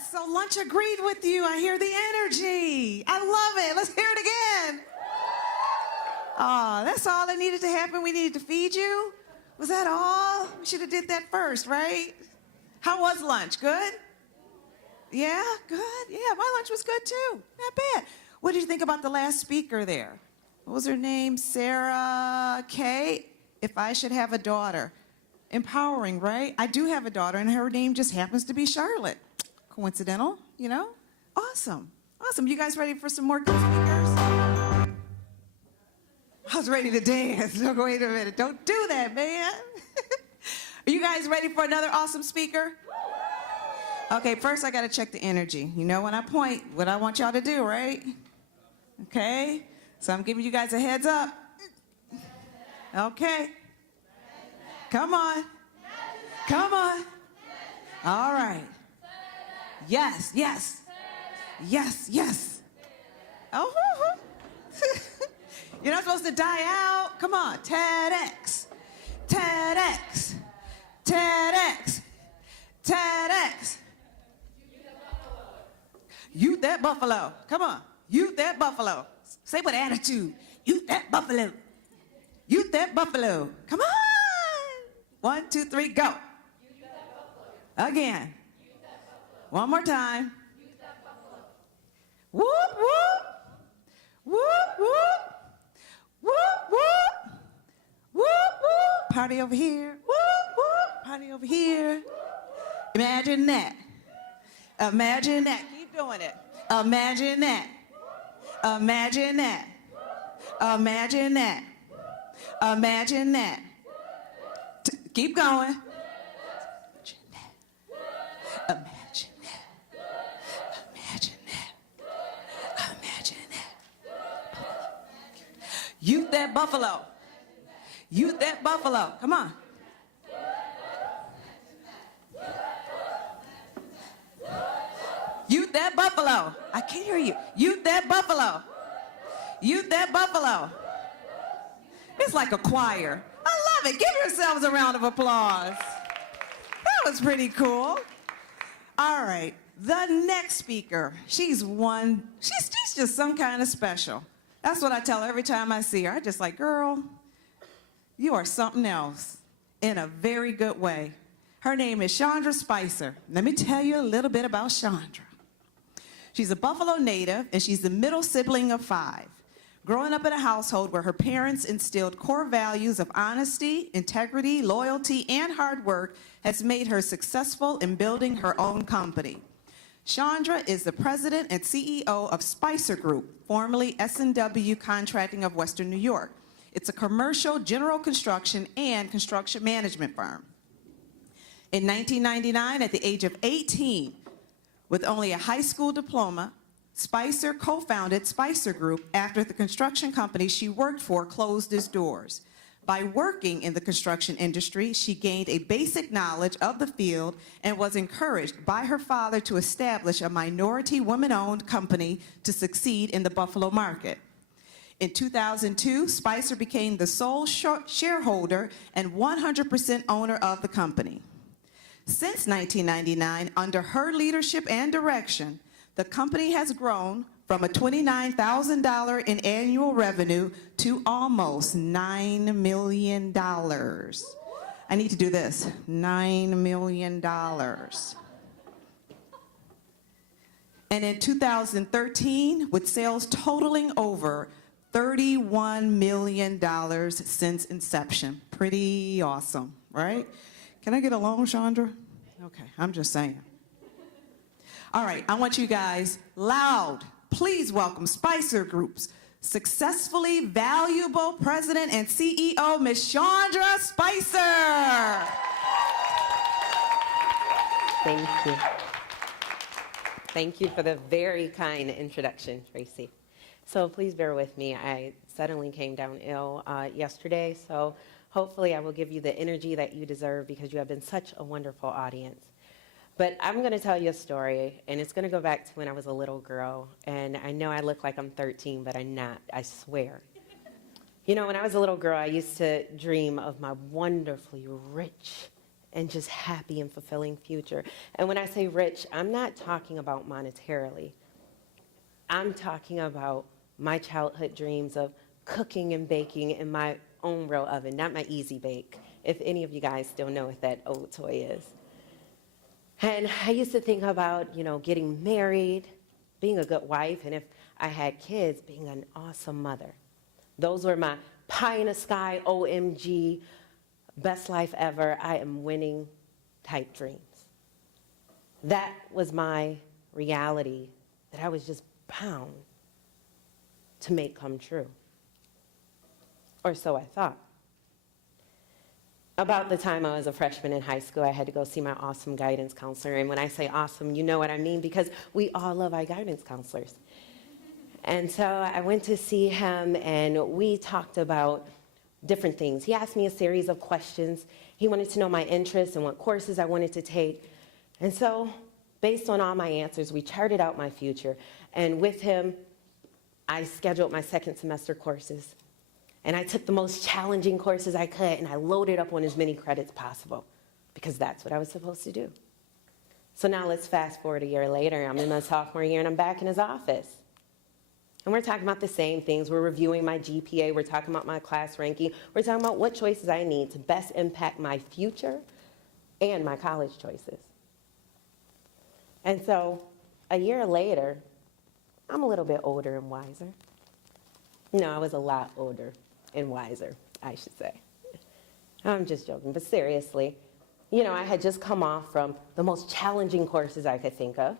Yes, so lunch agreed with you. I hear the energy. I love it. Let's hear it again. Oh, that's all that needed to happen. We needed to feed you. Was that all? We should have did that first, right? How was lunch? Good? Yeah, good. Yeah, my lunch was good too. Not bad. What did you think about the last speaker there? What was her name? Sarah K. If I should have a daughter. Empowering, right? I do have a daughter, and her name just happens to be Charlotte. Coincidental, you know? Awesome. Awesome. You guys ready for some more good speakers? I was ready to dance. No, wait a minute. Don't do that, man. Are you guys ready for another awesome speaker? Okay, first I got to check the energy. You know when I point, what I want y'all to do, right? Okay? So I'm giving you guys a heads up. Okay. Come on. Come on. All right. Yes, yes. Yes, yes. Oh, you're not supposed to die out. Come on. TEDx. TEDx. TEDx. TEDx. Youth at Buffalo. Come on. Youth at Buffalo. Say with attitude. Youth at Buffalo. Youth at Buffalo. Come on. 1, 2, 3, go. Again. One more time. Whoop, whoop. Whoop, whoop. Whoop, whoop. Whoop, whoop. Party over here. Whoop, whoop. Party over here. Imagine that. Imagine that. Keep doing it. Imagine that. Imagine that. Imagine that. Imagine that. Keep going. Imagine that. Imagine that. Imagine that. Youth at Buffalo. Youth at Buffalo. Come on. Youth at Buffalo. I can't hear you. Youth at Buffalo. Youth at Buffalo. It's like a choir. I love it. Give yourselves a round of applause. That was pretty cool. All right. The next speaker, she's just some kind of special. That's what I tell her every time I see her. I just like, girl, you are something else in a very good way. Her name is Shandra Spicer. Let me tell you a little bit about Shandra. She's a Buffalo native, and she's the middle sibling of 5. Growing up in a household where her parents instilled core values of honesty, integrity, loyalty, and hard work has made her successful in building her own company. Shandra is the president and CEO of Spicer Group, formerly S&W Contracting of Western New York. It's a commercial general construction and construction management firm. In 1999, at the age of 18, with only a high school diploma, Spicer co-founded Spicer Group after the construction company she worked for closed its doors. By working in the construction industry, she gained a basic knowledge of the field and was encouraged by her father to establish a minority women-owned company to succeed in the Buffalo market. In 2002, Spicer became the sole shareholder and 100% owner of the company. Since 1999, under her leadership and direction, the company has grown from a $29,000 in annual revenue to almost $9 million. I need to do this, $9 million. And in 2013, with sales totaling over $31 million since inception. Pretty awesome, right? Can I get a loan, Shandra? Okay, I'm just saying. All right, I want you guys loud. Please welcome Spicer Group's successfully valuable president and CEO, Ms. Shandra Spicer. Thank you. Thank you for the very kind introduction, Tracy. So please bear with me. I suddenly came down ill yesterday, so hopefully I will give you the energy that you deserve because you have been such a wonderful audience. But I'm going to tell you a story, and it's going to go back to when I was a little girl. And I know I look like I'm 13, but I'm not, I swear. You know, when I was a little girl, I used to dream of my wonderfully rich and just happy and fulfilling future. And when I say rich, I'm not talking about monetarily. I'm talking about my childhood dreams of cooking and baking in my own real oven, not my Easy Bake, if any of you guys still know what that old toy is. And I used to think about, getting married, being a good wife, and if I had kids, being an awesome mother. Those were my pie in the sky, OMG, best life ever, I am winning type dreams. That was my reality that I was just bound to make come true. Or so I thought. About the time I was a freshman in high school, I had to go see my awesome guidance counselor. And when I say awesome, you know what I mean, because we all love our guidance counselors. And so I went to see him, and we talked about different things. He asked me a series of questions. He wanted to know my interests and what courses I wanted to take. And so, based on all my answers, we charted out my future. And with him, I scheduled my second semester courses. And I took the most challenging courses I could, and I loaded up on as many credits possible, because that's what I was supposed to do. So now let's fast forward a year later. I'm in my sophomore year, and I'm back in his office. And we're talking about the same things. We're reviewing my GPA. We're talking about my class ranking. We're talking about what choices I need to best impact my future and my college choices. And so a year later, I'm a little bit older and wiser. No, I was a lot older and wiser, I should say. I'm just joking, but seriously, I had just come off from the most challenging courses I could think of.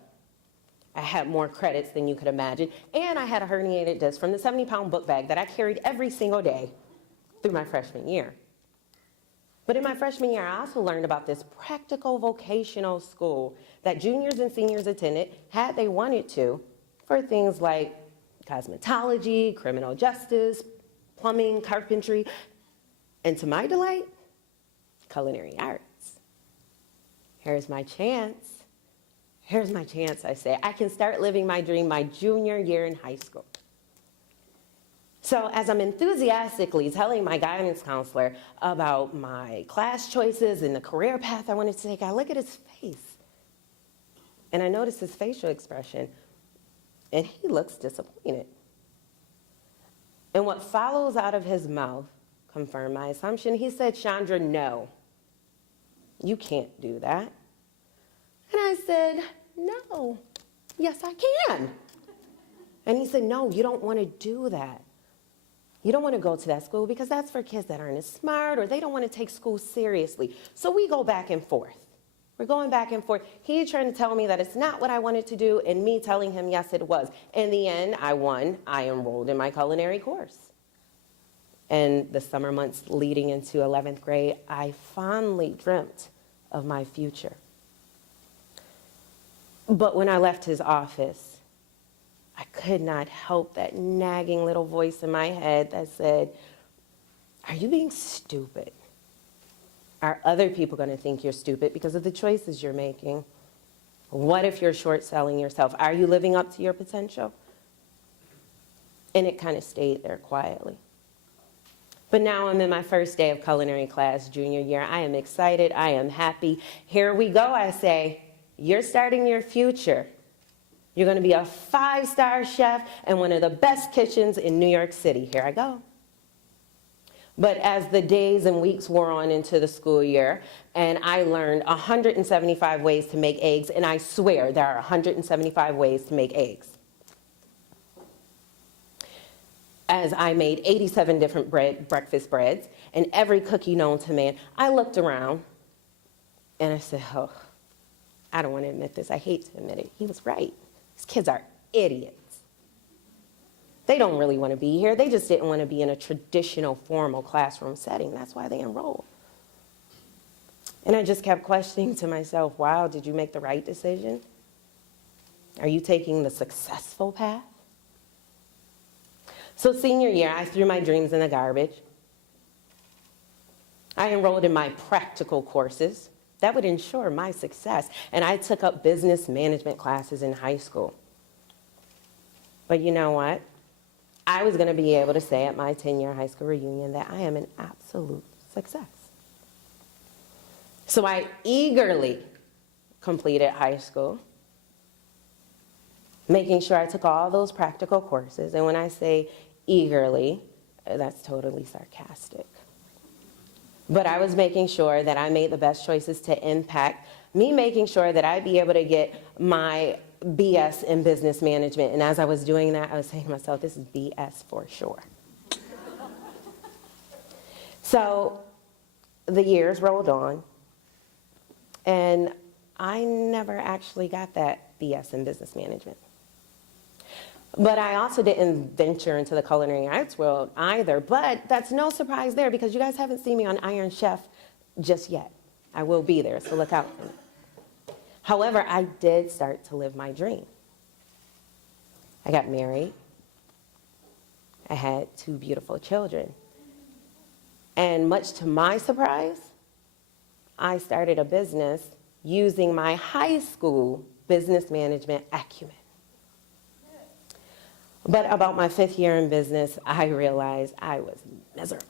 I had more credits than you could imagine, and I had a herniated disc from the 70-pound book bag that I carried every single day through my freshman year. But in my freshman year, I also learned about this practical vocational school that juniors and seniors attended, had they wanted to, for things like cosmetology, criminal justice, plumbing, carpentry, and to my delight, culinary arts. Here's my chance. Here's my chance, I say. I can start living my dream my junior year in high school. So as I'm enthusiastically telling my guidance counselor about my class choices and the career path I wanted to take, I look at his face, and I notice his facial expression, and he looks disappointed. And what follows out of his mouth confirmed my assumption. He said, "Shandra, no, you can't do that." And I said, "No, yes, I can." And he said, "No, you don't want to do that. You don't want to go to that school because that's for kids that aren't as smart, or they don't want to take school seriously." So we go back and forth. We're going back and forth. He trying to tell me that it's not what I wanted to do, and me telling him, yes, it was. In the end, I won. I enrolled in my culinary course. And the summer months leading into 11th grade, I fondly dreamt of my future. But when I left his office, I could not help that nagging little voice in my head that said, "Are you being stupid? Are other people going to think you're stupid because of the choices you're making? What if you're short-selling yourself? Are you living up to your potential?" And it kind of stayed there quietly. But now I'm in my first day of culinary class, junior year. I am excited. I am happy. Here we go, I say. You're starting your future. You're going to be a 5-star chef in one of the best kitchens in New York City. Here I go. But as the days and weeks wore on into the school year, and I learned 175 ways to make eggs, and I swear there are 175 ways to make eggs. As I made 87 different breakfast breads and every cookie known to man, I looked around and I said, "Oh, I don't want to admit this. I hate to admit it." He was right. These kids are idiots. They don't really want to be here. They just didn't want to be in a traditional formal classroom setting. That's why they enrolled. And I just kept questioning to myself, wow, did you make the right decision? Are you taking the successful path? So senior year, I threw my dreams in the garbage. I enrolled in my practical courses that would ensure my success, and I took up business management classes in high school. But you know what? I was going to be able to say at my 10-year high school reunion that I am an absolute success. So I eagerly completed high school, making sure I took all those practical courses. And when I say eagerly, that's totally sarcastic. But I was making sure that I made the best choices to impact me, making sure that I'd be able to get my BS in business management. And as I was doing that, I was saying to myself, this is BS for sure. So the years rolled on, and I never actually got that BS in business management. But I also didn't venture into the culinary arts world either. But that's no surprise there, because you guys haven't seen me on Iron Chef just yet. I will be there, so look out for me. However, I did start to live my dream. I got married. I had 2 beautiful children. And much to my surprise, I started a business using my high school business management acumen. But about my 5th year in business, I realized I was miserable.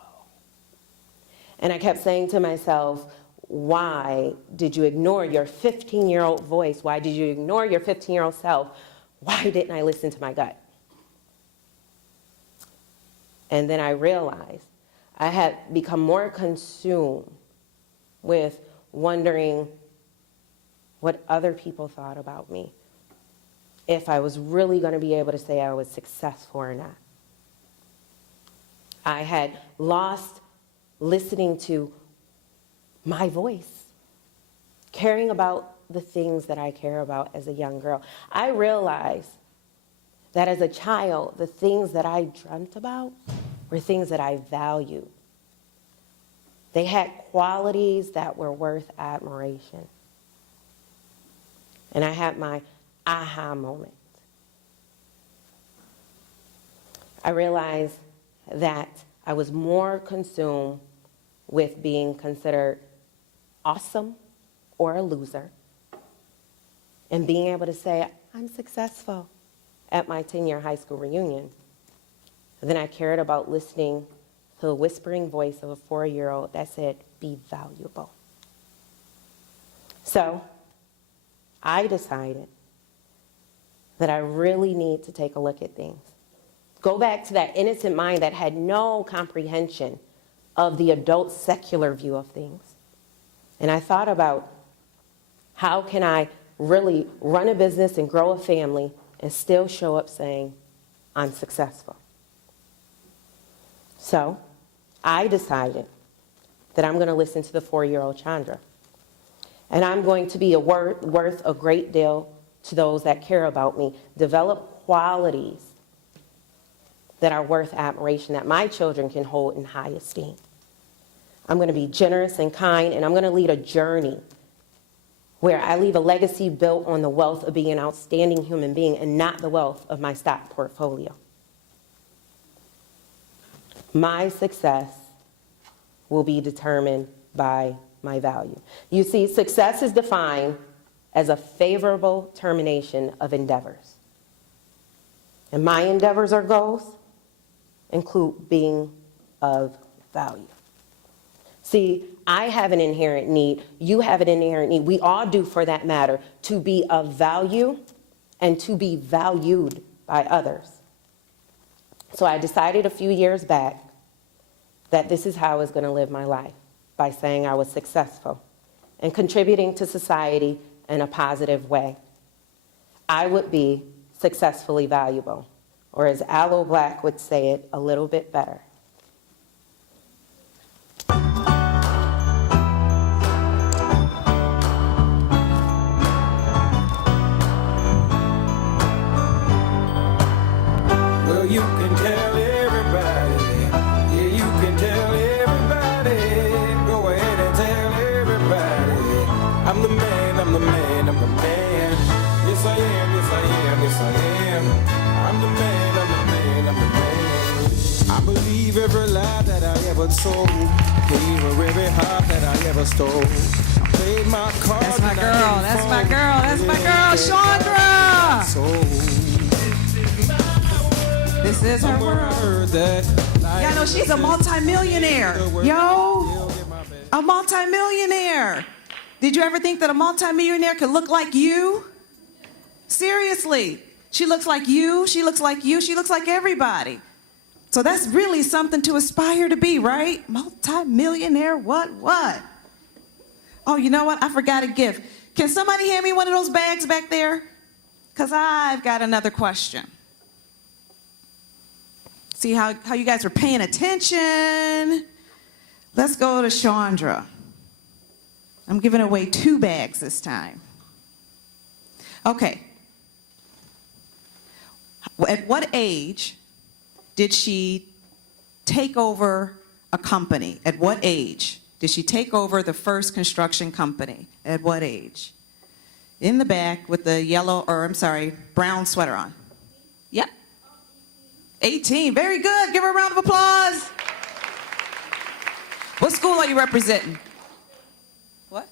And I kept saying to myself, why did you ignore your 15-year-old voice? Why did you ignore your 15-year-old self? Why didn't I listen to my gut? And then I realized I had become more consumed with wondering what other people thought about me, if I was really going to be able to say I was successful or not. I had lost listening to my voice, caring about the things that I care about as a young girl. I realized that as a child, the things that I dreamt about were things that I valued. They had qualities that were worth admiration. And I had my aha moment. I realized that I was more consumed with being considered awesome or a loser and being able to say, I'm successful at my 10-year high school reunion. Then I cared about listening to the whispering voice of a 4-year-old that said, be valuable. So I decided that I really need to take a look at things. Go back to that innocent mind that had no comprehension of the adult secular view of things. And I thought about, how can I really run a business and grow a family and still show up saying, I'm successful? So I decided that I'm going to listen to the 4-year-old Shandra. And I'm going to be worth a great deal to those that care about me, develop qualities that are worth admiration, that my children can hold in high esteem. I'm going to be generous and kind, and I'm going to lead a journey where I leave a legacy built on the wealth of being an outstanding human being and not the wealth of my stock portfolio. My success will be determined by my value. You see, success is defined as a favorable termination of endeavors. And my endeavors or goals include being of value. See, I have an inherent need. You have an inherent need. We all do, for that matter, to be of value and to be valued by others. So I decided a few years back that this is how I was going to live my life, by saying I was successful and contributing to society in a positive way. I would be successfully valuable, or as Aloe Black would say it, a little bit better. Well, you can tell everybody. Yeah, you can tell everybody. Go ahead and tell everybody. I'm the man, I'm the man, I'm the man. Yes, I am, yes, I am, yes, I am. I'm the man, I'm the man, I'm the man. I believe every lie that I ever told. Gave her every heart that I ever stole. Played my cards. That's my girl, that's my girl, that's my girl, Shandra! This is her world. Yeah, I know she's a multimillionaire. Yo, a multimillionaire. Did you ever think that a multimillionaire could look like you? Seriously. She looks like you, she looks like you, she looks like everybody. So that's really something to aspire to be, right? Multi-millionaire, what? Oh, you know what? I forgot a gift. Can somebody hand me one of those bags back there? Because I've got another question. See how you guys are paying attention? Let's go to Shandra. I'm giving away 2 bags this time. Okay. At what age did she take over a company? At what age did she take over the first construction company? At what age? In the back with the brown sweater on. Yep. 18. Very good. Give her a round of applause. What school are you representing? What?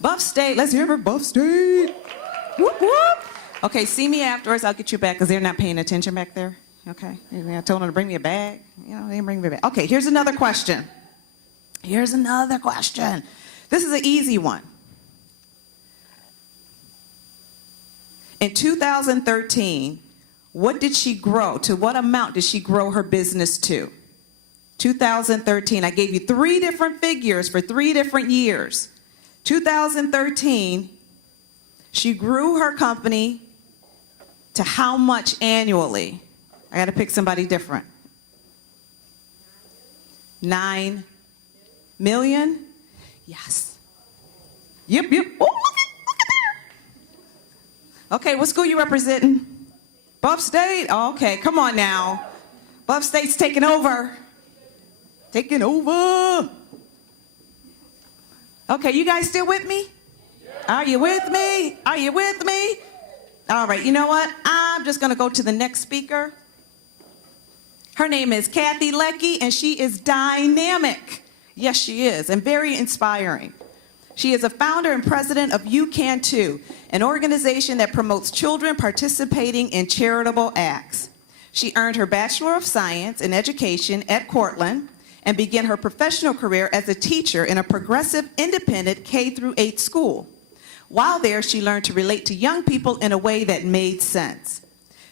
Buff State. Let's hear it for Buff State. Whoop, whoop. Okay, see me afterwards. I'll get you back because they're not paying attention back there. Okay. I told them to bring me a bag. You know, they didn't bring me a bag. Okay, here's another question. This is an easy one. In 2013, what did she grow? To what amount did she grow her business to? 2013. I gave you 3 different figures for 3 different years. 2013, she grew her company to how much annually? I got to pick somebody different. 9 million? Yes. Yep. Oh, look at there. Okay, what school you representing? Buff State? Oh, okay, come on now. Buff State's taking over. Taking over. Okay, you guys still with me? Are you with me? Are you with me? All right, you know what? I'm just going to go to the next speaker. Her name is Kathy Leckie, and she is dynamic. Yes, she is, and very inspiring. She is a founder and president of You Can Too, an organization that promotes children participating in charitable acts. She earned her Bachelor of Science in Education at Cortland and began her professional career as a teacher in a progressive, independent K-8 school. While there, she learned to relate to young people in a way that made sense.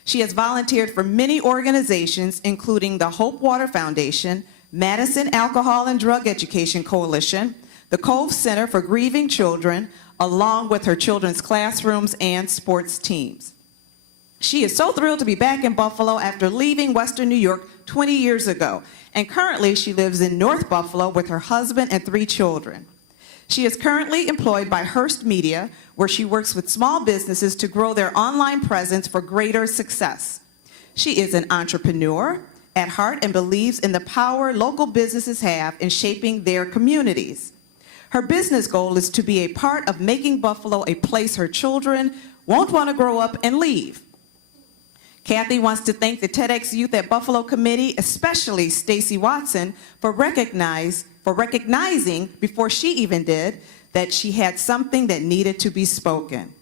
She has volunteered for many organizations, including the Hope Water Foundation, Madison Alcohol and Drug Education Coalition, the Cove Center for Grieving Children, along with her children's classrooms and sports teams. She is so thrilled to be back in Buffalo after leaving Western New York 20 years ago, and currently she lives in North Buffalo with her husband and 3 children. She is currently employed by Hearst Media, where she works with small businesses to grow their online presence for greater success. She is an entrepreneur at heart and believes in the power local businesses have in shaping their communities. Her business goal is to be a part of making Buffalo a place her children won't want to grow up and leave. Kathy wants to thank the TEDxYouth at Buffalo committee, especially Stacy Watson, for recognizing, before she even did, that she had something that needed to be spoken.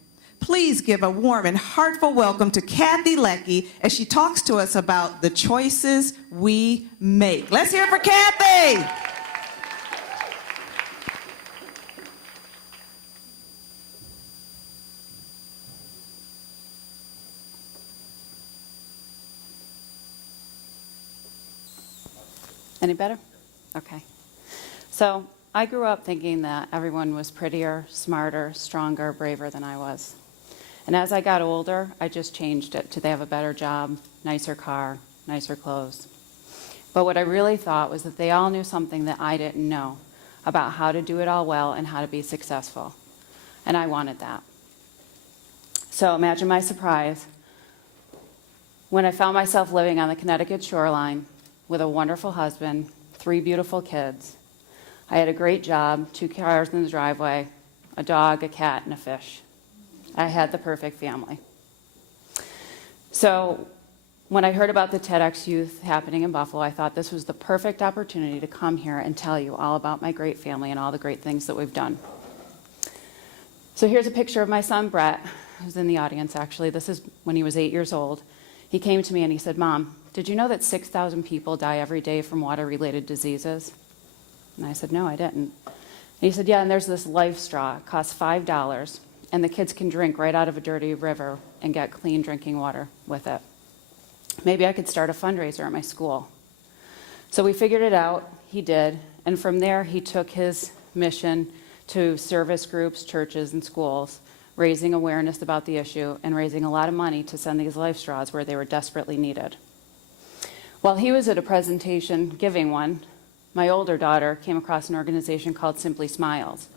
Please give a warm and heartful welcome to Kathy Leckie as she talks to us about the choices we make. Let's hear it for Kathy. Any better? Okay. So I grew up thinking that everyone was prettier, smarter, stronger, braver than I was. And as I got older, I just changed it to they have a better job, nicer car, nicer clothes. But what I really thought was that they all knew something that I didn't know about how to do it all well and how to be successful. And I wanted that. So imagine my surprise when I found myself living on the Connecticut shoreline with a wonderful husband, 3 beautiful kids. I had a great job, 2 cars in the driveway, a dog, a cat, and a fish. I had the perfect family. So when I heard about the TEDxYouth happening in Buffalo, I thought this was the perfect opportunity to come here and tell you all about my great family and all the great things that we've done. So here's a picture of my son, Brett, who's in the audience, actually. This is when he was 8 years old. He came to me and he said, "Mom, did you know that 6,000 people die every day from water-related diseases?" And I said, "No, I didn't." And he said, yeah, and there's this life straw. It costs $5, and the kids can drink right out of a dirty river and get clean drinking water with it. Maybe I could start a fundraiser at my school. So we figured it out. He did. And from there, he took his mission to service groups, churches, and schools, raising awareness about the issue and raising a lot of money to send these life straws where they were desperately needed. While he was at a presentation giving one, my older daughter came across an organization called Simply Smiles.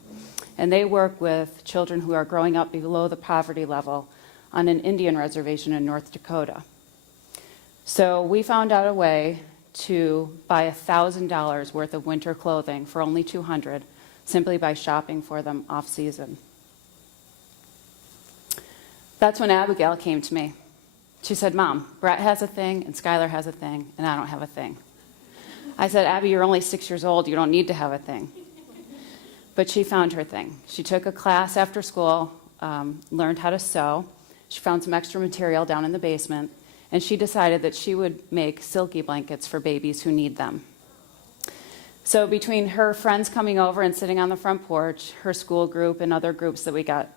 And they work with children who are growing up below the poverty level on an Indian reservation in North Dakota. So we found out a way to buy $1,000 worth of winter clothing for only $200 simply by shopping for them off season. That's when Abigail came to me. She said, Mom, Brett has a thing and Skylar has a thing and I don't have a thing. I said, Abby, you're only 6 years old. You don't need to have a thing. But she found her thing. She took a class after school, learned how to sew. She found some extra material down in the basement, and she decided that she would make silky blankets for babies who need them. So between her friends coming over and sitting on the front porch, her school group and other groups that we got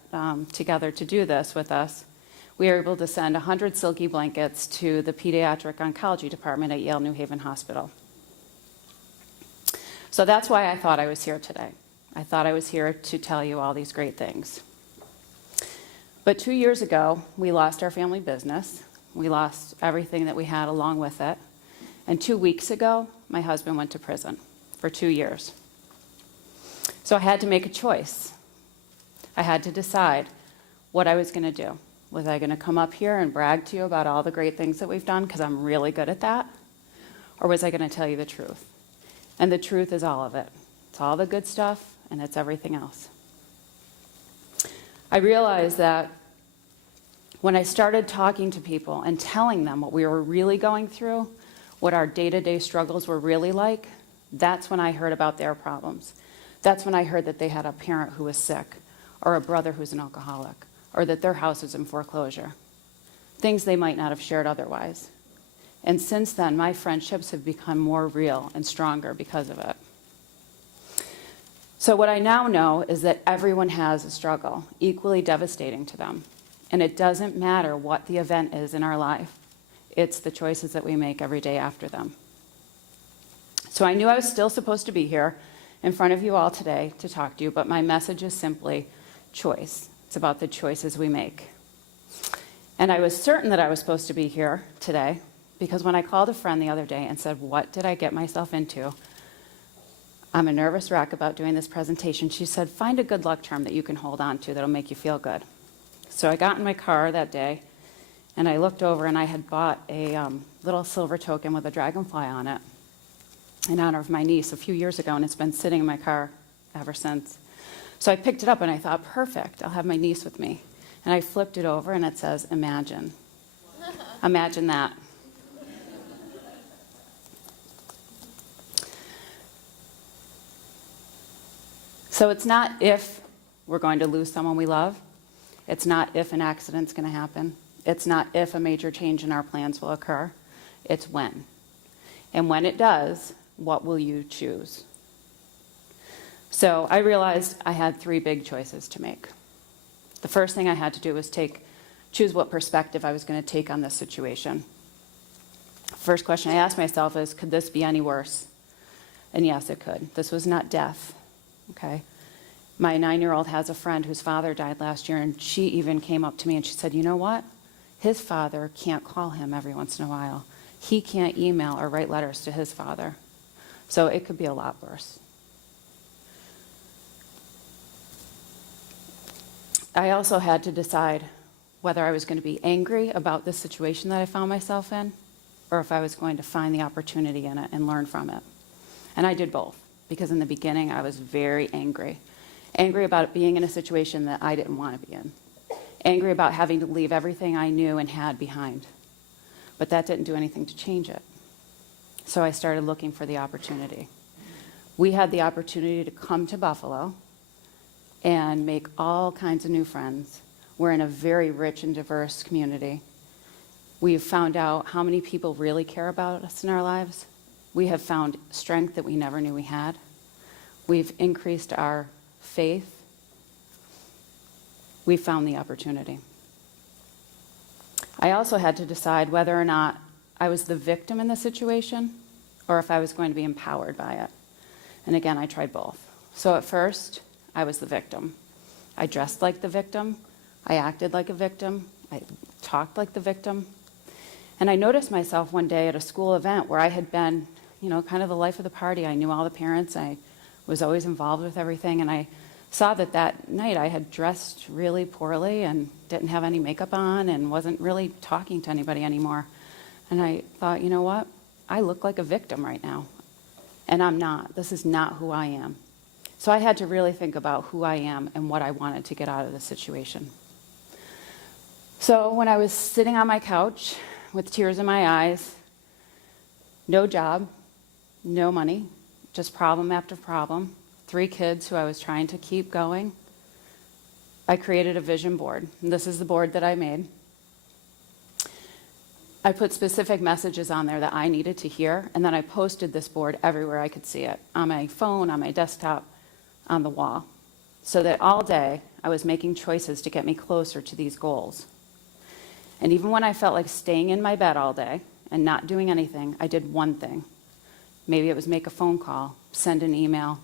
together to do this with us, we were able to send 100 silky blankets to the pediatric oncology department at Yale New Haven Hospital. So that's why I thought I was here today. I thought I was here to tell you all these great things. But 2 years ago, we lost our family business. We lost everything that we had along with it. And 2 weeks ago, my husband went to prison for 2 years. So I had to make a choice. I had to decide what I was going to do. Was I going to come up here and brag to you about all the great things that we've done because I'm really good at that? Or was I going to tell you the truth? And the truth is all of it. It's all the good stuff, and it's everything else. I realized that when I started talking to people and telling them what we were really going through, what our day-to-day struggles were really like, that's when I heard about their problems. That's when I heard that they had a parent who was sick, or a brother who's an alcoholic, or that their house was in foreclosure. Things they might not have shared otherwise. And since then, my friendships have become more real and stronger because of it. So what I now know is that everyone has a struggle, equally devastating to them. And it doesn't matter what the event is in our life. It's the choices that we make every day after them. So I knew I was still supposed to be here in front of you all today to talk to you, but my message is simply choice. It's about the choices we make. And I was certain that I was supposed to be here today because when I called a friend the other day and said, what did I get myself into? I'm a nervous wreck about doing this presentation. She said, find a good luck charm that you can hold on to that'll make you feel good. So I got in my car that day and I looked over and I had bought a little silver token with a dragonfly on it in honor of my niece a few years ago, and it's been sitting in my car ever since. So I picked it up and I thought, perfect, I'll have my niece with me. And I flipped it over and it says, imagine. Imagine that. So it's not if we're going to lose someone we love. It's not if an accident's going to happen. It's not if a major change in our plans will occur. It's when. And when it does, what will you choose? So I realized I had 3 big choices to make. The first thing I had to do was choose what perspective I was going to take on this situation. First question I asked myself is, could this be any worse? And yes, it could. This was not death. Okay. My 9-year-old has a friend whose father died last year, and she even came up to me and she said, you know what? His father can't call him every once in a while. He can't email or write letters to his father. So it could be a lot worse. I also had to decide whether I was going to be angry about this situation that I found myself in, or if I was going to find the opportunity in it and learn from it. And I did both. Because in the beginning, I was very angry. Angry about being in a situation that I didn't want to be in. Angry about having to leave everything I knew and had behind. But that didn't do anything to change it. So I started looking for the opportunity. We had the opportunity to come to Buffalo and make all kinds of new friends. We're in a very rich and diverse community. We've found out how many people really care about us in our lives. We have found strength that we never knew we had. We've increased our faith, we found the opportunity. I also had to decide whether or not I was the victim in the situation or if I was going to be empowered by it. And again, I tried both. So at first, I was the victim. I dressed like the victim. I acted like a victim. I talked like the victim. And I noticed myself one day at a school event where I had been, kind of the life of the party. I knew all the parents. I was always involved with everything. And I saw that night I had dressed really poorly and didn't have any makeup on and wasn't really talking to anybody anymore. And I thought, you know what? I look like a victim right now. And I'm not. This is not who I am. So I had to really think about who I am and what I wanted to get out of the situation. So when I was sitting on my couch with tears in my eyes, no job, no money, just problem after problem, 3 kids who I was trying to keep going, I created a vision board. And this is the board that I made. I put specific messages on there that I needed to hear, and then I posted this board everywhere I could see it, on my phone, on my desktop, on the wall, so that all day I was making choices to get me closer to these goals. And even when I felt like staying in my bed all day and not doing anything, I did one thing. Maybe it was make a phone call, send an email,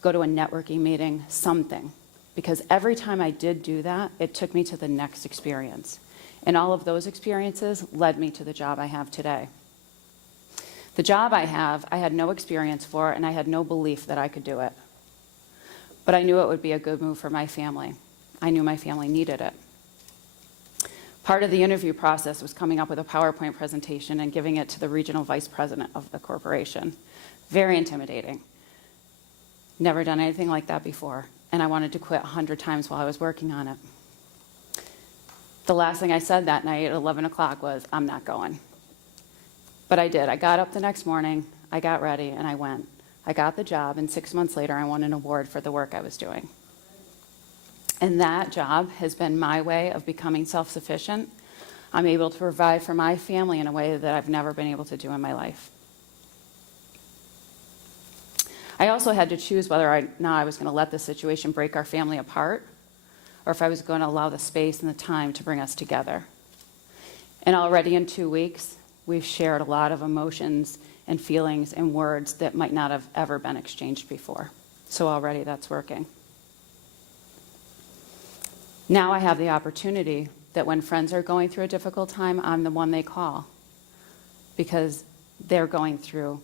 go to a networking meeting, something. Because every time I did do that, it took me to the next experience. And all of those experiences led me to the job I have today. The job I have, I had no experience for, and I had no belief that I could do it. But I knew it would be a good move for my family. I knew my family needed it. Part of the interview process was coming up with a PowerPoint presentation and giving it to the regional vice president of the corporation. Very intimidating. Never done anything like that before, and I wanted to quit 100 times while I was working on it. The last thing I said that night at 11 o'clock was, I'm not going. But I did. I got up the next morning, I got ready, and I went. I got the job, and 6 months later, I won an award for the work I was doing. And that job has been my way of becoming self-sufficient. I'm able to provide for my family in a way that I've never been able to do in my life. I also had to choose whether or not I was going to let this situation break our family apart, or if I was going to allow the space and the time to bring us together. And already in 2 weeks, we've shared a lot of emotions and feelings and words that might not have ever been exchanged before. So already that's working. Now I have the opportunity that when friends are going through a difficult time, I'm the one they call, because they're going through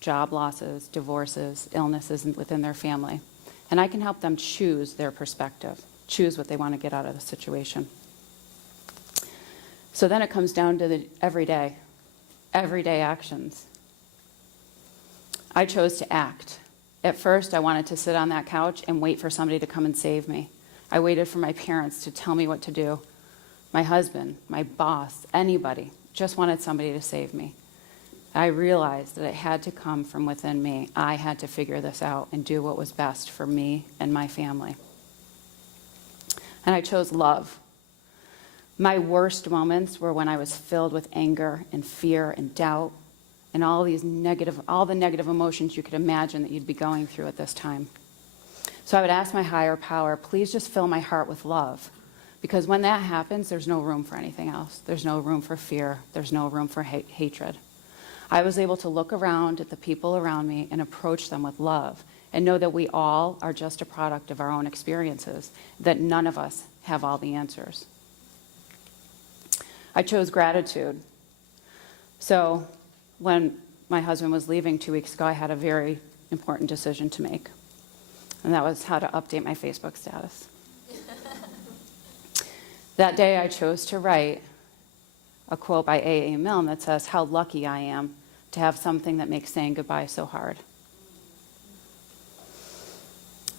job losses, divorces, illnesses within their family. And I can help them choose their perspective, choose what they want to get out of the situation. So then it comes down to the everyday actions. I chose to act. At first, I wanted to sit on that couch and wait for somebody to come and save me. I waited for my parents to tell me what to do. My husband, my boss, anybody, just wanted somebody to save me. I realized that it had to come from within me. I had to figure this out and do what was best for me and my family. And I chose love. My worst moments were when I was filled with anger and fear and doubt and all the negative emotions you could imagine that you'd be going through at this time. So I would ask my higher power, please just fill my heart with love. Because when that happens, there's no room for anything else. There's no room for fear. There's no room for hatred. I was able to look around at the people around me and approach them with love and know that we all are just a product of our own experiences, that none of us have all the answers. I chose gratitude. So when my husband was leaving 2 weeks ago, I had a very important decision to make. And that was how to update my Facebook status. That day I chose to write a quote by A.A. Milne that says, how lucky I am to have something that makes saying goodbye so hard.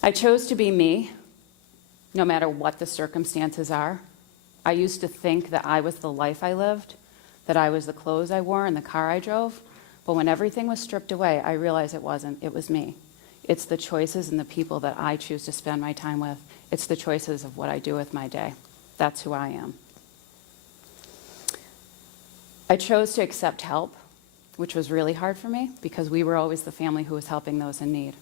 I chose to be me, no matter what the circumstances are. I used to think that I was the life I lived, that I was the clothes I wore and the car I drove. But when everything was stripped away, I realized it wasn't. It was me. It's the choices and the people that I choose to spend my time with. It's the choices of what I do with my day. That's who I am. I chose to accept help, which was really hard for me because we were always the family who was helping those in need.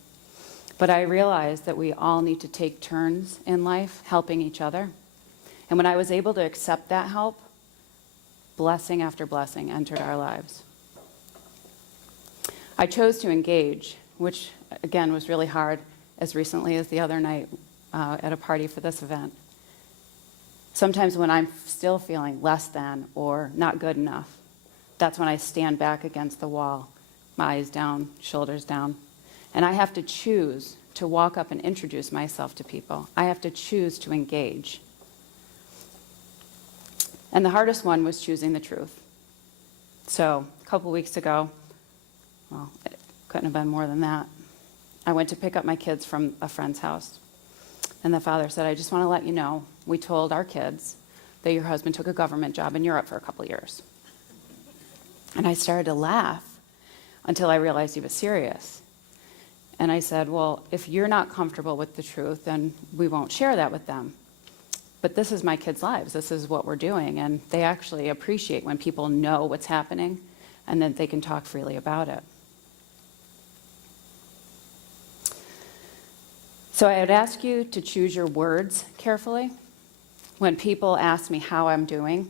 But I realized that we all need to take turns in life helping each other. And when I was able to accept that help, blessing after blessing entered our lives. I chose to engage, which again was really hard as recently as the other night at a party for this event. Sometimes when I'm still feeling less than or not good enough, that's when I stand back against the wall, my eyes down, shoulders down. And I have to choose to walk up and introduce myself to people. I have to choose to engage. And the hardest one was choosing the truth. So a couple weeks ago, well, it couldn't have been more than that, I went to pick up my kids from a friend's house. And the father said, I just want to let you know, we told our kids that your husband took a government job in Europe for a couple years. And I started to laugh until I realized he was serious. And I said, well, if you're not comfortable with the truth, then we won't share that with them. But this is my kids' lives. This is what we're doing. And they actually appreciate when people know what's happening and then they can talk freely about it. So I would ask you to choose your words carefully. When people ask me how I'm doing,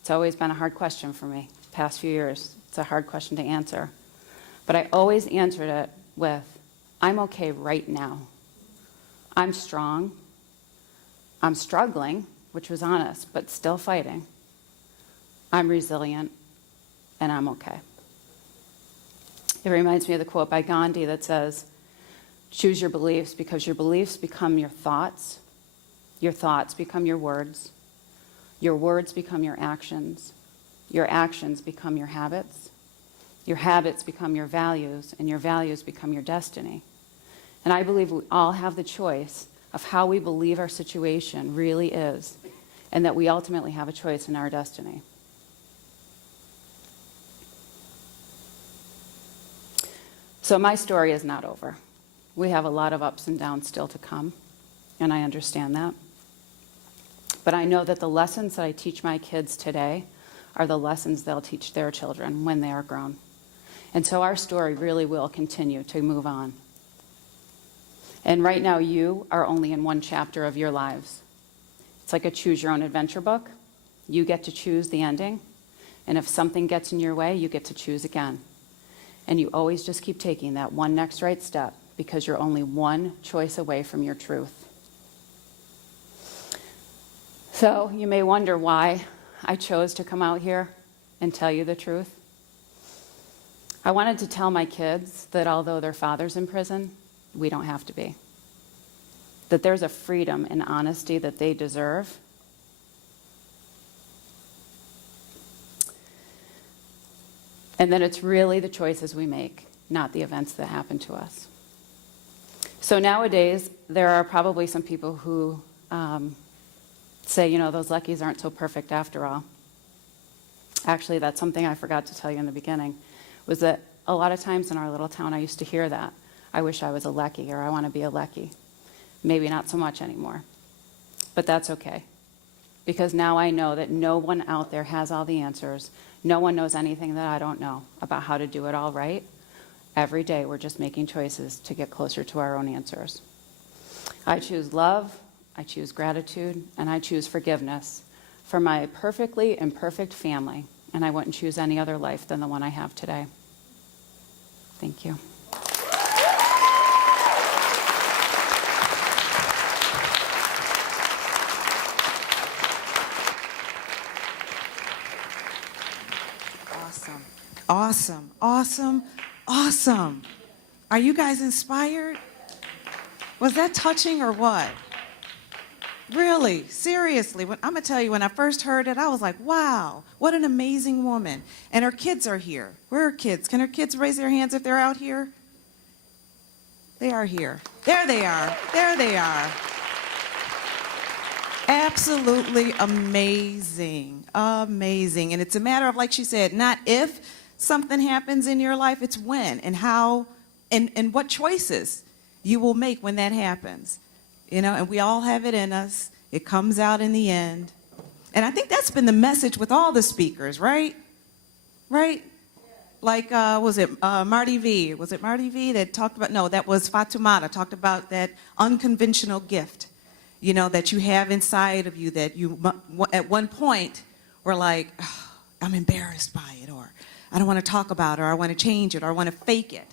it's always been a hard question for me. The past few years, it's a hard question to answer. But I always answered it with, I'm okay right now. I'm strong. I'm struggling, which was honest, but still fighting. I'm resilient, and I'm okay. It reminds me of the quote by Gandhi that says, choose your beliefs because your beliefs become your thoughts become your words become your actions become your habits become your values, and your values become your destiny. And I believe we all have the choice of how we believe our situation really is, and that we ultimately have a choice in our destiny. So my story is not over. We have a lot of ups and downs still to come, and I understand that. But I know that the lessons that I teach my kids today are the lessons they'll teach their children when they are grown. And so our story really will continue to move on. And right now, you are only in one chapter of your lives. It's like a choose-your-own-adventure book. You get to choose the ending. And if something gets in your way, you get to choose again. And you always just keep taking that one next right step because you're only one choice away from your truth. So you may wonder why I chose to come out here and tell you the truth. I wanted to tell my kids that although their father's in prison, we don't have to be. That there's a freedom and honesty that they deserve. And that it's really the choices we make, not the events that happen to us. So nowadays, there are probably some people who say, you know, those Leckies aren't so perfect after all. Actually, that's something I forgot to tell you in the beginning, was that a lot of times in our little town, I used to hear that. I wish I was a Leckie, or I want to be a Leckie. Maybe not so much anymore. But that's okay. Because now I know that no one out there has all the answers. No one knows anything that I don't know about how to do it all right. Every day we're just making choices to get closer to our own answers. I choose love, I choose gratitude, and I choose forgiveness for my perfectly imperfect family. And I wouldn't choose any other life than the one I have today. Thank you. Awesome, awesome, awesome, awesome. Are you guys inspired? Was that touching or what? Really, seriously, I'm gonna tell you, when I first heard it, I was like, wow, what an amazing woman. And her kids are here. Where are her kids? Can her kids raise their hands if they're out here? They are here. There they are. There they are. Absolutely amazing. Amazing. And it's a matter of, like she said, not if something happens in your life, it's when and how and what choices you will make when that happens. You know, and we all have it in us. It comes out in the end. And I think that's been the message with all the speakers, right? Right? like was it Marty V? Was it Marty V that talked about, no, that was Fatumata, talked about that unconventional gift, you know, that you have inside of you that you, at one point, were like, oh, I'm embarrassed by it, or I don't want to talk about it, or I want to change it, or I want to fake it.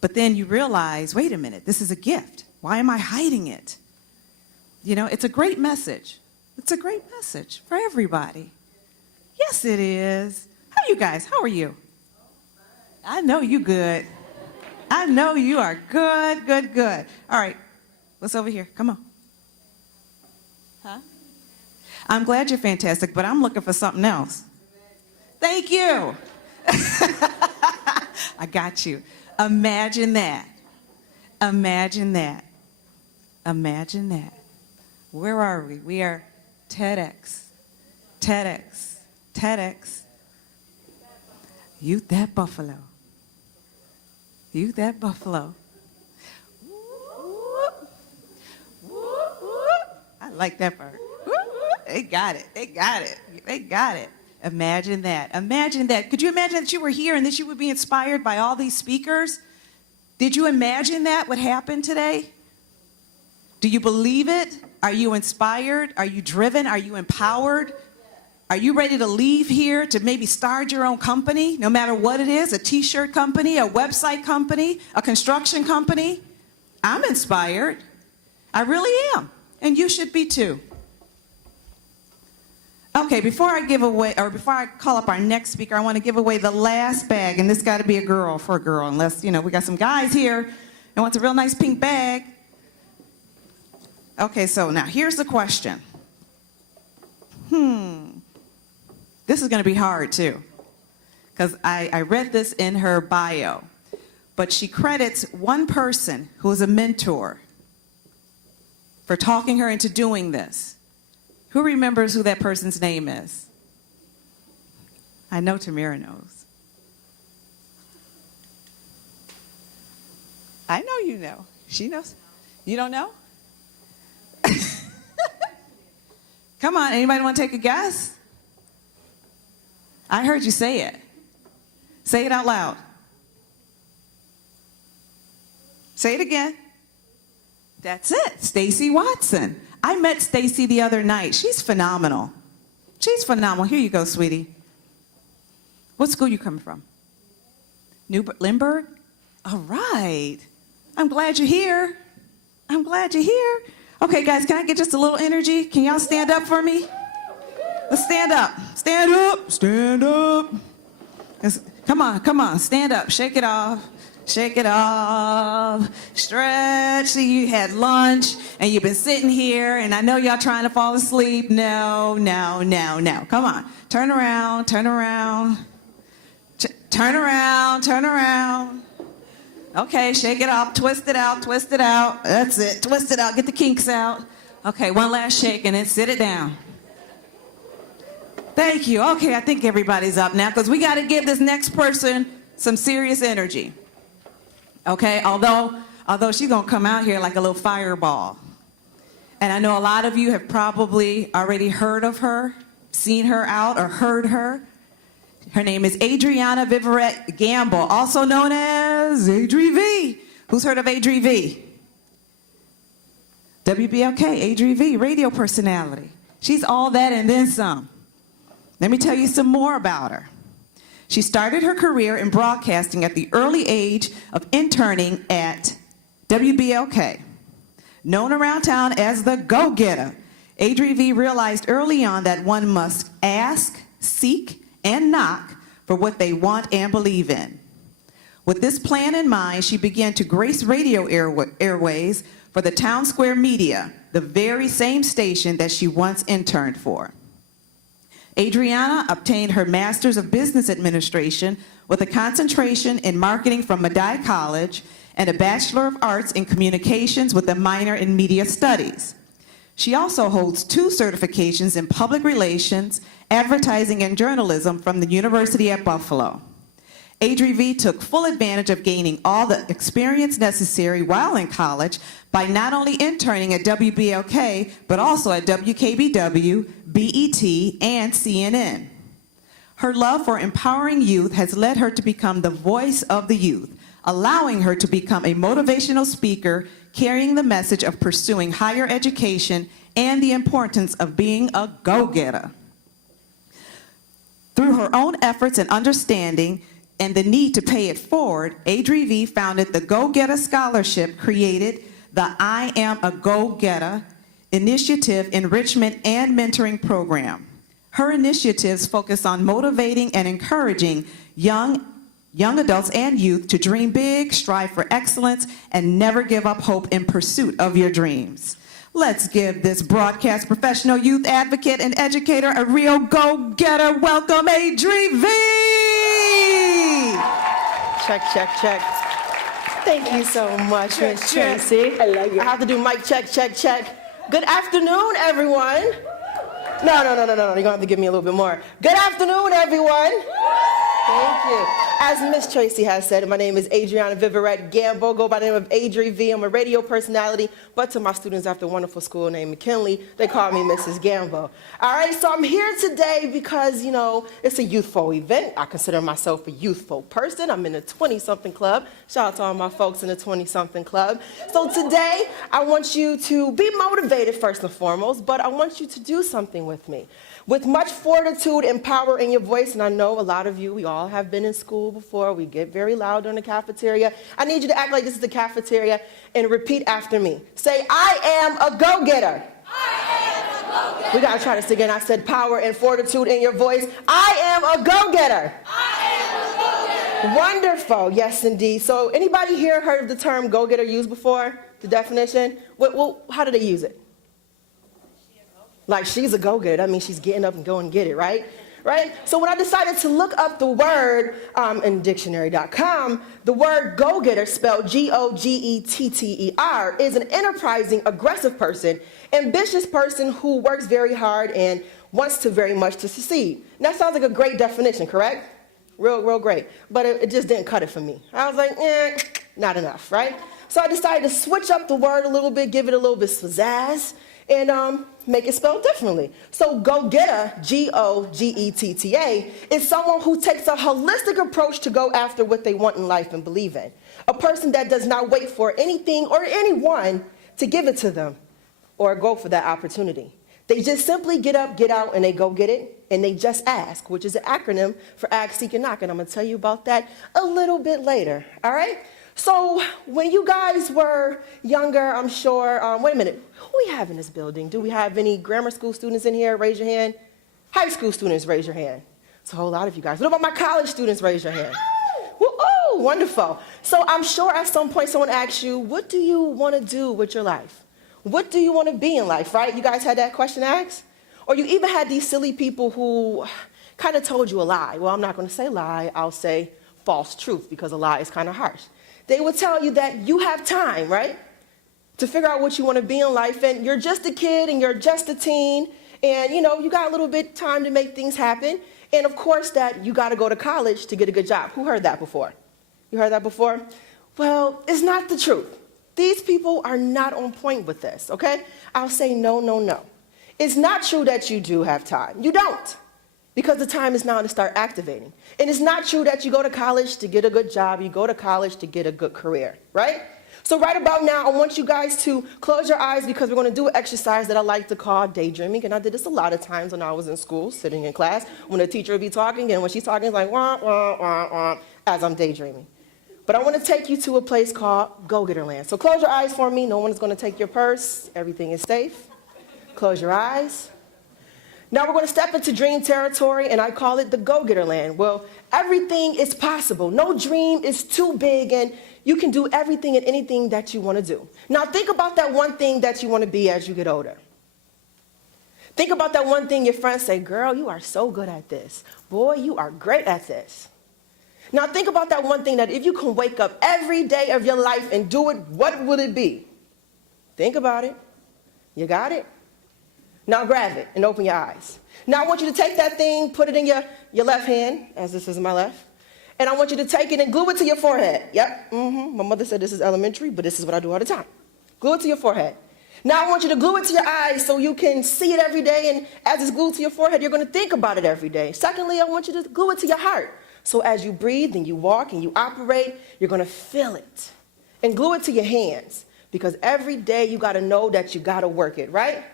But then you realize, wait a minute, this is a gift. Why am I hiding it? You know, it's a great message. It's a great message for everybody. Yes, it is. How are you guys? How are you? I know you good. I know you are good, good, good. All right, what's over here? Come on. Huh? I'm glad you're fantastic, but I'm looking for something else. Thank you. I got you. Imagine that. Imagine that. Imagine that. Where are we? We are TEDx. TEDx. TEDx. Youth at Buffalo. Youth at Buffalo. I like that part. They got it. They got it. They got it. Imagine that. Imagine that. Could you imagine that you were here and that you would be inspired by all these speakers? Did you imagine that would happen today? Do you believe it? Are you inspired? Are you driven? Are you empowered? Are you ready to leave here to maybe start your own company, no matter what it is, a t-shirt company, a website company, a construction company? I'm inspired. I really am. And you should be too. Okay, before I give away, or before I call up our next speaker, I want to give away the last bag, and this got to be a girl for a girl, unless, you know, we got some guys here and wants a real nice pink bag. Okay, so now here's the question. This is going to be hard too, because I read this in her bio, but she credits one person who is a mentor for talking her into doing this. Who remembers who that person's name is? I know Tamira knows. I know you know. She knows. You don't know? Come on, anybody want to take a guess? I heard you say it. Say it out loud. Say it again. That's it, Stacy Watson. I met Stacy the other night. She's phenomenal. She's phenomenal. Here you go, sweetie. What school you coming from? Lindbergh? All right. I'm glad you're here. I'm glad you're here. Okay, guys, can I get just a little energy? Can y'all stand up for me? Let's stand up. Stand up. Stand up. Come on, come on. Stand up. Shake it off. Shake it off. Stretch. See, you had lunch and you've been sitting here and I know y'all trying to fall asleep. No, no, no, no. Come on. Turn around. Turn around. Turn around. Turn around. Okay, shake it off. Twist it out. Twist it out. That's it. Twist it out. Get the kinks out. Okay, one last shake and then sit it down. Thank you. Okay, I think everybody's up now because we got to give this next person some serious energy. Okay, although she's going to come out here like a little fireball. And I know a lot of you have probably already heard of her, seen her out, or heard her. Her name is Adriana Gambo, also known as Adri V. Who's heard of Adri V? WBLK, Adri V, radio personality. She's all that and then some. Let me tell you some more about her. She started her career in broadcasting at the early age of interning at WBLK. Known around town as the go-getter, Adri V realized early on that one must ask, seek, and knock for what they want and believe in. With this plan in mind, she began to grace radio airways for the Town Square Media, the very same station that she once interned for. Adriana obtained her Master's of Business Administration with a concentration in marketing from Medaille College and a Bachelor of Arts in Communications with a minor in Media Studies. She also holds 2 certifications in Public Relations, Advertising, and Journalism from the University at Buffalo. Adri V took full advantage of gaining all the experience necessary while in college by not only interning at WBLK, but also at WKBW, BET, and CNN. Her love for empowering youth has led her to become the voice of the youth, allowing her to become a motivational speaker, carrying the message of pursuing higher education and the importance of being a go-getter. Through her own efforts and understanding and the need to pay it forward, Adri V founded the Go-Getter Scholarship, created the I Am a Go-Getter Initiative Enrichment and Mentoring Program. Her initiatives focus on motivating and encouraging young adults and youth to dream big, strive for excellence, and never give up hope in pursuit of your dreams. Let's give this broadcast professional, youth advocate, and educator a real go-getter. Welcome, Adri V! Check, check, check. Thank you so much, Miss Tracy. I love you. I have to do mic check, check, check. Good afternoon, everyone. No. You're going to have to give me a little bit more. Good afternoon, everyone. Thank you. As Miss Tracy has said, my name is Adriana Gambo. Go by the name of Adri V. I'm a radio personality, but to my students after a wonderful school named McKinley, they call me Mrs. Gambo. All right, so I'm here today because, it's a youthful event. I consider myself a youthful person. I'm in a 20-something club. Shout out to all my folks in the 20-something club. So today, I want you to be motivated first and foremost, but I want you to do something with me. With much fortitude and power in your voice, and I know a lot of you, we all have been in school before, we get very loud in the cafeteria. I need you to act like this is the cafeteria and repeat after me. Say, I am a go-getter. I am a go-getter. We gotta try this again. I said power and fortitude in your voice. I am a go-getter. I am a go-getter. Wonderful, yes indeed. So anybody here heard of the term go-getter used before? The definition? Well, how do they use it? Like, she's a go-getter. That means she's getting up and going and get it, right? Right? So when I decided to look up the word in dictionary.com, the word go-getter, spelled G-O-G-E-T-T-E-R, is an enterprising, aggressive person, ambitious person who works very hard and wants to very much to succeed. And that sounds like a great definition, correct? Real great. But it just didn't cut it for me. I was like, not enough, right? So I decided to switch up the word a little bit, give it a little bit pizzazz, and make it spelled differently. So go-getter, G-O-G-E-T-T-A, is someone who takes a holistic approach to go after what they want in life and believe in. A person that does not wait for anything or anyone to give it to them or go for that opportunity. They just simply get up, get out, and they go get it, and they just ask, which is an acronym for ask, seek, and knock, and I'm going to tell you about that a little bit later, all right? So when you guys were younger, I'm sure, wait a minute, who do we have in this building? Do we have any grammar school students in here? Raise your hand. High school students, raise your hand. It's a whole lot of you guys. What about my college students? Raise your hand. Oh, wonderful. So I'm sure at some point someone asks you, what do you want to do with your life? What do you want to be in life, right? You guys had that question asked? Or you even had these silly people who kind of told you a lie. Well, I'm not going to say lie. I'll say false truth because a lie is kind of harsh. They will tell you that you have time, right, to figure out what you want to be in life, and you're just a kid and you're just a teen, and, you got a little bit time to make things happen, and, of course, that you got to go to college to get a good job. Who heard that before? You heard that before? Well, it's not the truth. These people are not on point with this, okay? I'll say no. It's not true that you do have time. You don't. Because the time is now to start activating. And it's not true that you go to college to get a good job, you go to college to get a good career, right? So right about now, I want you guys to close your eyes because we're going to do an exercise that I like to call daydreaming. And I did this a lot of times when I was in school, sitting in class, when the teacher would be talking, and when she's talking, it's like, wah, wah, wah, wah, as I'm daydreaming. But I want to take you to a place called Go-Getter Land. So close your eyes for me. No one is going to take your purse. Everything is safe. Close your eyes. Now we're going to step into dream territory, and I call it the Go-Getter Land. Well, everything is possible. No dream is too big, and you can do everything and anything that you want to do. Now think about that one thing that you want to be as you get older. Think about that one thing your friends say, girl, you are so good at this. Boy, you are great at this. Now think about that one thing that if you can wake up every day of your life and do it, what would it be? Think about it. You got it? Now grab it and open your eyes. Now I want you to take that thing, put it in your left hand, as this is my left, and I want you to take it and glue it to your forehead. Yep, My mother said this is elementary, but this is what I do all the time. Glue it to your forehead. Now I want you to glue it to your eyes so you can see it every day, and as it's glued to your forehead, you're going to think about it every day. Secondly, I want you to glue it to your heart. So as you breathe and you walk and you operate, you're going to feel it. And glue it to your hands, because every day you got to know that you got to work it, right?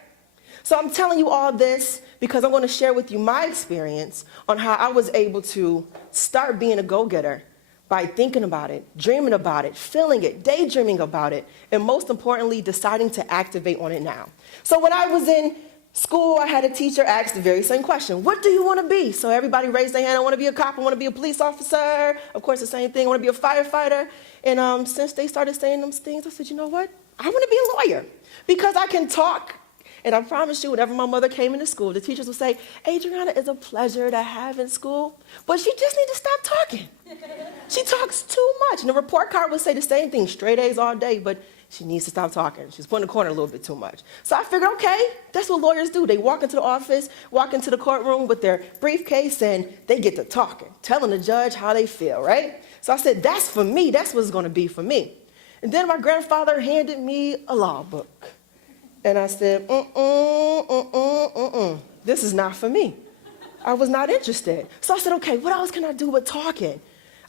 So I'm telling you all this because I'm going to share with you my experience on how I was able to start being a go-getter by thinking about it, dreaming about it, feeling it, daydreaming about it, and most importantly, deciding to activate on it now. So when I was in school, I had a teacher ask the very same question: what do you want to be? So everybody raised their hand. I want to be a cop. I want to be a police officer. Of course, the same thing. I want to be a firefighter. And since they started saying those things, I said, you know what? I want to be a lawyer because I can talk. And I promise you, whenever my mother came into school, the teachers would say, Adriana is a pleasure to have in school, but she just needs to stop talking. She talks too much. And the report card would say the same thing, straight A's all day, but she needs to stop talking. She's put in the corner a little bit too much. So I figured, okay, that's what lawyers do. They walk into the office, walk into the courtroom with their briefcase, and they get to talking, telling the judge how they feel, right? So I said, that's for me. That's what it's going to be for me. And then my grandfather handed me a law book. And I said, this is not for me. I was not interested. So I said, okay, what else can I do with talking?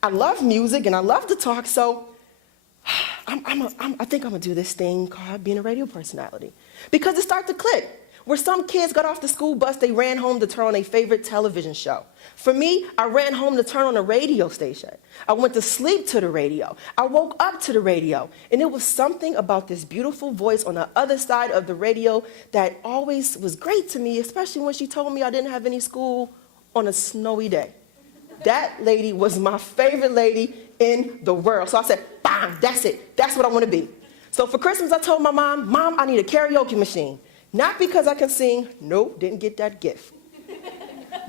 I love music and I love to talk, so I think I'm gonna do this thing called being a radio personality. Because it started to click. Where some kids got off the school bus, they ran home to turn on their favorite television show. For me, I ran home to turn on a radio station. I went to sleep to the radio. I woke up to the radio. And it was something about this beautiful voice on the other side of the radio that always was great to me, especially when she told me I didn't have any school on a snowy day. That lady was my favorite lady in the world. So I said, bam, that's it. That's what I want to be. So for Christmas, I told my mom, Mom, I need a karaoke machine. Not because I can sing, nope, didn't get that gift.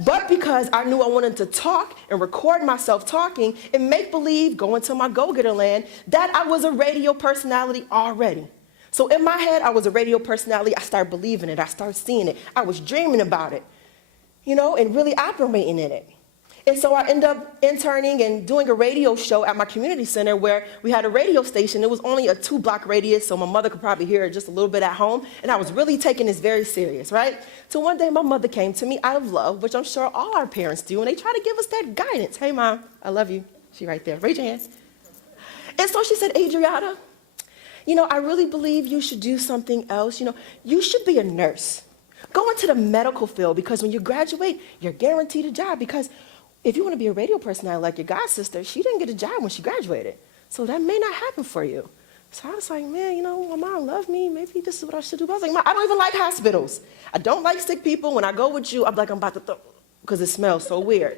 But because I knew I wanted to talk and record myself talking and make believe, go into my go-getter land, that I was a radio personality already. So in my head, I was a radio personality. I started believing it. I started seeing it. I was dreaming about it, you know, and really operating in it. And so I ended up interning and doing a radio show at my community center where we had a radio station. It was only a 2-block radius, so my mother could probably hear it just a little bit at home. And I was really taking this very serious, right? So one day my mother came to me out of love, which I'm sure all our parents do, and they try to give us that guidance. Hey, Mom, I love you. She right there. Raise your hands. And so she said, Adriana, you know, I really believe you should do something else. You know, you should be a nurse. Go into the medical field because when you graduate, you're guaranteed a job because if you want to be a radio personality like your god sister, she didn't get a job when she graduated. So that may not happen for you. So I was like, man, you know, my mom loved me. Maybe this is what I should do. But I was like, Mom, I don't even like hospitals. I don't like sick people. When I go with you, I'm like, I'm about to throw, because it smells so weird.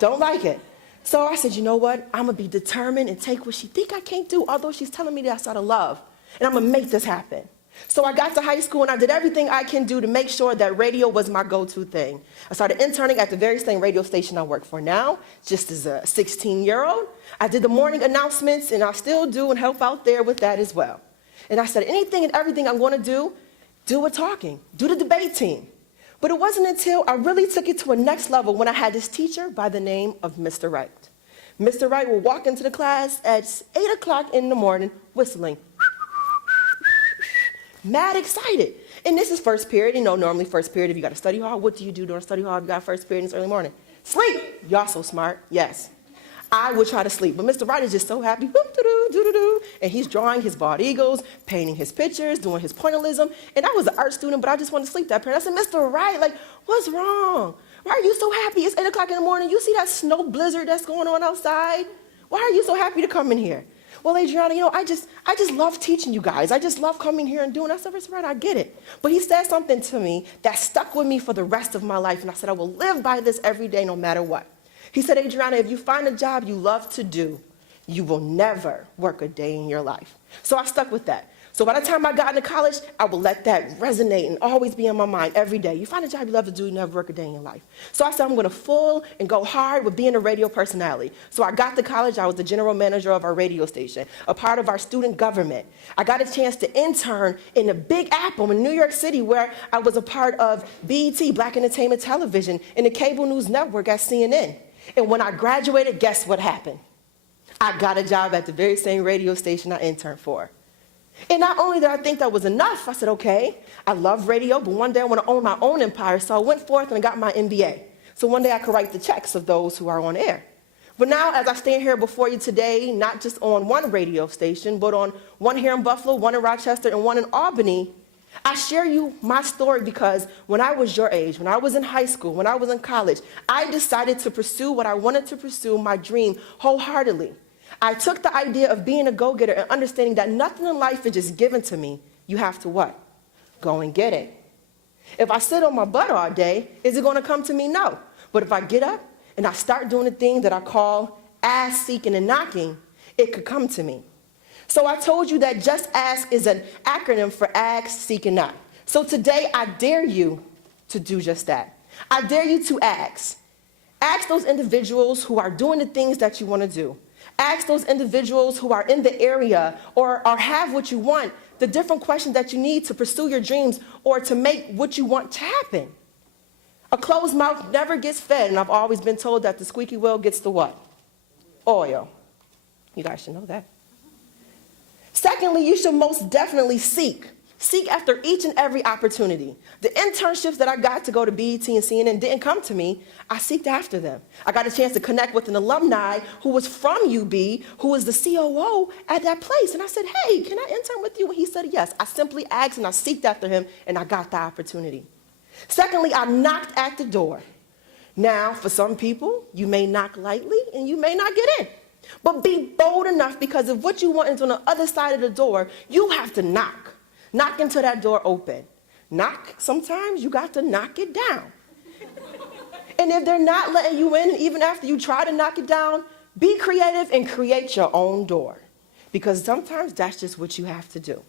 Don't like it. So I said, you know what? I'm going to be determined and take what she think I can't do, although she's telling me that's out of love. And I'm going to make this happen. So I got to high school and I did everything I can do to make sure that radio was my go-to thing. I started interning at the very same radio station I work for now, just as a 16-year-old. I did the morning announcements and I still do and help out there with that as well. And I said, anything and everything I'm going to do with talking, do the debate team. But it wasn't until I really took it to a next level when I had this teacher by the name of Mr. Wright. Mr. Wright will walk into the class at 8 o'clock in the morning whistling. Mad excited. And this is first period. You know, normally first period, if you got a study hall, what do you do during study hall if you got first period in the early morning? Sleep. Y'all so smart. Yes. I would try to sleep. But Mr. Wright is just so happy. And he's drawing his bald eagles, painting his pictures, doing his pointillism. And I was an art student, but I just wanted to sleep that period. I said, Mr. Wright, like, what's wrong? Why are you so happy? It's 8 o'clock in the morning. You see that snow blizzard that's going on outside? Why are you so happy to come in here? Well, Adriana, you know, I just love teaching you guys. I just love coming here and doing that. I said, Mr. Wright, I get it. But he said something to me that stuck with me for the rest of my life. And I said, I will live by this every day, no matter what. He said, Adriana, if you find a job you love to do, you will never work a day in your life. So I stuck with that. So by the time I got into college, I would let that resonate and always be in my mind every day. You find a job you love to do, you never work a day in your life. So I said, I'm going to full and go hard with being a radio personality. So I got to college. I was the general manager of our radio station, a part of our student government. I got a chance to intern in the Big Apple in New York City, where I was a part of BET, Black Entertainment Television, in the cable news network at CNN. And when I graduated, guess what happened? I got a job at the very same radio station I interned for. And not only did I think that was enough, I said, okay, I love radio, but one day I want to own my own empire. So I went forth and got my MBA. So one day I could write the checks of those who are on air. But now, as I stand here before you today, not just on one radio station, but on one here in Buffalo, one in Rochester, and one in Albany, I share you my story because when I was your age, when I was in high school, when I was in college, I decided to pursue what I wanted to pursue, my dream, wholeheartedly. I took the idea of being a go-getter and understanding that nothing in life is just given to me. You have to what? Go and get it. If I sit on my butt all day, is it going to come to me? No. But if I get up and I start doing the thing that I call ask, seeking, and knocking, it could come to me. So I told you that Just Ask is an acronym for ask, seek, and knock. So today I dare you to do just that. I dare you to ask. Ask those individuals who are doing the things that you want to do. Ask those individuals who are in the area or have what you want, the different questions that you need to pursue your dreams or to make what you want to happen. A closed mouth never gets fed, and I've always been told that the squeaky wheel gets the what? Oil. You guys should know that. Secondly, you should most definitely seek. Seek after each and every opportunity. The internships that I got to go to BET and CNN didn't come to me. I seeked after them. I got a chance to connect with an alumni who was from UB, who was the COO at that place. And I said, hey, can I intern with you? And he said, yes. I simply asked and I seeked after him, and I got the opportunity. Secondly, I knocked at the door. Now, for some people, you may knock lightly and you may not get in. But be bold enough, because if what you want is on the other side of the door, you have to knock. Knock until that door open. Knock, sometimes you got to knock it down. And if they're not letting you in, even after you try to knock it down, be creative and create your own door. Because sometimes that's just what you have to do.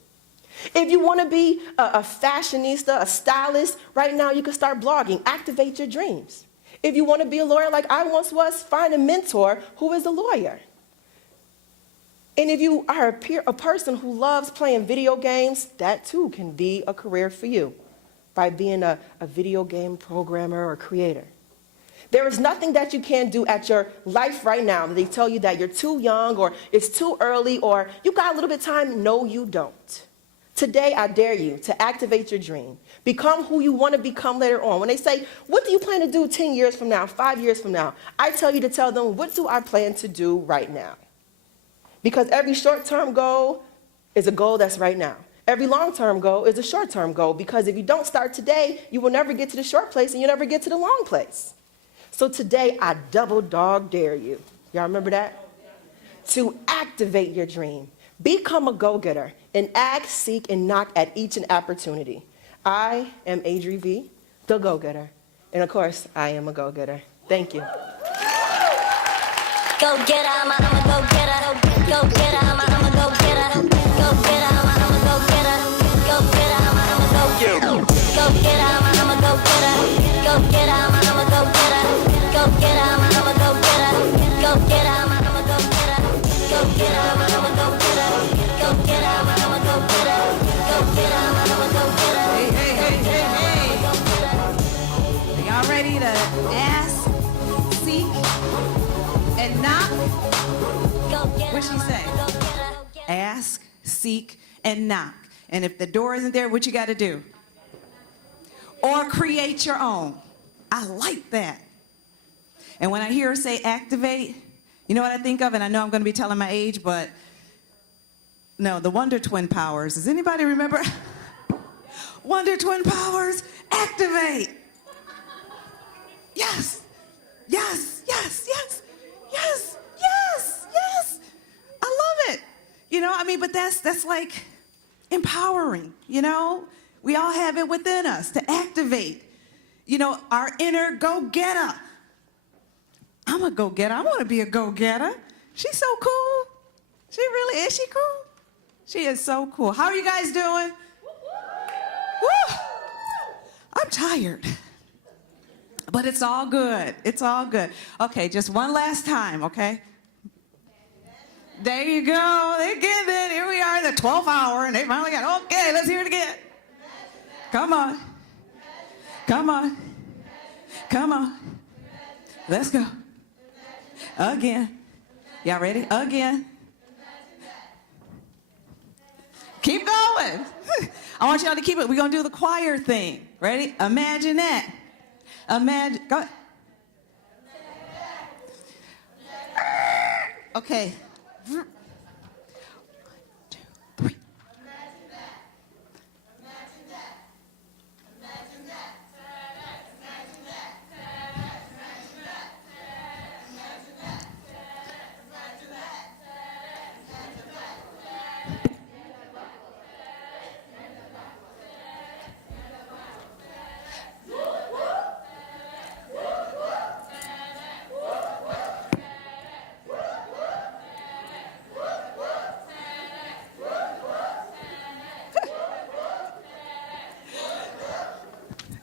If you want to be a fashionista, a stylist, right now you can start blogging. Activate your dreams. If you want to be a lawyer like I once was, find a mentor who is a lawyer. And if you are a person who loves playing video games, that too can be a career for you by being a video game programmer or creator. There is nothing that you can do at your life right now that they tell you that you're too young or it's too early or you got a little bit of time. No, you don't. Today, I dare you to activate your dream. Become who you want to become later on. When they say, what do you plan to do 10 years from now, 5 years from now? I tell you to tell them, what do I plan to do right now? Because every short-term goal is a goal that's right now. Every long-term goal is a short-term goal, because if you don't start today, you will never get to the short place and you'll never get to the long place. So today, I double dog dare you. Y'all remember that? To activate your dream. Become a go-getter and ask, seek, and knock at each and opportunity. I am Adriana V, the go-getter. And of course, I am a go-getter. Thank you. Go get 'em, I'm a go get 'em. Go get 'em, I'm a go get 'em. Go get 'em, I'm a go get 'em. Go get 'em, I'm a go get 'em. Go get 'em, I'm a go get 'em. Go get 'em, I'm a go get 'em. Go get 'em, I'm a go get 'em. Go get 'em, I'm a go get 'em. Go get 'em, I'm a go get 'em. Go get 'em, I'm a go get 'em. Go get 'em, I'm a go get 'em. Hey. Are y'all ready to ask, seek, and knock? What'd she say? Ask, seek, and knock. And if the door isn't there, what you got to do? Or create your own. I like that. And when I hear her say activate, you know what I think of? And I know I'm going to be telling my age, but no, the Wonder Twin powers. Does anybody remember? Wonder Twin powers, activate. Yes, yes, yes, yes, yes, yes, yes. I love it. You know, I mean, but that's like empowering, you know? We all have it within us to activate, you know, our inner go-getter. I'm a go-getter. I want to be a go-getter. She's so cool. She really is. She cool? She is so cool. How are you guys doing? Woo! I'm tired. But it's all good. It's all good. Okay, just one last time, okay? There you go. They're getting it. Here we are in the 12th hour, and they finally got, okay, let's hear it again. Come on. Come on. Come on. Let's go. Again. Y'all ready? Again. Keep going. I want y'all to keep it. We're going to do the choir thing. Ready? Imagine that. Imagine. Go ahead. Okay.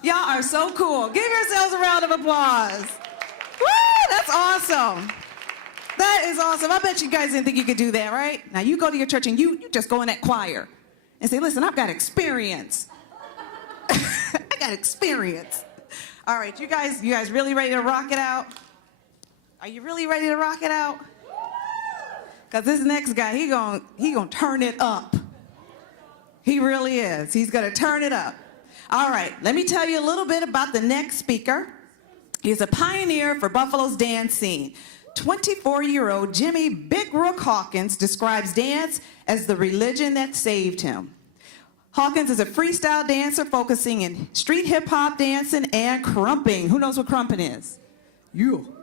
Y'all are so cool. Give yourselves a round of applause. Woo, that's awesome. That is awesome. I bet you guys didn't think you could do that, right? Now you go to your church and you just go in that choir and say, listen, I've got experience. I got experience. All right, you guys really ready to rock it out? Are you really ready to rock it out? Because this next guy, he gonna turn it up. He really is. He's gonna turn it up. All right, let me tell you a little bit about the next speaker. He's a pioneer for Buffalo's dance scene. 24-year-old Jimmy Big Rook Hawkins describes dance as the religion that saved him. Hawkins is a freestyle dancer focusing in street hip-hop dancing and crumping. Who knows what crumping is? You,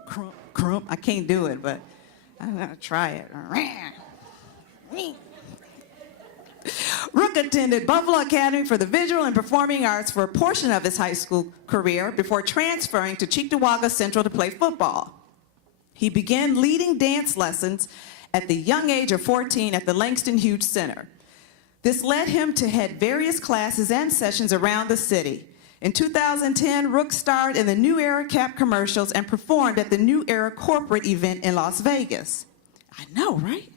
crump. I can't do it, but I'm gonna try it. Rook attended Buffalo Academy for the Visual and Performing Arts for a portion of his high school career before transferring to Cheektowaga Central to play football. He began leading dance lessons at the young age of 14 at the Langston Hughes Center. This led him to head various classes and sessions around the city. In 2010, Rook starred in the New Era Cap commercials and performed at the New Era corporate event in Las Vegas. I know, right?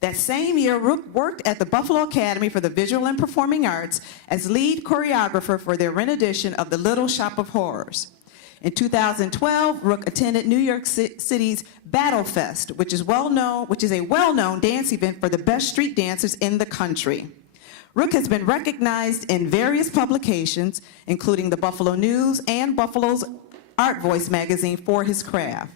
That same year, Rook worked at the Buffalo Academy for the Visual and Performing Arts as lead choreographer for their rendition of The Little Shop of Horrors. In 2012, Rook attended New York City's Battle Fest, which is a well-known dance event for the best street dancers in the country. Rook has been recognized in various publications, including the Buffalo News and Buffalo's Art Voice magazine, for his craft.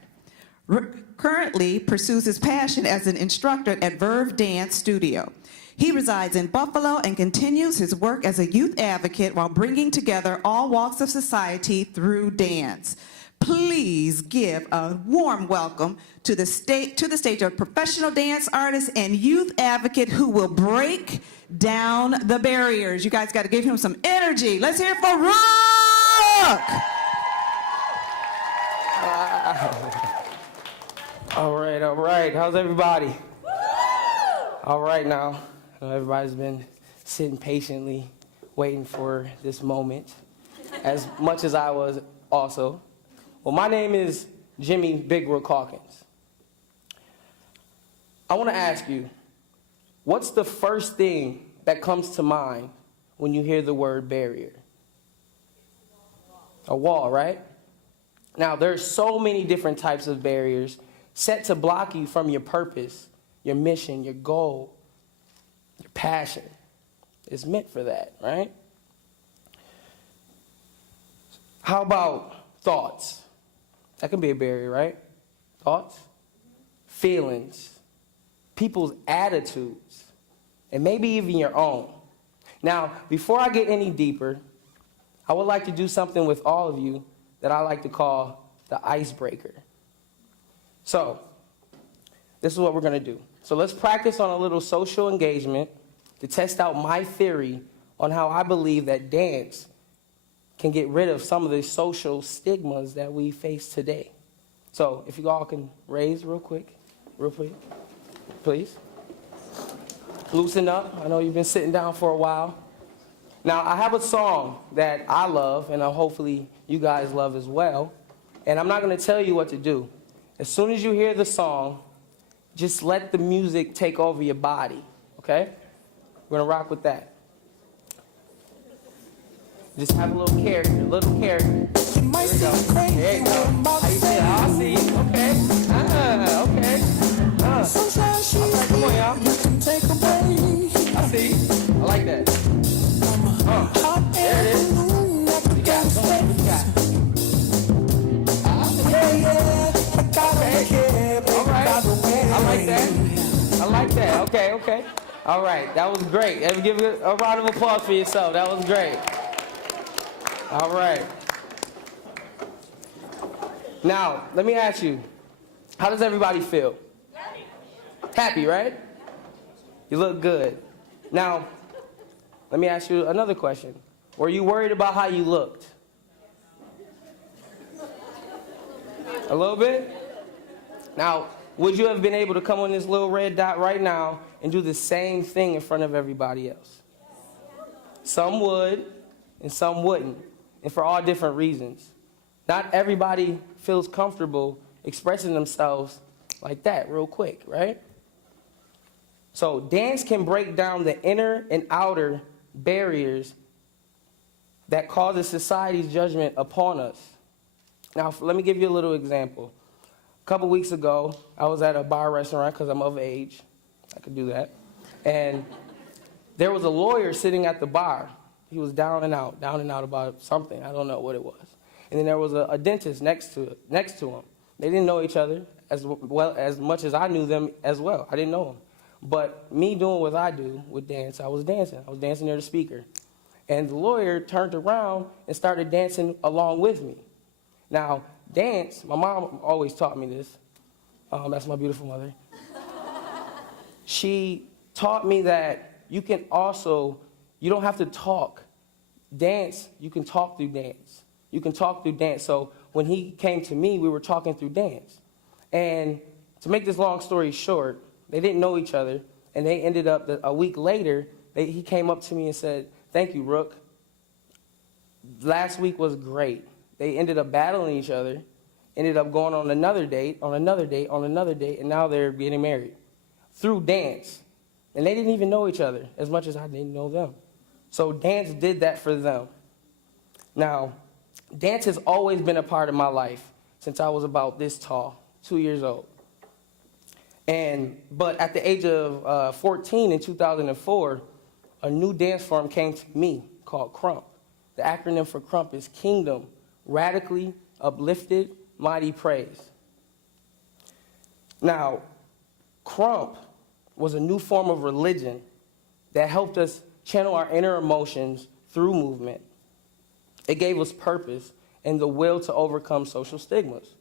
Rook currently pursues his passion as an instructor at Verve Dance Studio. He resides in Buffalo and continues his work as a youth advocate while bringing together all walks of society through dance. Please give a warm welcome to the stage of professional dance artist and youth advocate who will break down the barriers. You guys got to give him some energy. Let's hear it for Rook! All right. How's everybody? All right now. Everybody's been sitting patiently waiting for this moment, as much as I was also. Well, my name is Jimmy Big Rook Hawkins. I want to ask you, what's the first thing that comes to mind when you hear the word barrier? A wall, right? Now, there's so many different types of barriers set to block you from your purpose, your mission, your goal, your passion. It's meant for that, right? How about thoughts? That can be a barrier, right? Thoughts, feelings, people's attitudes, and maybe even your own. Now, before I get any deeper, I would like to do something with all of you that I like to call the icebreaker. So, this is what we're going to do. So let's practice on a little social engagement to test out my theory on how I believe that dance can get rid of some of the social stigmas that we face today. So if you all can raise real quick, please. Loosen up. I know you've been sitting down for a while. Now, I have a song that I love, and hopefully you guys love as well. And I'm not going to tell you what to do. As soon as you hear the song, just let the music take over your body, okay? We're going to rock with that. Just have a little character, There we go. There you go. How you feel? I see you. Okay. Okay. All right, come on, y'all. I see you. I I like that. I like that. Okay, okay. All right, that was great. Give a round of applause for yourself. That was great. All right. Now, let me ask you, how does everybody feel? Happy, right? You look good. Now, let me ask you another question. Were you worried about how you looked? A little bit? Now, would you have been able to come on this little red dot right now and do the same thing in front of everybody else? Some would, and some wouldn't, and for all different reasons. Not everybody feels comfortable expressing themselves like that real quick, right? So dance can break down the inner and outer barriers that causes society's judgment upon us. Now, let me give you a little example. A couple weeks ago, I was at a bar restaurant because I'm of age. I could do that. And there was a lawyer sitting at the bar. He was down and out about something. I don't know what it was. And then there was a dentist next to him. They didn't know each other as well as much as I knew them as well. I didn't know them. But me doing what I do with dance, I was dancing. I was dancing near the speaker. And the lawyer turned around and started dancing along with me. Now, dance, my mom always taught me this. That's my beautiful mother. She taught me that you don't have to talk. Dance, you can talk through dance. You can talk through dance. So when he came to me, we were talking through dance. And to make this long story short, they didn't know each other, and they ended up, a week later, he came up to me and said, "Thank you, Rook. Last week was great." They ended up battling each other, ended up going on another date, and now they're getting married through dance. And they didn't even know each other as much as I didn't know them. So dance did that for them. Now, dance has always been a part of my life since I was about this tall, 2 years old. But at the age of 14 in 2004, a new dance form came to me called Crump. The acronym for Crump is Kingdom, Radically Uplifted, Mighty Praise. Now, Crump was a new form of religion that helped us channel our inner emotions through movement. It gave us purpose and the will to overcome social stigmas.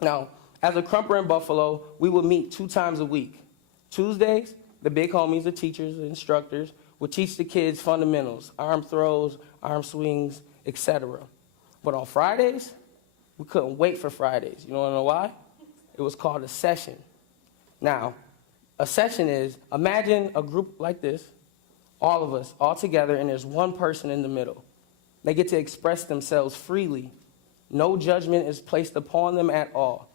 Now, as a crumper in Buffalo, we would meet 2 times a week. Tuesdays, the big homies, the teachers, the instructors, would teach the kids fundamentals, arm throws, arm swings, etc. But on Fridays, we couldn't wait for Fridays. You want to know why? It was called a session. Now, a session is, imagine a group like this, all of us, all together, and there's one person in the middle. They get to express themselves freely. No judgment is placed upon them at all.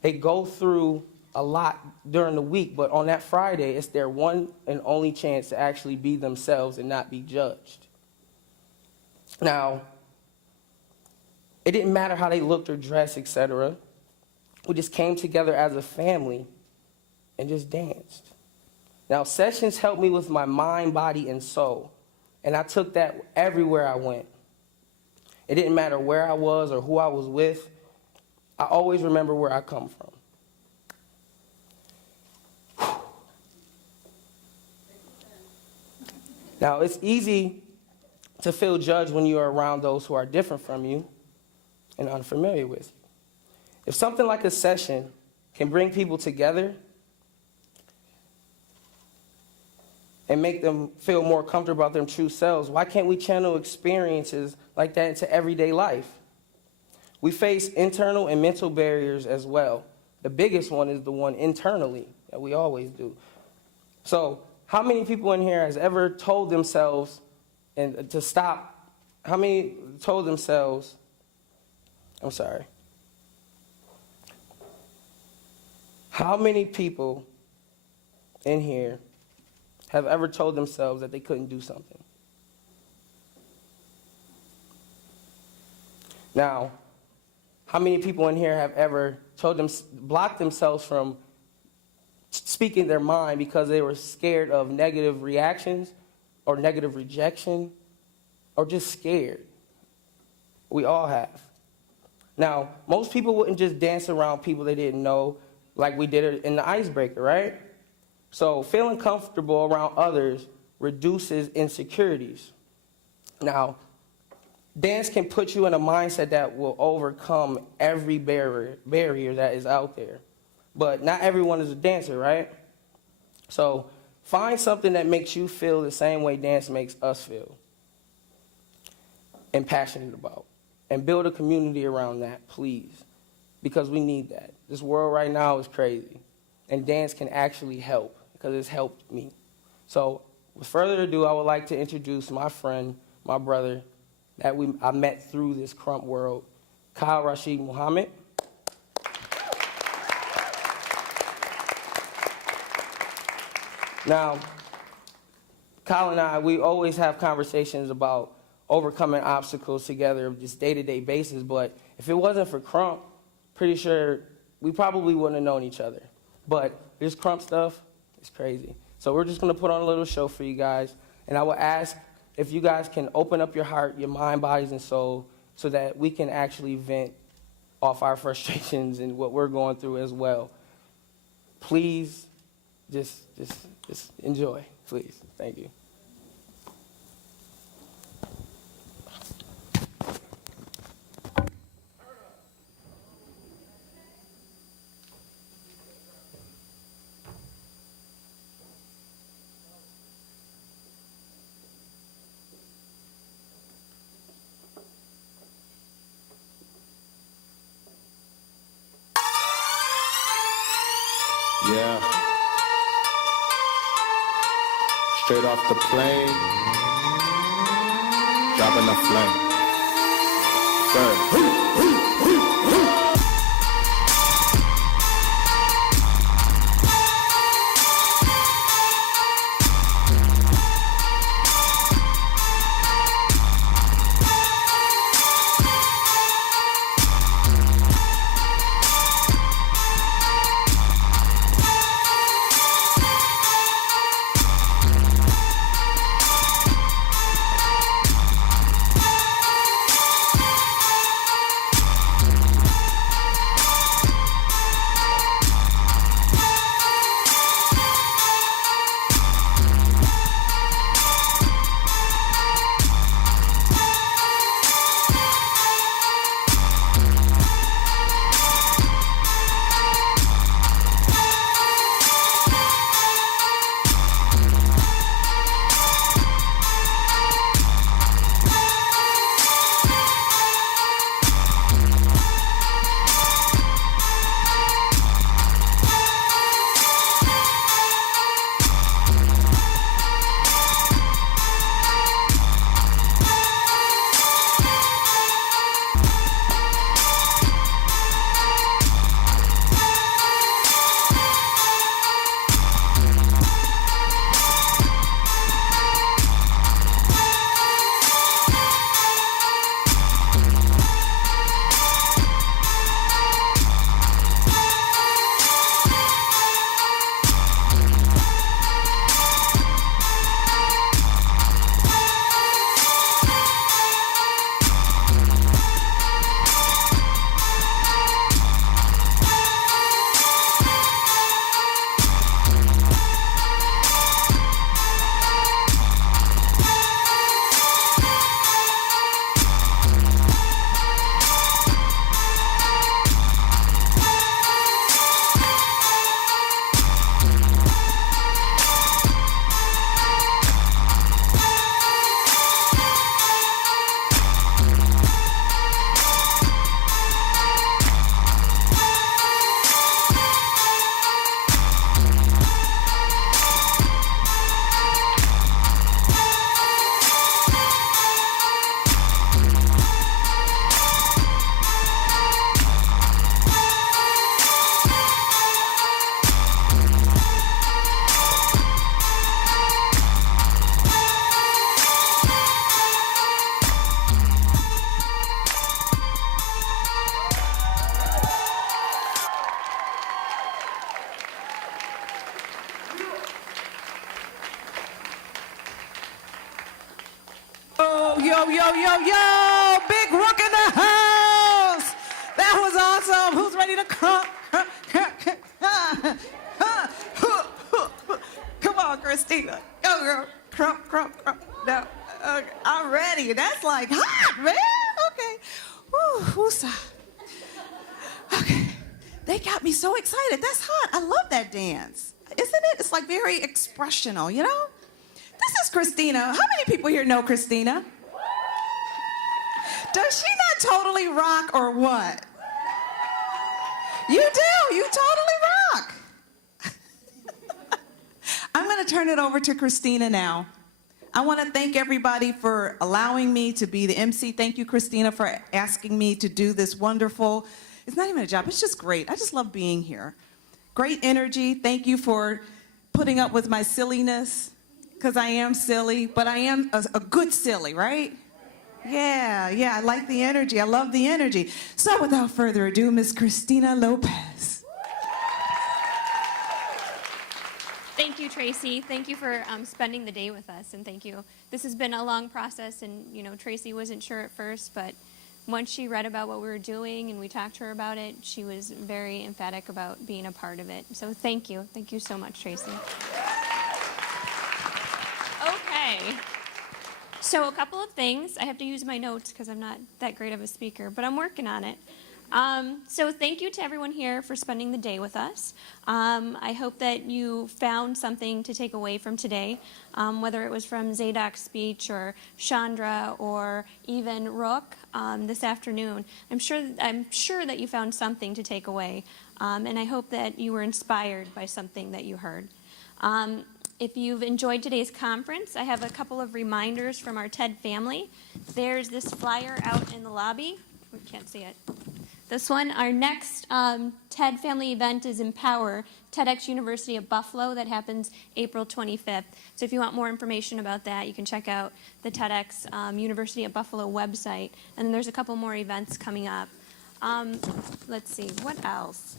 They go through a lot during the week, but on that Friday, it's their one and only chance to actually be themselves and not be judged. Now, it didn't matter how they looked or dressed, etc. We just came together as a family and just danced. Now, sessions helped me with my mind, body, and soul, and I took that everywhere I went. It didn't matter where I was or who I was with. I always remember where I come from. Now, it's easy to feel judged when you are around those who are different from you and unfamiliar with you. If something like a session can bring people together and make them feel more comfortable about their true selves, why can't we channel experiences like that into everyday life? We face internal and mental barriers as well. The biggest one is the one internally that we always do. So how many people in here has ever told themselves and to stop? How many told themselves, how many people in here have ever told themselves that they couldn't do something? Now, how many people in here have ever blocked themselves from speaking their mind because they were scared of negative reactions or negative rejection or just scared? We all have. Now, most people wouldn't just dance around people they didn't know like we did it in the icebreaker, right? So feeling comfortable around others reduces insecurities. Now, dance can put you in a mindset that will overcome every barrier that is out there. But not everyone is a dancer, right? So find something that makes you feel the same way dance makes us feel and passionate about. And build a community around that, please, because we need that. This world right now is crazy, and dance can actually help because it's helped me. So with further ado, I would like to introduce my friend, my brother, that I met through this crump world, Kyle Rashid Muhammad. Now, Kyle and I, we always have conversations about overcoming obstacles together of just day-to-day basis, but if it wasn't for crump, pretty sure we probably wouldn't have known each other. But this crump stuff is crazy. So we're just gonna put on a little show for you guys, and I will ask if you guys can open up your heart, your mind, bodies, and soul so that we can actually vent off our frustrations and what we're going through as well. Please, just enjoy, please. Thank you. Yeah. Straight off the plane, dropping a flame. Yo, Big Rook in the house. That was awesome. Who's ready to crump? Christina. Go, girl. Crump, crump, crump. No, okay, I'm ready. That's like hot, man. Okay. Woo, woosah. Okay. They got me so excited. That's hot. I love that dance. Isn't it? It's like very expressional, you know? This is Christina. How many people here know Christina? Does she not totally rock or what? You do. You totally rock. I'm going to turn it over to Christina now. I want to thank everybody for allowing me to be the MC. Thank you, Christina, for asking me to do this wonderful, it's not even a job, it's just great. I just love being here. Great energy. Thank you for putting up with my silliness, because I am silly, but I am a good silly, right? Yeah, I like the energy. I love the energy. So without further ado, Miss Christina Lopez. Thank you, Tracy. Thank you for spending the day with us, and thank you. This has been a long process, and Tracy wasn't sure at first, but once she read about what we were doing and we talked to her about it, she was very emphatic about being a part of it. So thank you. Thank you so much, Tracy. Okay. So a couple of things. I have to use my notes because I'm not that great of a speaker, but I'm working on it. So thank you to everyone here for spending the day with us. I hope that you found something to take away from today, whether it was from Zadok's speech or Shandra or even Rook this afternoon. I'm sure that you found something to take away, and I hope that you were inspired by something that you heard. If you've enjoyed today's conference, I have a couple of reminders from our TED family. There's this flyer out in the lobby. We can't see it. This one, our next TED family event is Empower, TEDx University of Buffalo. That happens April 25th. So if you want more information about that, you can check out the TEDx University of Buffalo website. And then there's a couple more events coming up. Let's see, what else?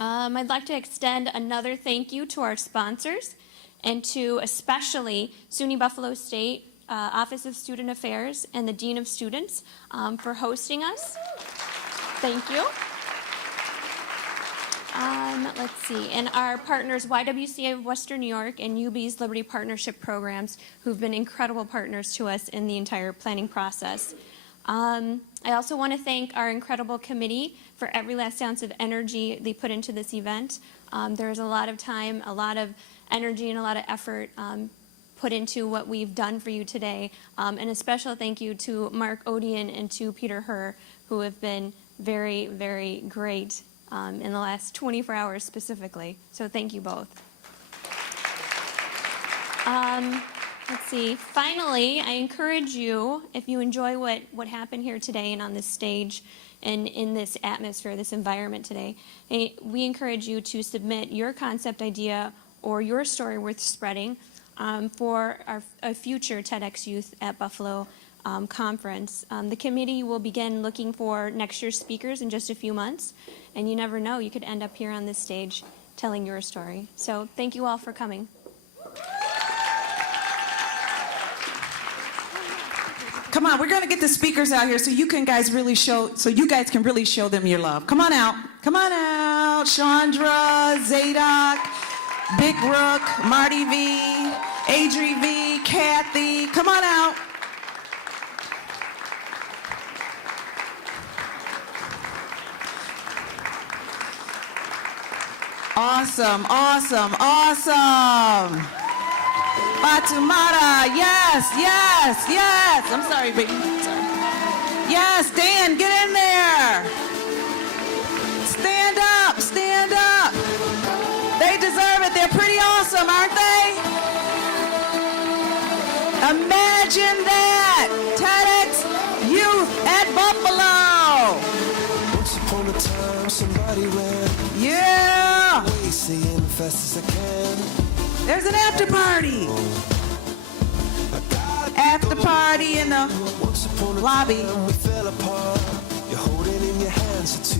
I'd like to extend another thank you to our sponsors and to especially SUNY Buffalo State Office of Student Affairs and the Dean of Students for hosting us. Thank you. Let's see, and our partners, YWCA of Western New York and UB's Liberty Partnership Programs, who've been incredible partners to us in the entire planning process. I also want to thank our incredible committee for every last ounce of energy they put into this event. There was a lot of time, a lot of energy, and a lot of effort put into what we've done for you today. And a special thank you to Mark Odian and to Peter Herr, who have been very, very great in the last 24 hours specifically. So thank you both. Let's see. Finally, I encourage you, if you enjoy what happened here today and on this stage and in this atmosphere, this environment today, we encourage you to submit your concept idea or your story worth spreading for a future TEDx Youth at Buffalo conference. The committee will begin looking for next year's speakers in just a few months, and you never know, you could end up here on this stage telling your story. So thank you all for coming. Come on, we're going to get the speakers out here so you guys can really show them your love. Come on out. Come on out. Shandra, Zadok, Big Rook, Marty V, Adri V, Kathy. Come on out. Awesome, awesome, awesome. Fatumata, yes, yes, yes. I'm sorry, baby. Sorry. Yes, Dan, get in there. Stand up, stand up. They deserve it. They're pretty awesome, aren't they? Imagine that. TEDx Youth at Buffalo. Once upon a time, somebody ran. Yeah. Away, saying fast as I can. There's an after party. After party in the lobby.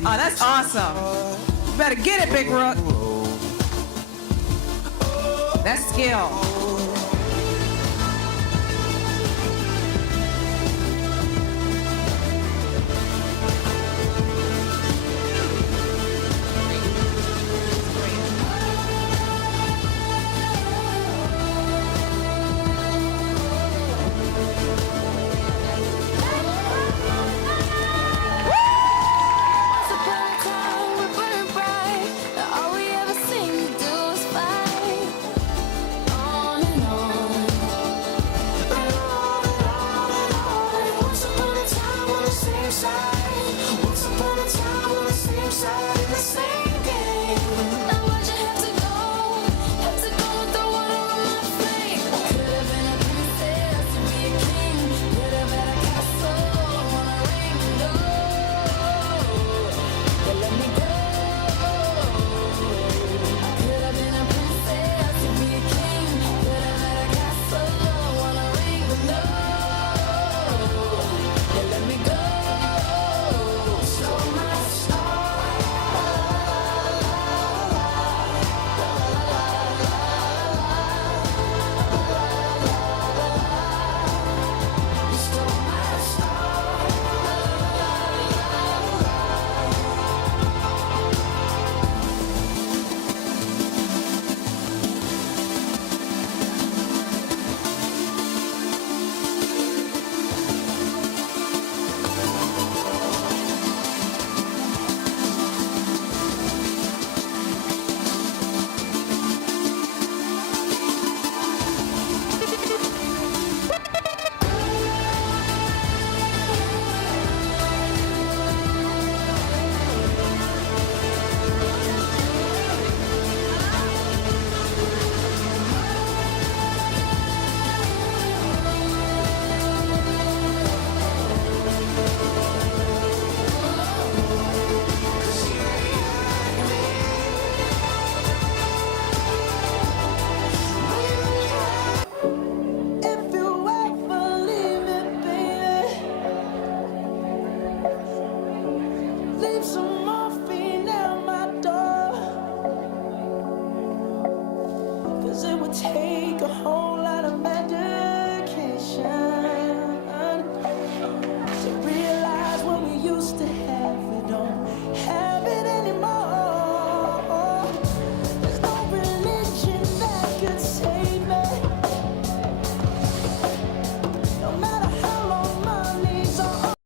Oh, that's awesome. You better get it, Big Rook. That's skill. leave some morphine at my door. 'Cause it would take a whole